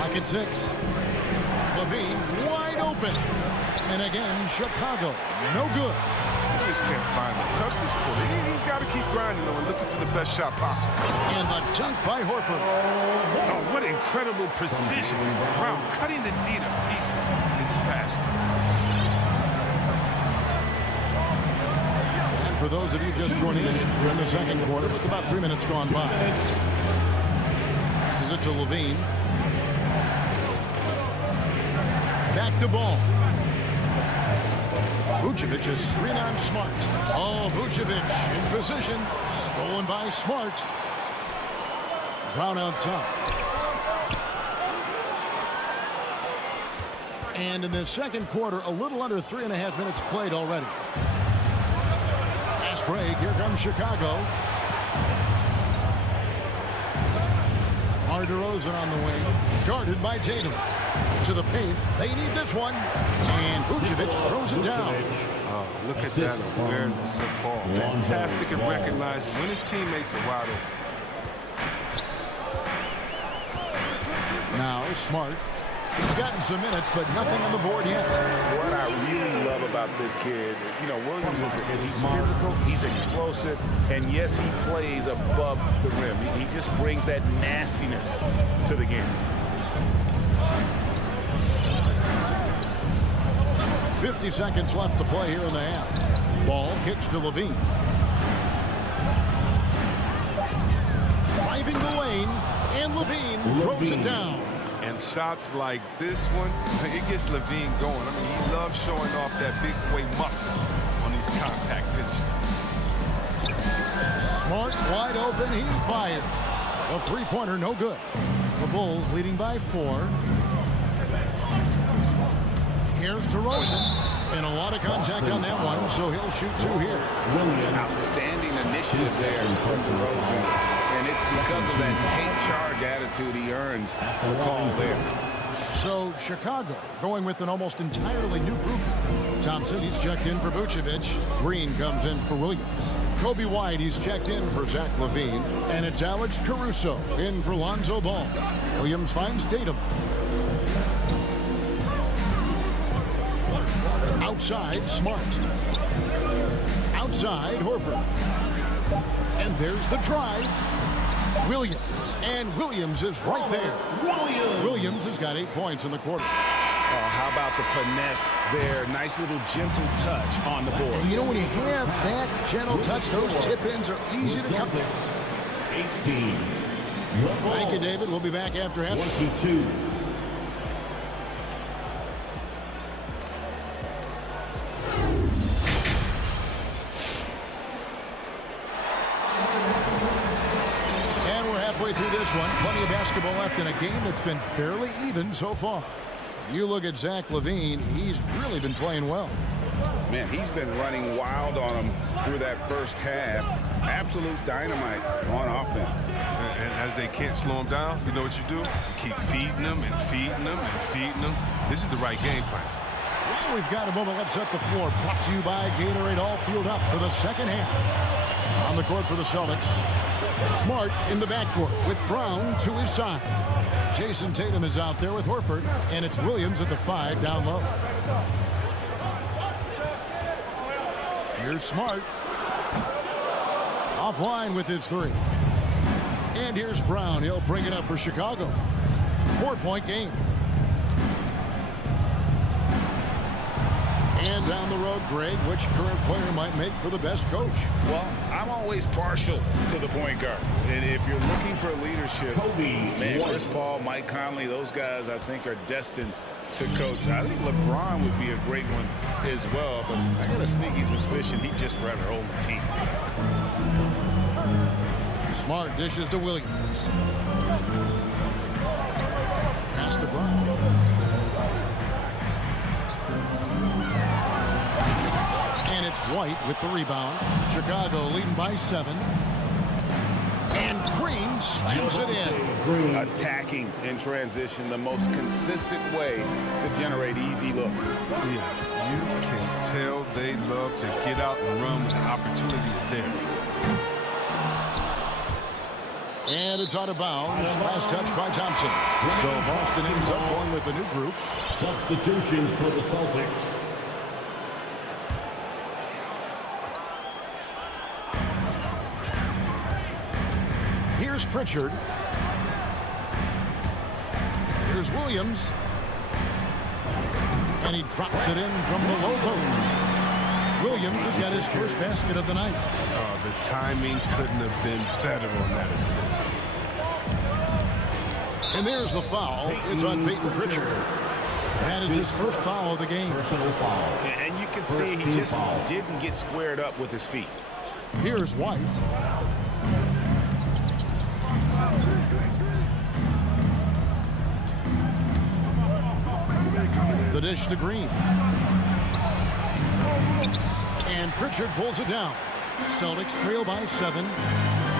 Pocket 6. Levine wide open. And again, Chicago. No good. Just can't find the touch this quarter. He's got to keep grinding though and looking for the best shot possible. And the dunk by Horford. Oh, what incredible precision. Brown cutting the D to pieces in his pass. And for those of you just joining us, we're in the second quarter with about 3 minutes gone by. Passes it to Levine. Back to Ball. Vucevic is screen on Smart. Oh, Vucevic in position. Stolen by Smart. Brown outside. And in the second quarter, a little under 3.5 minutes played already. Fast break. Here comes Chicago. DeRozan on the wing, guarded by Tatum. To the paint. They need this one. And Vucevic throws it down. Oh, look at that awareness of ball. Fantastic at recognizing when his teammates are wide open. Now Smart. He's gotten some minutes, but nothing on the board yet. What I really love about this kid, Williams he's physical, he's explosive, and yes, he plays above the rim. He just brings that nastiness to the game. 50 seconds left to play here in the half. Ball kicks to Levine. Driving the lane, and Levine throws it down. And shots like this one, it gets Levine going. I mean, he loves showing off that big boy muscle on these contact finishes. Smart wide open, he fires. A three-pointer, no good. The Bulls leading by 4. Here's DeRozan. And a lot of contact on that one, so he'll shoot 2 here. Outstanding initiative there from DeRozan. And it's because of that take charge attitude he earns the call there. So Chicago going with an almost entirely new group. Thompson, he's checked in for Vucevic. Green comes in for Williams. Kobe White, he's checked in for Zach LaVine. And it's Alex Caruso in for Lonzo Ball. Williams finds Tatum. Outside, Smart. Outside, Horford. And there's the drive. Williams. And Williams is right there. Williams has got 8 points in the quarter. Oh, how about the finesse there? Nice little gentle touch on the board. And when you have that gentle touch, those tip-ins are easy to come. 18. Thank you, David. We'll be back after half. 22. Through this one, plenty of basketball left in a game that's been fairly even so far. You look at Zach LaVine, he's really been playing well. Man, he's been running wild on him through that first half. Absolute dynamite on offense. And as they can't slow him down, you know what you do? You keep feeding them and feeding them and feeding them. This is the right game plan. Well, we've got a moment. Let's set the floor. Brought to you by Gatorade, all fueled up for the second half. On the court for the Celtics. Smart in the backcourt with Brown to his side. Jason Tatum is out there with Horford, and it's Williams at the 5 down low. Here's Smart. Offline with his 3. And here's Brown. He'll bring it up for Chicago. 4-point game. And down the road, Greg, which current player might make for the best coach? Well, I'm always partial to the point guard. And if you're looking for leadership, man, Chris Paul, Mike Conley, those guys I think are destined to coach. I think LeBron would be a great one as well, but I got a sneaky suspicion he'd just rather hold the team. Smart dishes to Williams. Pass to Brown. And it's White with the rebound. Chicago leading by 7. And Green slams it in. Attacking in transition, the most consistent way to generate easy looks. Yeah, you can tell they love to get out and run when the opportunity is there. And it's out of bounds. Last touch by Thompson. So Boston ends up going with the new group. Substitutions for the Celtics. Here's Pritchard. Here's Williams. And he drops it in from the low post. Williams has got his first basket of the night. Oh, the timing couldn't have been better on that assist. And there's the foul. It's on Peyton Pritchard. That is his first foul of the game. Personal foul. And you can see he just didn't get squared up with his feet. Here's White. The The dish to Green. And Pritchard pulls it down. Celtics trail by 7.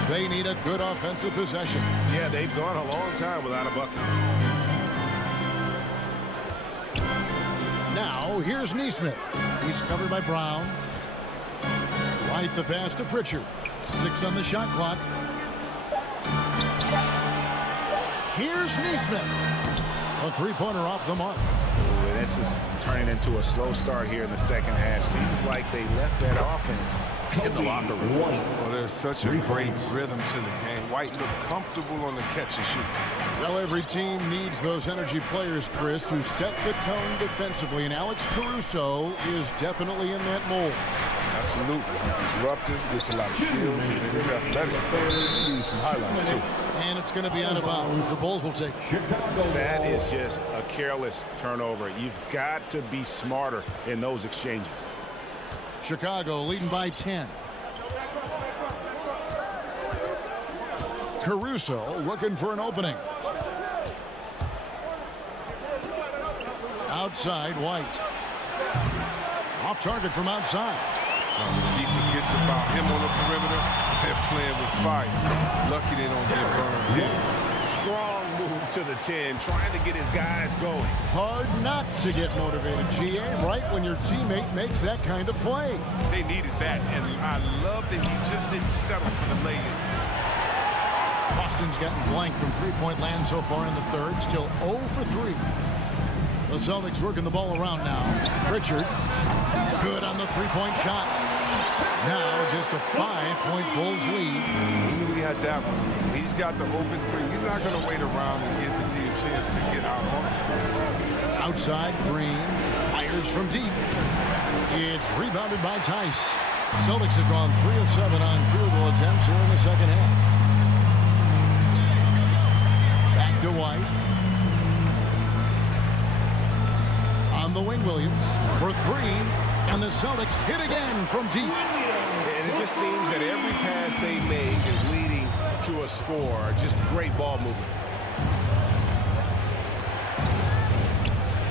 They need a good offensive possession. Yeah, they've gone a long time without a bucket. Now, here's Neesmith. He's covered by Brown. Right the pass to Pritchard. 6 on the shot clock. Here's Neesmith. A three-pointer off the mark. Ooh, this is turning into a slow start here in the second half. Seems like they left that offense in the locker room. Well, there's such a great rhythm to the game. White looked comfortable on the catch and shoot. Well, every team needs those energy players, Chris, who set the tone defensively, and Alex Caruso is definitely in that mold. Absolutely. He's disruptive, gets a lot of steals, and he's athletic. He's some highlights, too. And it's going to be out of bounds. The Bulls will take it. That is just a careless turnover. You've got to be smarter in those exchanges. Chicago leading by 10. Caruso looking for an opening. Outside, White. Off target from outside. He forgets about him on the perimeter. They're playing with fire. Lucky they don't get burned here. Strong move to the 10, trying to get his guys going. Hard not to get motivated, GA, right when your teammate makes that kind of play. They needed that, and I love that he just didn't settle for the lay-in. Boston's gotten blank from three-point land so far in the third. Still 0 for 3. The Celtics working the ball around now. Pritchard, good on the three-point shot. Now just a 5-point Bulls lead. He knew he had that one. He's got the open three. He's not going to wait around and give the D a chance to get out on him. Outside, Green fires from deep. It's rebounded by Tice. Celtics have gone 3 of 7 on field goal attempts here in the second half. Back to White. On the wing, Williams for 3, and the Celtics hit again from deep. And it just seems that every pass they make is leading to a score. Just great ball movement.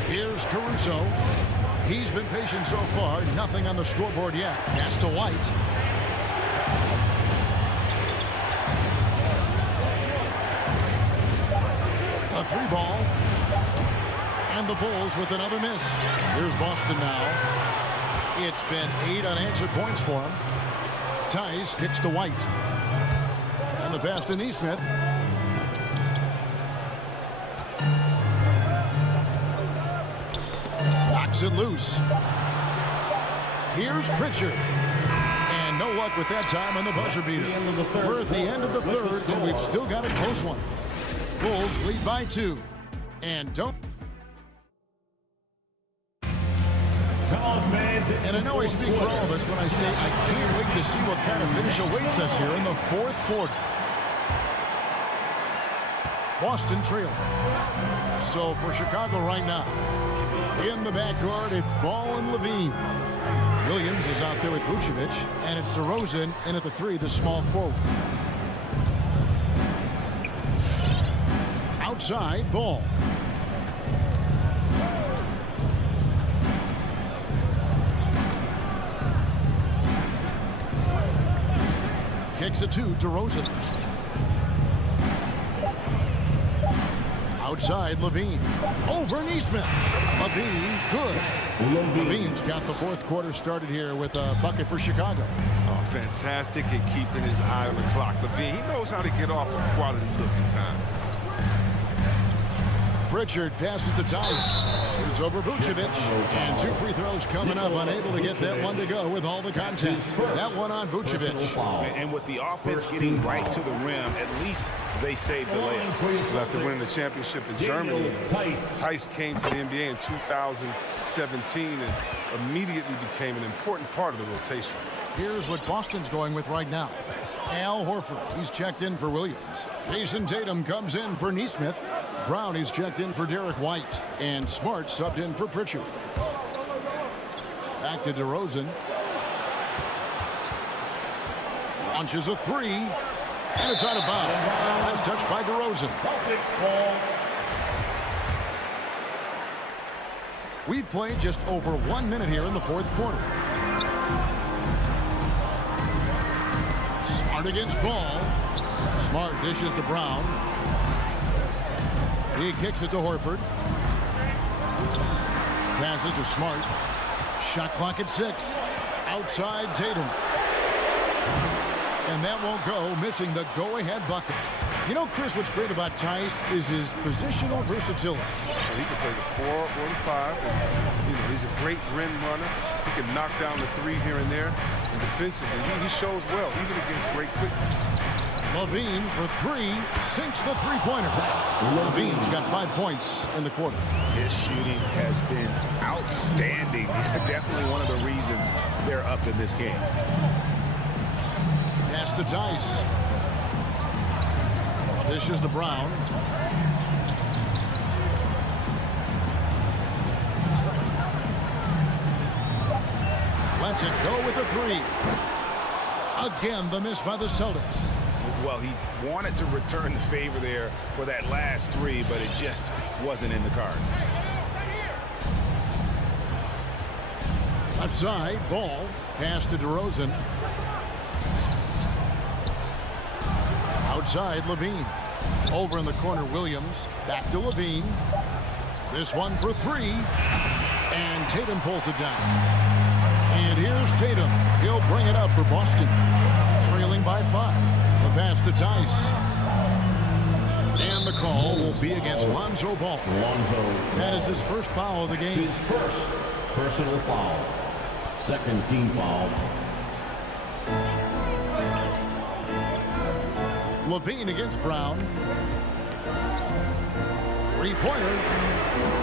Here's Caruso. He's been patient so far. Nothing on the scoreboard yet. Pass to White. A 3-ball. And the Bulls with another miss. Here's Boston now. It's been 8 unanswered points for him. Tice kicks to White. And the pass to Neesmith. Knocks it loose. Here's Pritchard. And no luck with that time on the buzzer beater. We're at the end of the third, and we've still got a close one. Bulls lead by 2. And don't... And I know I speak for all of us when I say I can't wait to see what kind of finish awaits us here in the fourth quarter. Boston trailing. So for Chicago right now, in the backcourt, it's Ball and Levine. Williams is out there with Vucevic, and it's DeRozan in at the 3, the small forward. Outside, Ball. Kicks it to DeRozan. Outside, Levine. Over Neesmith. Levine, good. Levine's got the fourth quarter started here with a bucket for Chicago. Oh, fantastic at keeping his eye on the clock. Levine, he knows how to get off a quality-looking time. Pritchard passes to Tice. Shoots over Vucevic. And 2 free throws coming up. Unable to get that one to go with all the contact. That one on Vucevic. And with the offense getting right to the rim, at least they saved the layup. After winning the championship in Germany, Tice came to the NBA in 2017 and immediately became an important part of the rotation. Here's what Boston's going with right now. Al Horford, he's checked in for Williams. Jason Tatum comes in for Neesmith. Brown, he's checked in for Derek White. And Smart subbed in for Pritchard. Back to DeRozan. Launches a 3. And it's out of bounds. Last touch by DeRozan. We've played just over 1 minute here in the fourth quarter. Smart against Ball. Smart dishes to Brown. He kicks it to Horford. Passes to Smart. Shot clock at 6. Outside Tatum. And that won't go, missing the go-ahead bucket. You know, Chris, what's great about Tice is his positional versatility. He can play the 4 or the 5. And, he's a great rim runner. He can knock down the 3 here and there. And defensively, he shows well, even against great quickness. Levine for 3, sinks the three-pointer. Levine's got 5 points in the quarter. His shooting has been outstanding. Definitely one of the reasons they're up in this game. Pass to Tice. Dishes to Brown. Lets it go with the 3. Again, the miss by the Celtics. Well, he wanted to return the favor there for that last 3, but it just wasn't in the cards. Left side, Ball. Pass to DeRozan. Outside, Levine. Over in the corner, Williams. Back to Levine. This one for 3. And Tatum pulls it down. And here's Tatum. He'll bring it up for Boston. Trailing by 5. The pass to Tice. And the call will be against Lonzo Ball. That is his first foul of the game. His first personal foul. Second team foul. Levine against Brown. Three-pointer.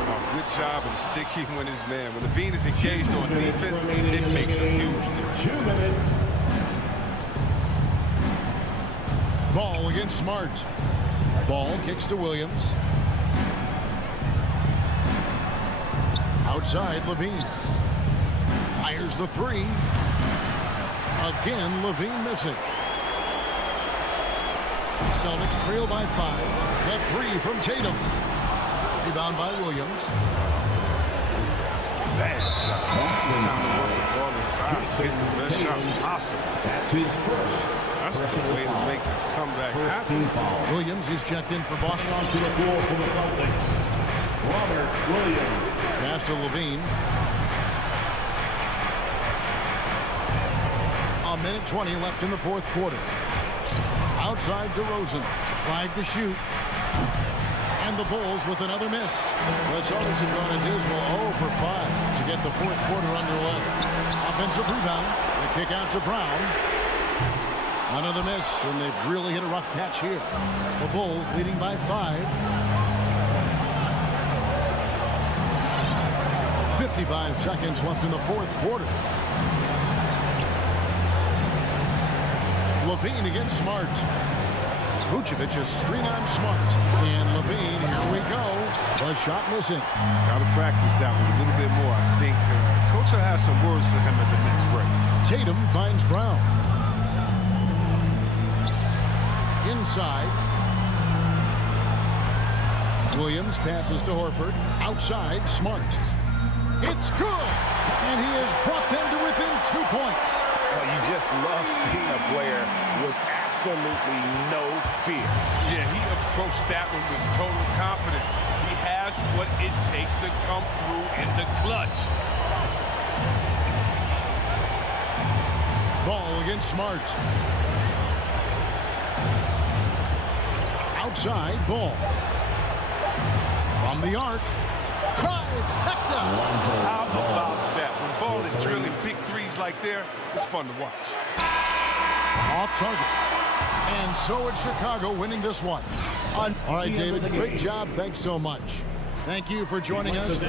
Oh, good job of sticking with his man. When Levine is engaged on defense, it makes a huge difference. 2 minutes. Ball against Smart. Ball kicks to Williams. Outside, Levine. Fires the 3. Again, Levine missing. Celtics trail by 5. The 3 from Tatum. Rebound by Williams. Bad shot. Time to work the ball inside. Get the best shot possible. That's his first. That's the way to make the comeback happen. Williams is checked in for Boston. On to the floor for the Celtics. Robert Williams. Pass to Levine. A minute 20 left in the fourth quarter. Outside DeRozan. 5 to shoot. And the Bulls with another miss. The Celtics have gone a dismal 0 for 5 to get the fourth quarter underway. Offensive rebound. The kick out to Brown. Another miss, and they've really hit a rough patch here. The Bulls leading by 5. 55 seconds left in the fourth quarter. Levine against Smart. Vucevic is screen on Smart. And Levine, here we go. The shot missing. Got to practice that one a little bit more. I think Coach will have some words for him at the next break. Tatum finds Brown. Inside. Williams passes to Horford. Outside, Smart. It's good! And he has brought them to within 2 points. Well, you just love seeing a player with absolutely no fear. Yeah, he approached that one with total confidence. He has what it takes to come through in the clutch. Ball against Smart. Outside, Ball. From the arc. Trifecta! How about that? When Ball is drilling big threes like there, it's fun to watch. Off target. And so it's Chicago winning this one. All right, David, great job. Thanks so much. Thank you for joining us.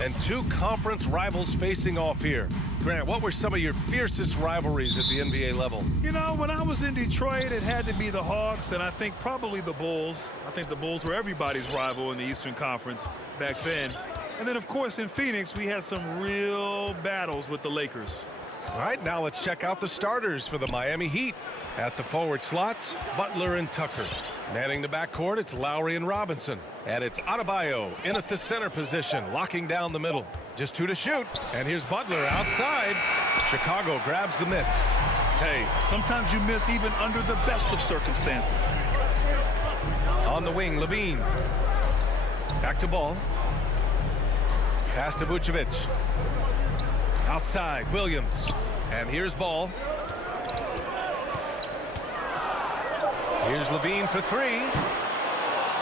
And two conference rivals facing off here. Grant, what were some of your fiercest rivalries at the NBA level? You know, when I was in Detroit, it had to be the Hawks, and I think probably the Bulls. I think the Bulls were everybody's rival in the Eastern Conference back then. And then, of course, in Phoenix, we had some real battles with the Lakers. All right, now let's check out the starters for the Miami Heat. At the forward slots, Butler and Tucker. Manning the backcourt, it's Lowry and Robinson. And it's Adebayo in at the center position, locking down the middle. Just two to shoot. And here's Butler outside. Chicago grabs the miss. Hey, sometimes you miss even under the best of circumstances. On the wing, Levine. Back to ball. Pass to Vucevic. Outside, Williams. And here's Ball. Here's Levine for three.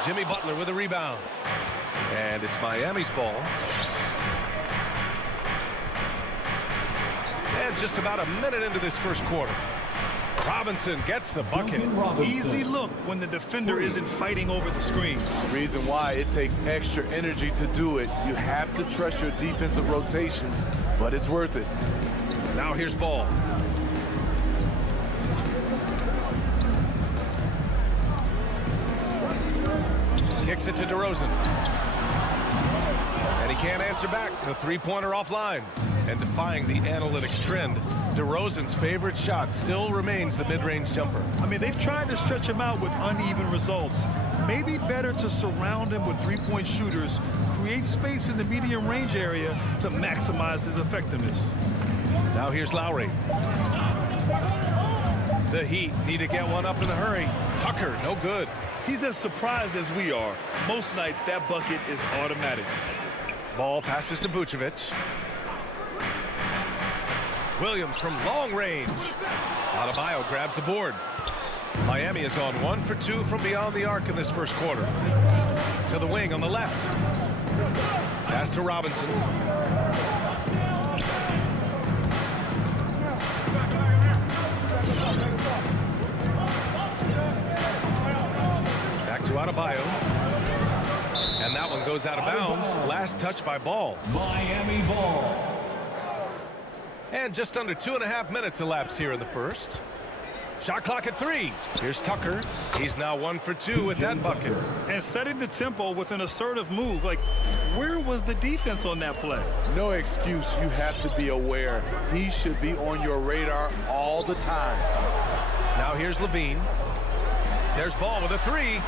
Jimmy Butler with a rebound. And it's Miami's ball. And just about a minute into this first quarter. Robinson gets the bucket. Easy look when the defender isn't fighting over the screen. Reason why it takes extra energy to do it. You have to trust your defensive rotations, but it's worth it. Now here's Ball. Kicks it to DeRozan. And he can't answer back. The three-pointer offline. And defying the analytics trend, DeRozan's favorite shot still remains the mid-range jumper. I mean, they've tried to stretch him out with uneven results. Maybe better to surround him with three-point shooters, create space in the medium range area to maximize his effectiveness. Now here's Lowry. The Heat need to get one up in a hurry. Tucker, no good. He's as surprised as we are. Most nights, that bucket is automatic. Ball passes to Vucevic. Williams from long range. Adebayo grabs the board. Miami has gone 1 for 2 from beyond the arc in this first quarter. To the wing on the left. Pass to Robinson. Back to Adebayo. And that one goes out of bounds. Last touch by Ball. Miami ball. And just under 2.5 minutes elapsed here in the first. Shot clock at 3. Here's Tucker. He's now 1 for 2 with that bucket. And setting the tempo with an assertive move. Like, where was the defense on that play? No excuse. You have to be aware. He should be on your radar all the time. Now here's Levine. There's Ball with a 3.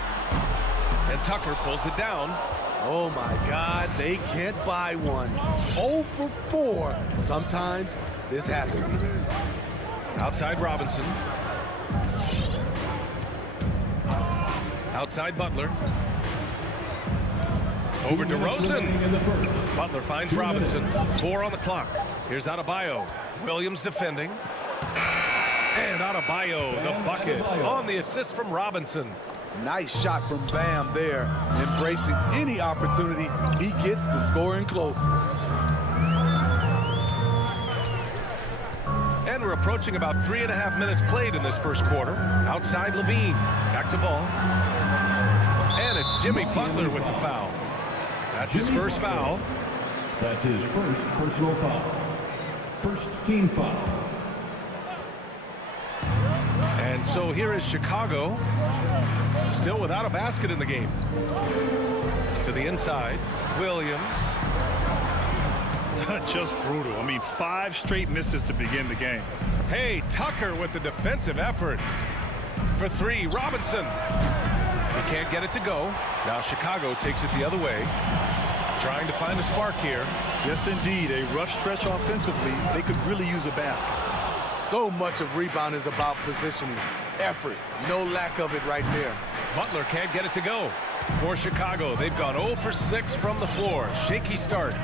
And Tucker pulls it down. Oh, my God. They can't buy one. 0 for 4. Sometimes this happens. Outside Robinson. Outside Butler. Over DeRozan. Butler finds Robinson. 4 on the clock. Here's Adebayo. Williams defending. And Adebayo, the bucket on the assist from Robinson. Nice shot from Bam there, embracing any opportunity he gets to scoring close. And we're approaching about 3.5 minutes played in this first quarter. Outside Levine, back to Ball. And it's Jimmy Butler with the foul. That's his first foul. That's his first personal foul. First team foul. And so here is Chicago, still without a basket in the game. To the inside, Williams. Just brutal. I mean, 5 straight misses to begin the game. Hey, Tucker with the defensive effort. For 3, Robinson. He can't get it to go. Now Chicago takes it the other way. Trying to find a spark here. Yes, indeed. A rough stretch offensively. They could really use a basket. So much of rebound is about positioning. Effort. No lack of it right there. Butler can't get it to go. For Chicago, they've gone 0 for 6 from the floor. Shaky start.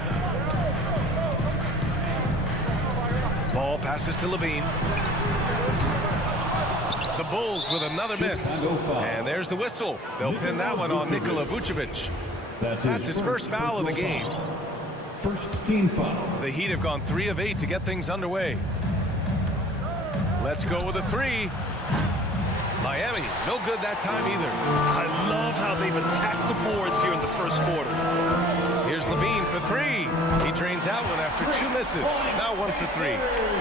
Ball passes to Levine. The Bulls with another miss. And there's the whistle. They'll pin that one on Nikola Vucevic. That's his first foul of the game. First team foul. The Heat have gone 3 of 8 to get things underway. Let's go with a 3. Miami, no good that time either. I love how they've attacked the boards here in the first quarter. Here's Levine for three. He drains out one after two misses. Now 1 for 3.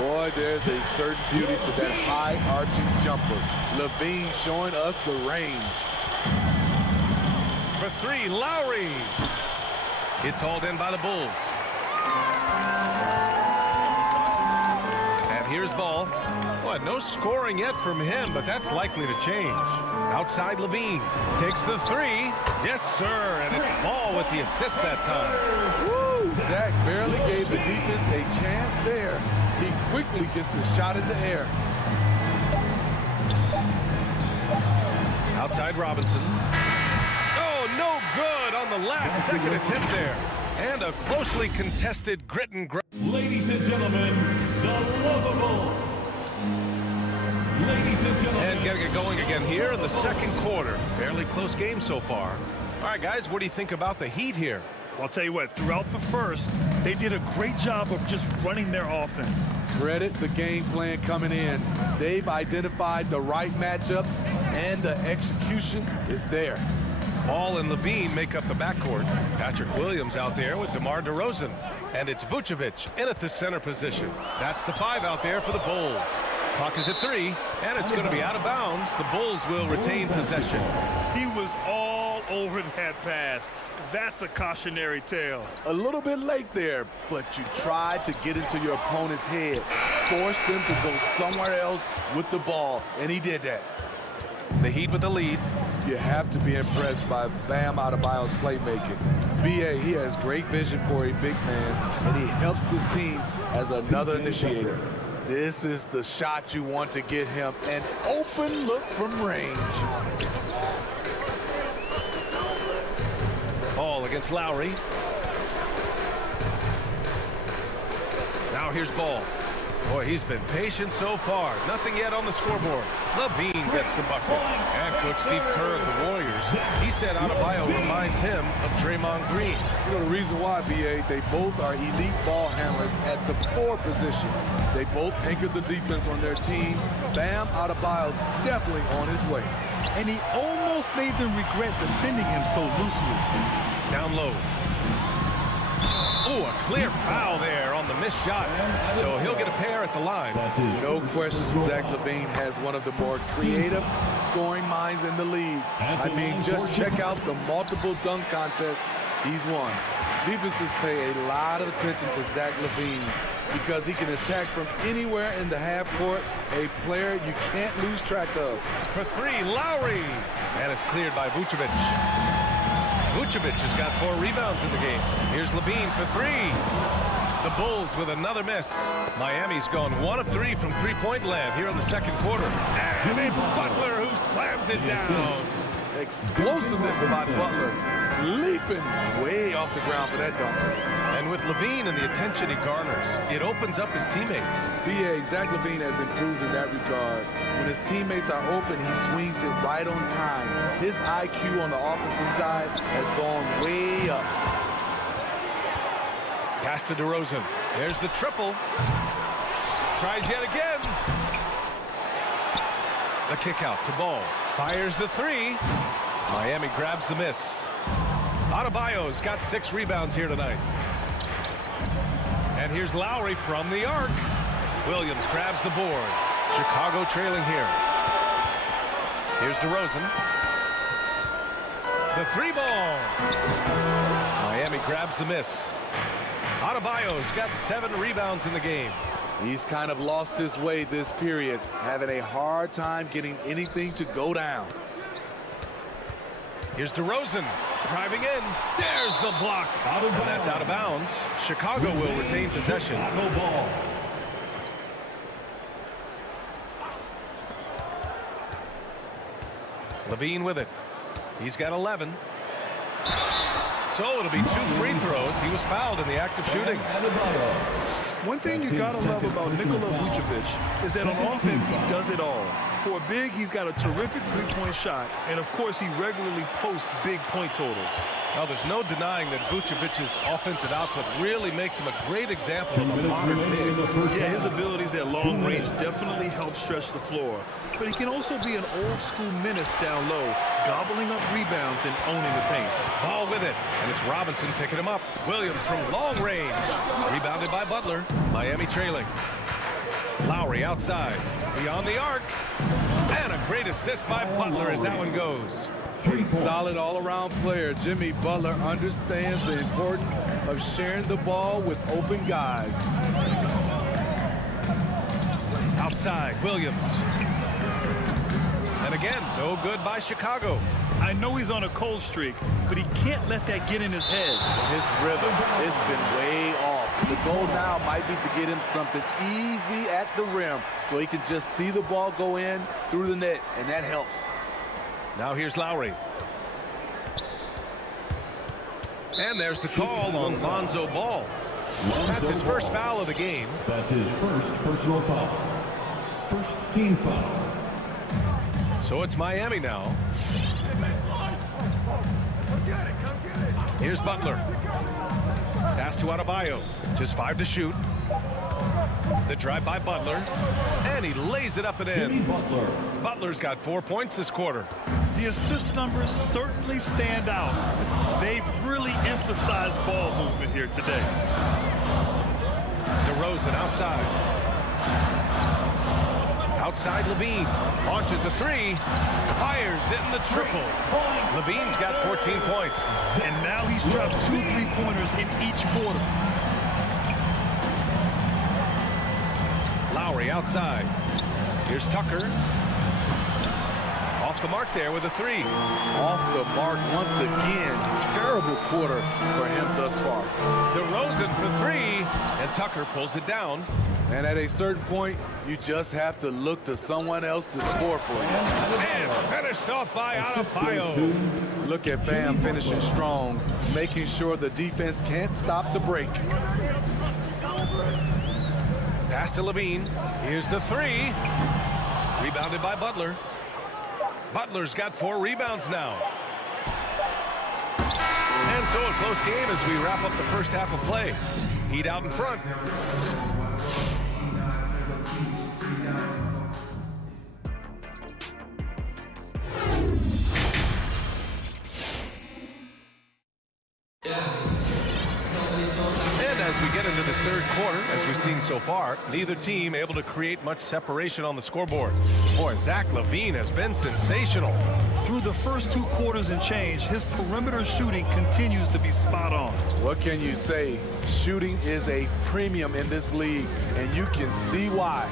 Boy, there's a certain beauty to that high arching jumper. Levine showing us the range. For 3, Lowry. It's hauled in by the Bulls. And here's Ball. Well, no scoring yet from him, but that's likely to change. Outside Levine. Takes the 3. Yes, sir. And it's Ball with the assist that time. Woo! Zach barely gave the defense a chance there. He quickly gets the shot in the air. Outside Robinson. Oh, no good on the last second attempt there. And a closely contested grit and grind. Ladies and gentlemen, the lovable. Ladies and gentlemen. And getting it going again here in the second quarter. Fairly close game so far. All right, guys, what do you think about the Heat here? I'll tell you what, throughout the first, they did a great job of just running their offense. Credit the game plan coming in. They've identified the right matchups, and the execution is there. Ball and Levine make up the backcourt. Patrick Williams out there with DeMar DeRozan. And it's Vucevic in at the center position. That's the 5 out there for the Bulls. Clock is at 3, and it's going to be out of bounds. The Bulls will retain possession. He was all over that pass. That's a cautionary tale. A little bit late there, but you tried to get into your opponent's head. Forced them to go somewhere else with the ball, and he did that. The Heat with the lead. You have to be impressed by Bam Adebayo's playmaking. B.A., he has great vision for a big man, and he helps this team as another initiator. This is the shot you want to get him, an open look from range. Ball against Lowry. Now here's Ball. Boy, he's been patient so far. Nothing yet on the scoreboard. Levine gets the bucket. And Coach Steve Kerr of the Warriors, he said Adebayo reminds him of Draymond Green. You know the reason why, B.A., they both are elite ball handlers at the 4 position. They both anchor the defense on their team. Bam Adebayo's definitely on his way. And he almost made them regret defending him so loosely. Down low. Oh, a clear foul there on the missed shot. So he'll get a pair at the line. No question, Zach LaVine has one of the more creative scoring minds in the league. I mean, just check out the multiple dunk contests he's won. Defenses pay a lot of attention to Zach LaVine because he can attack from anywhere in the half court, a player you can't lose track of. For 3, Lowry. And it's cleared by Vucevic. Vucevic has got 4 rebounds in the game. Here's Levine for 3. The Bulls with another miss. Miami's gone 1 of 3 from three-point land here in the second quarter. And it's Butler who slams it down. Explosiveness by Butler. Leaping way off the ground for that dunk. And with Levine and the attention he garners, it opens up his teammates. B.A., Zach LaVine has improved in that regard. When his teammates are open, he swings it right on time. His IQ on the offensive side has gone way up. Pass to DeRozan. There's the triple. Tries yet again. The kick out to Ball. Fires the 3. Miami grabs the miss. Adebayo's got 6 rebounds here tonight. And here's Lowry from the arc. Williams grabs the board. Chicago trailing here. Here's DeRozan. The 3 ball. Miami grabs the miss. Adebayo's got 7 rebounds in the game. He's kind of lost his way this period, having a hard time getting anything to go down. Here's DeRozan driving in. There's the block. And that's out of bounds. Chicago will retain possession. No ball. Levine with it. He's got 11. So it'll be 2 free throws. He was fouled in the act of shooting. One thing you gotta love about Nikola Vucevic is that on offense he does it all. For a big, he's got a terrific three-point shot, and of course, he regularly posts big point totals. Now, there's no denying that Vucevic's offensive output really makes him a great example of a modern big. Yeah, his abilities at long range definitely help stretch the floor. But he can also be an old-school menace down low, gobbling up rebounds and owning the paint. Ball with it, and it's Robinson picking him up. Williams from long range. Rebounded by Butler. Miami trailing. Lowry outside. Beyond the arc. And a great assist by Butler as that one goes. A solid all-around player. Jimmy Butler understands the importance of sharing the ball with open guys. Outside, Williams. And again, no good by Chicago. I know he's on a cold streak, but he can't let that get in his head. His rhythm has been way off. The goal now might be to get him something easy at the rim so he can just see the ball go in through the net, and that helps. Now here's Lowry. And there's the call on Lonzo Ball. That's his first foul of the game. That's his first personal foul. First team foul. So it's Miami now. Here's Butler. Pass to Adebayo. Just 5 to shoot. The drive by Butler. And he lays it up and in. Butler's got 4 points this quarter. The assist numbers certainly stand out. They've really emphasized ball movement here today. DeRozan outside. Outside Levine. Launches a 3. Fires it in the triple. Levine's got 14 points. And now he's dropped 2 3-pointers in each quarter. Lowry outside. Here's Tucker. Off the mark there with a 3. Off the mark once again. Terrible quarter for him thus far. DeRozan for 3. And Tucker pulls it down. And at a certain point, you just have to look to someone else to score for you. And finished off by Adebayo. Look at Bam finishing strong, making sure the defense can't stop the break. Pass to Levine. Here's the 3. Rebounded by Butler. Butler's got 4 rebounds now. And so a close game as we wrap up the first half of play. Heat out in front. As we get into this third quarter, as we've seen so far, neither team able to create much separation on the scoreboard. Boy, Zach LaVine has been sensational. Through the first 2 quarters and change, his perimeter shooting continues to be spot on. What can you say? Shooting is a premium in this league, and you can see why.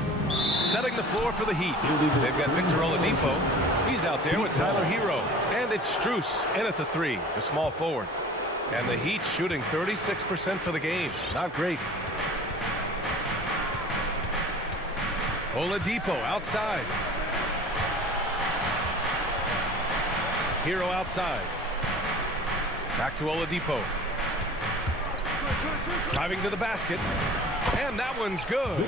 Setting the floor for the Heat. They've got Victor Oladipo. He's out there with Tyler Hero. And it's Strus in at the 3, the small forward. And the Heat shooting 36% for the game. Not great. Oladipo outside. Hero outside. Back to Oladipo. Driving to the basket. And that one's good.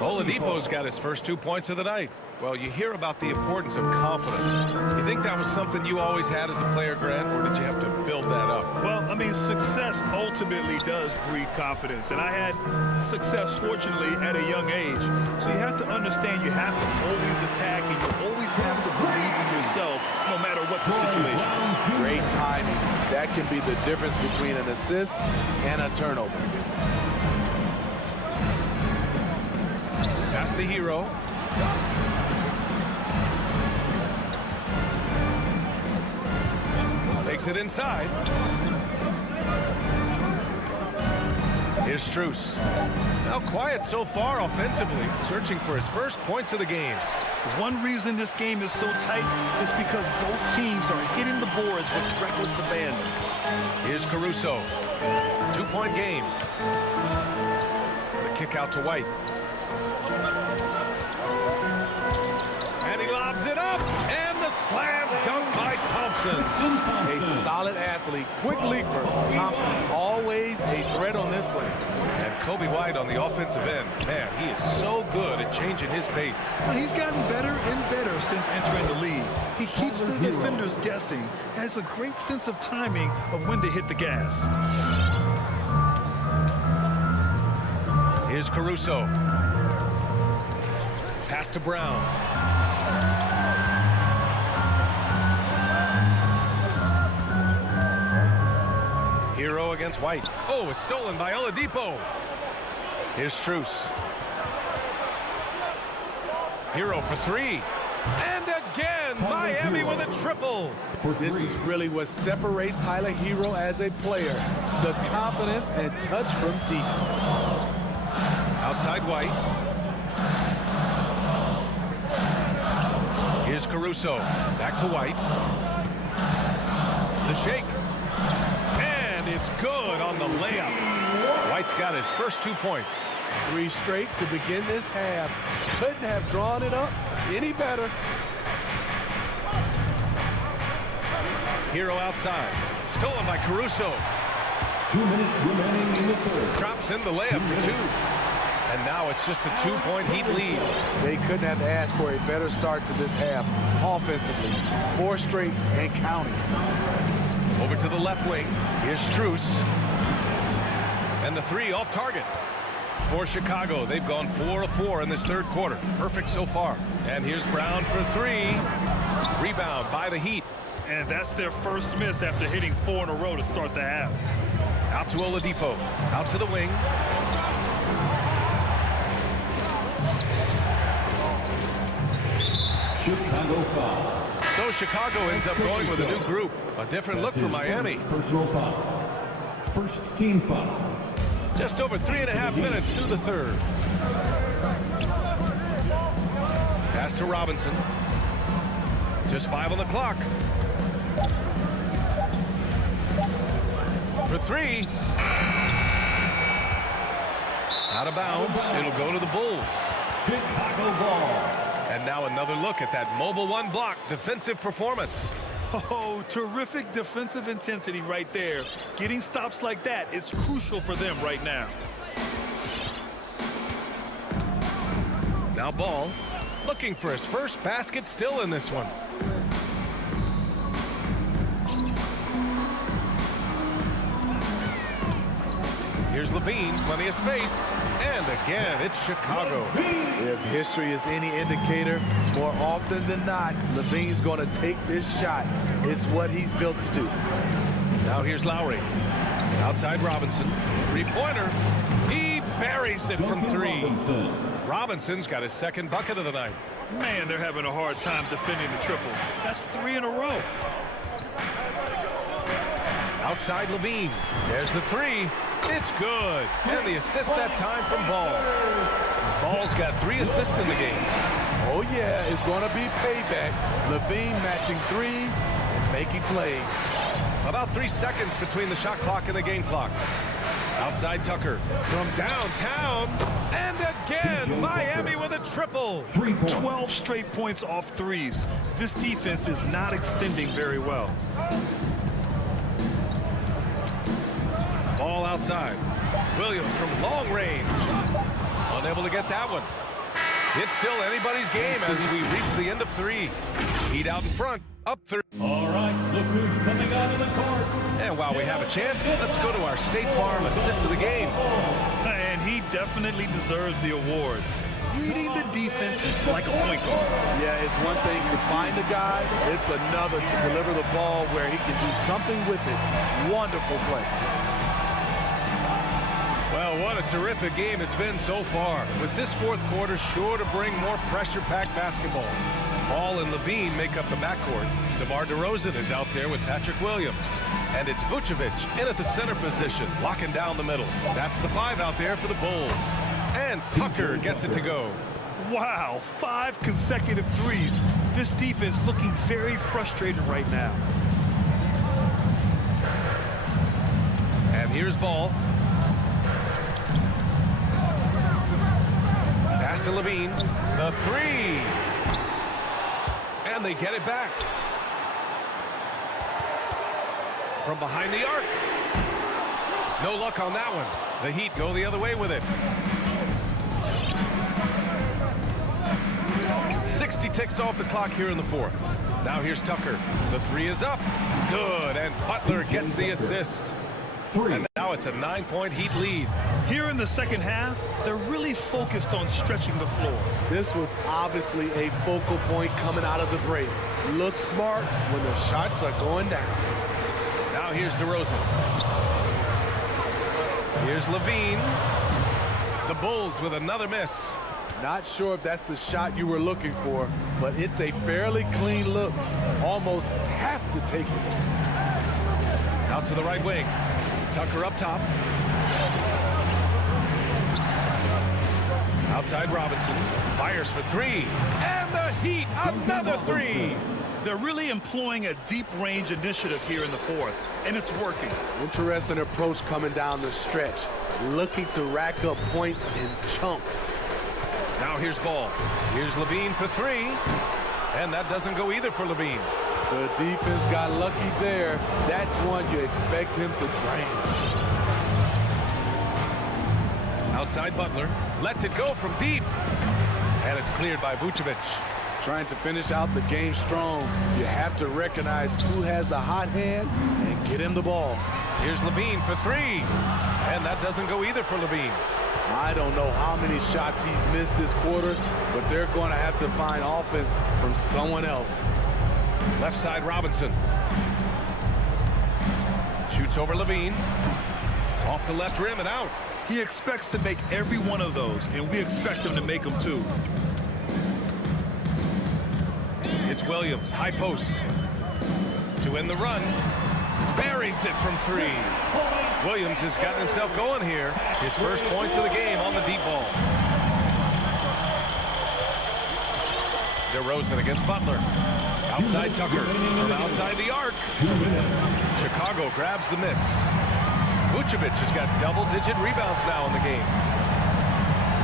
Oladipo's got his first 2 points of the night. Well, you hear about the importance of confidence. You think that was something you always had as a player, Grant, or did you have to build that up? Well, I mean, success ultimately does breed confidence. And I had success, fortunately, at a young age. So you have to understand you have to always attack and you always have to believe in yourself no matter what the situation. Great timing. That can be the difference between an assist and a turnover. Pass to Hero. Takes it inside. Here's Strus. Now quiet so far offensively, searching for his first points of the game. One reason this game is so tight is because both teams are hitting the boards with reckless abandon. Here's Caruso. 2-point game. The kick out to White. And he lobs it up. And the slam dunk by Thompson. A solid athlete, quick leaper. Thompson's always a threat on this play. And Kobe Kobe White on the offensive end. Man, he is so good at changing his pace. Well, he's gotten better and better since entering the league. He keeps the defenders guessing, has a great sense of timing of when to hit the gas. Here's Caruso. Pass to Brown. Hero against White. Oh, it's stolen by Oladipo. Here's Strus. Hero for three. And again, Miami with a triple. This is really what separates Tyler Hero as a player. The confidence and touch from deep. Outside White. Here's Caruso. Back to White. The shake. And it's good on the layup. White's got his first 2 points. 3 straight to begin this half. Couldn't have drawn it up any better. Hero outside. Stolen by Caruso. 2 minutes remaining in the third. Drops in the layup for 2. And now it's just a 2-point Heat lead. They couldn't have asked for a better start to this half offensively. 4 straight and counting. Over to the left wing. Here's Strus. And the 3 off target. For Chicago, they've gone 4 of 4 in this third quarter. Perfect so far. And here's Brown for 3. Rebound by the Heat. And that's their first miss after hitting 4 in a row to start the half. Out to Oladipo. Out to the wing. Chicago foul. So Chicago ends up going with a new group. A different look for Miami. Personal foul. First team foul. Just over 3.5 minutes through the third. Pass to Robinson. Just 5 on the clock. For 3. Out of bounds. It'll go to the Bulls. Chicago ball. And now another look at that mobile 1 block defensive performance. Oh, terrific defensive intensity right there. Getting stops like that is crucial for them right now. Now Ball looking for his first basket still in this one. Here's Levine, plenty of space. And again, it's Chicago. If history is any indicator, more often than not, Levine's going to take this shot. It's what he's built to do. Now here's Lowry. Outside Robinson. 3-pointer. He buries it from 3. Robinson's got his second bucket of the night. Man, they're having a hard time defending the triple. That's 3 in a row. Outside Levine. There's the 3. It's good. And the assist that time from Ball. Ball's got 3 assists in the game. Oh, yeah, it's going to be payback. Levine matching 3s and making plays. About 3 seconds between the shot clock and the game clock. Outside Tucker from downtown. And again, Miami with a triple. 12 straight points off 3s. This defense is not extending very well. Ball outside. Williams from long range. Unable to get that one. It's still anybody's game as we reach the end of 3. Heat out in front. Up 3. All right, look who's coming out of the court. And while we have a chance, let's go to our State Farm assist of the game. And he definitely deserves the award. Reading the defense like a point guard. Yeah, it's one thing to find a guy. It's another to deliver the ball where he can do something with it. Wonderful play. Well, what a terrific game it's been so far. With this fourth quarter sure to bring more pressure-packed basketball. Ball and Levine make up the backcourt. DeMar DeRozan is out there with Patrick Williams. And it's Vucevic in at the center position, locking down the middle. That's the 5 out there for the Bulls. And Tucker gets it to go. Wow, 5 consecutive 3s. This defense looking very frustrated right now. And here's Ball. Pass to Levine. The 3. And they get it back. From behind the arc. No luck on that one. The Heat go the other way with it. 60 ticks off the clock here in the fourth. Now here's Tucker. The three is up. Good, and Butler gets the assist. And now it's a 9-point Heat lead. Here in the second half, they're really focused on stretching the floor. This was obviously a focal point coming out of the break. Look smart when the shots are going down. Now here's DeRozan. Here's Levine. The Bulls with another miss. Not sure if that's the shot you were looking for, but it's a fairly clean look. Almost have to take it. Out to the right wing. Tucker up top. Outside Robinson. Fires for three. And the Heat, another three. They're really employing a deep range initiative here in the fourth, and it's working. Interesting approach coming down the stretch. Looking to rack up points in chunks. Now here's Ball. Here's Levine for three. And that doesn't go either for Levine. The defense got lucky there. That's one you expect him to drain. Outside Butler. Lets it go from deep. And it's cleared by Vucevic. Trying to finish out the game strong, you have to recognize who has the hot hand and get him the ball. Here's Levine for three. And that doesn't go either for Levine. I don't know how many shots he's missed this quarter, but they're going to have to find offense from someone else. Left side Robinson. Shoots over Levine. Off the left rim and out. He expects to make every one of those, and we expect him to make them too. It's Williams, high post. To end the run. Buries it from three. Williams has gotten himself going here. His first points of the game on the deep ball. DeRozan against Butler. Outside Tucker. From outside the arc. Chicago grabs the miss. Vucevic has got double-digit rebounds now in the game.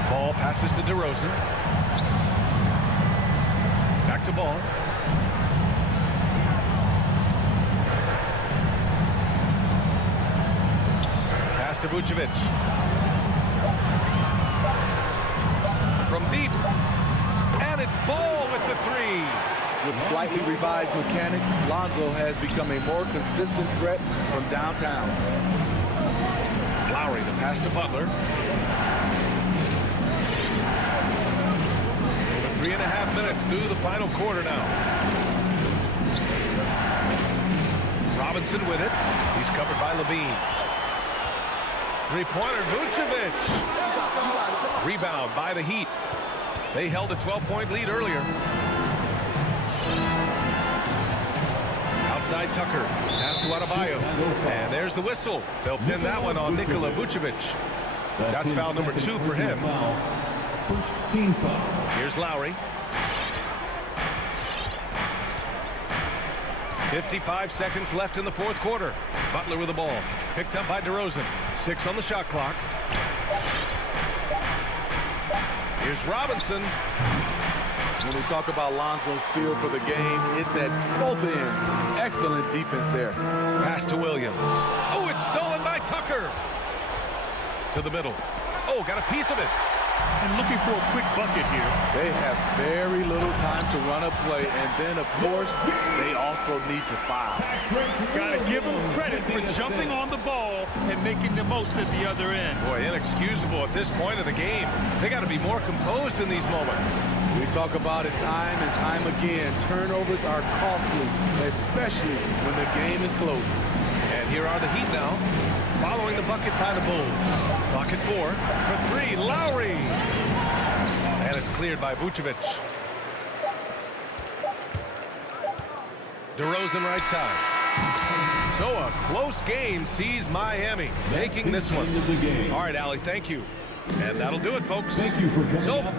Ball passes to DeRozan. Back to Ball. Pass to Vucevic. From deep. And it's Ball with the three. With slightly revised mechanics, Lonzo has become a more consistent threat from downtown. Lowry, the pass to Butler. Over 3.5 minutes through the final quarter now. Robinson with it. He's covered by Levine. Three-pointer, Vucevic. Rebound by the Heat. They held a 12-point lead earlier. Outside Tucker. Pass to Adebayo. And there's the whistle. They'll pin that one on Nikola Vucevic. That's foul number 2 for him. First team foul. Here's Lowry. 55 seconds left in the fourth quarter. Butler with the ball. Picked up by DeRozan. 6 on the shot clock. Here's Robinson. When we talk about Lonzo's feel for the game, it's at both ends. Excellent defense there. Pass to Williams. Oh, it's stolen by Tucker. To the middle. Oh, got a piece of it. And looking for a quick bucket here. They have very little time to run a play, and then, of course, they also need to foul. Got to give them credit for jumping on the ball and making the most at the other end. Boy, inexcusable at this point of the game. They got to be more composed in these moments. We talk about it time and time again. Turnovers are costly, especially when the game is close. And here are the Heat now, following the bucket by the Bulls. Clock at 4 for 3, Lowry. And it's cleared by Vucevic. DeRozan right side. So a close game sees Miami taking this one. All right, Allie, thank you. And that'll do it, folks. Thank you for coming. So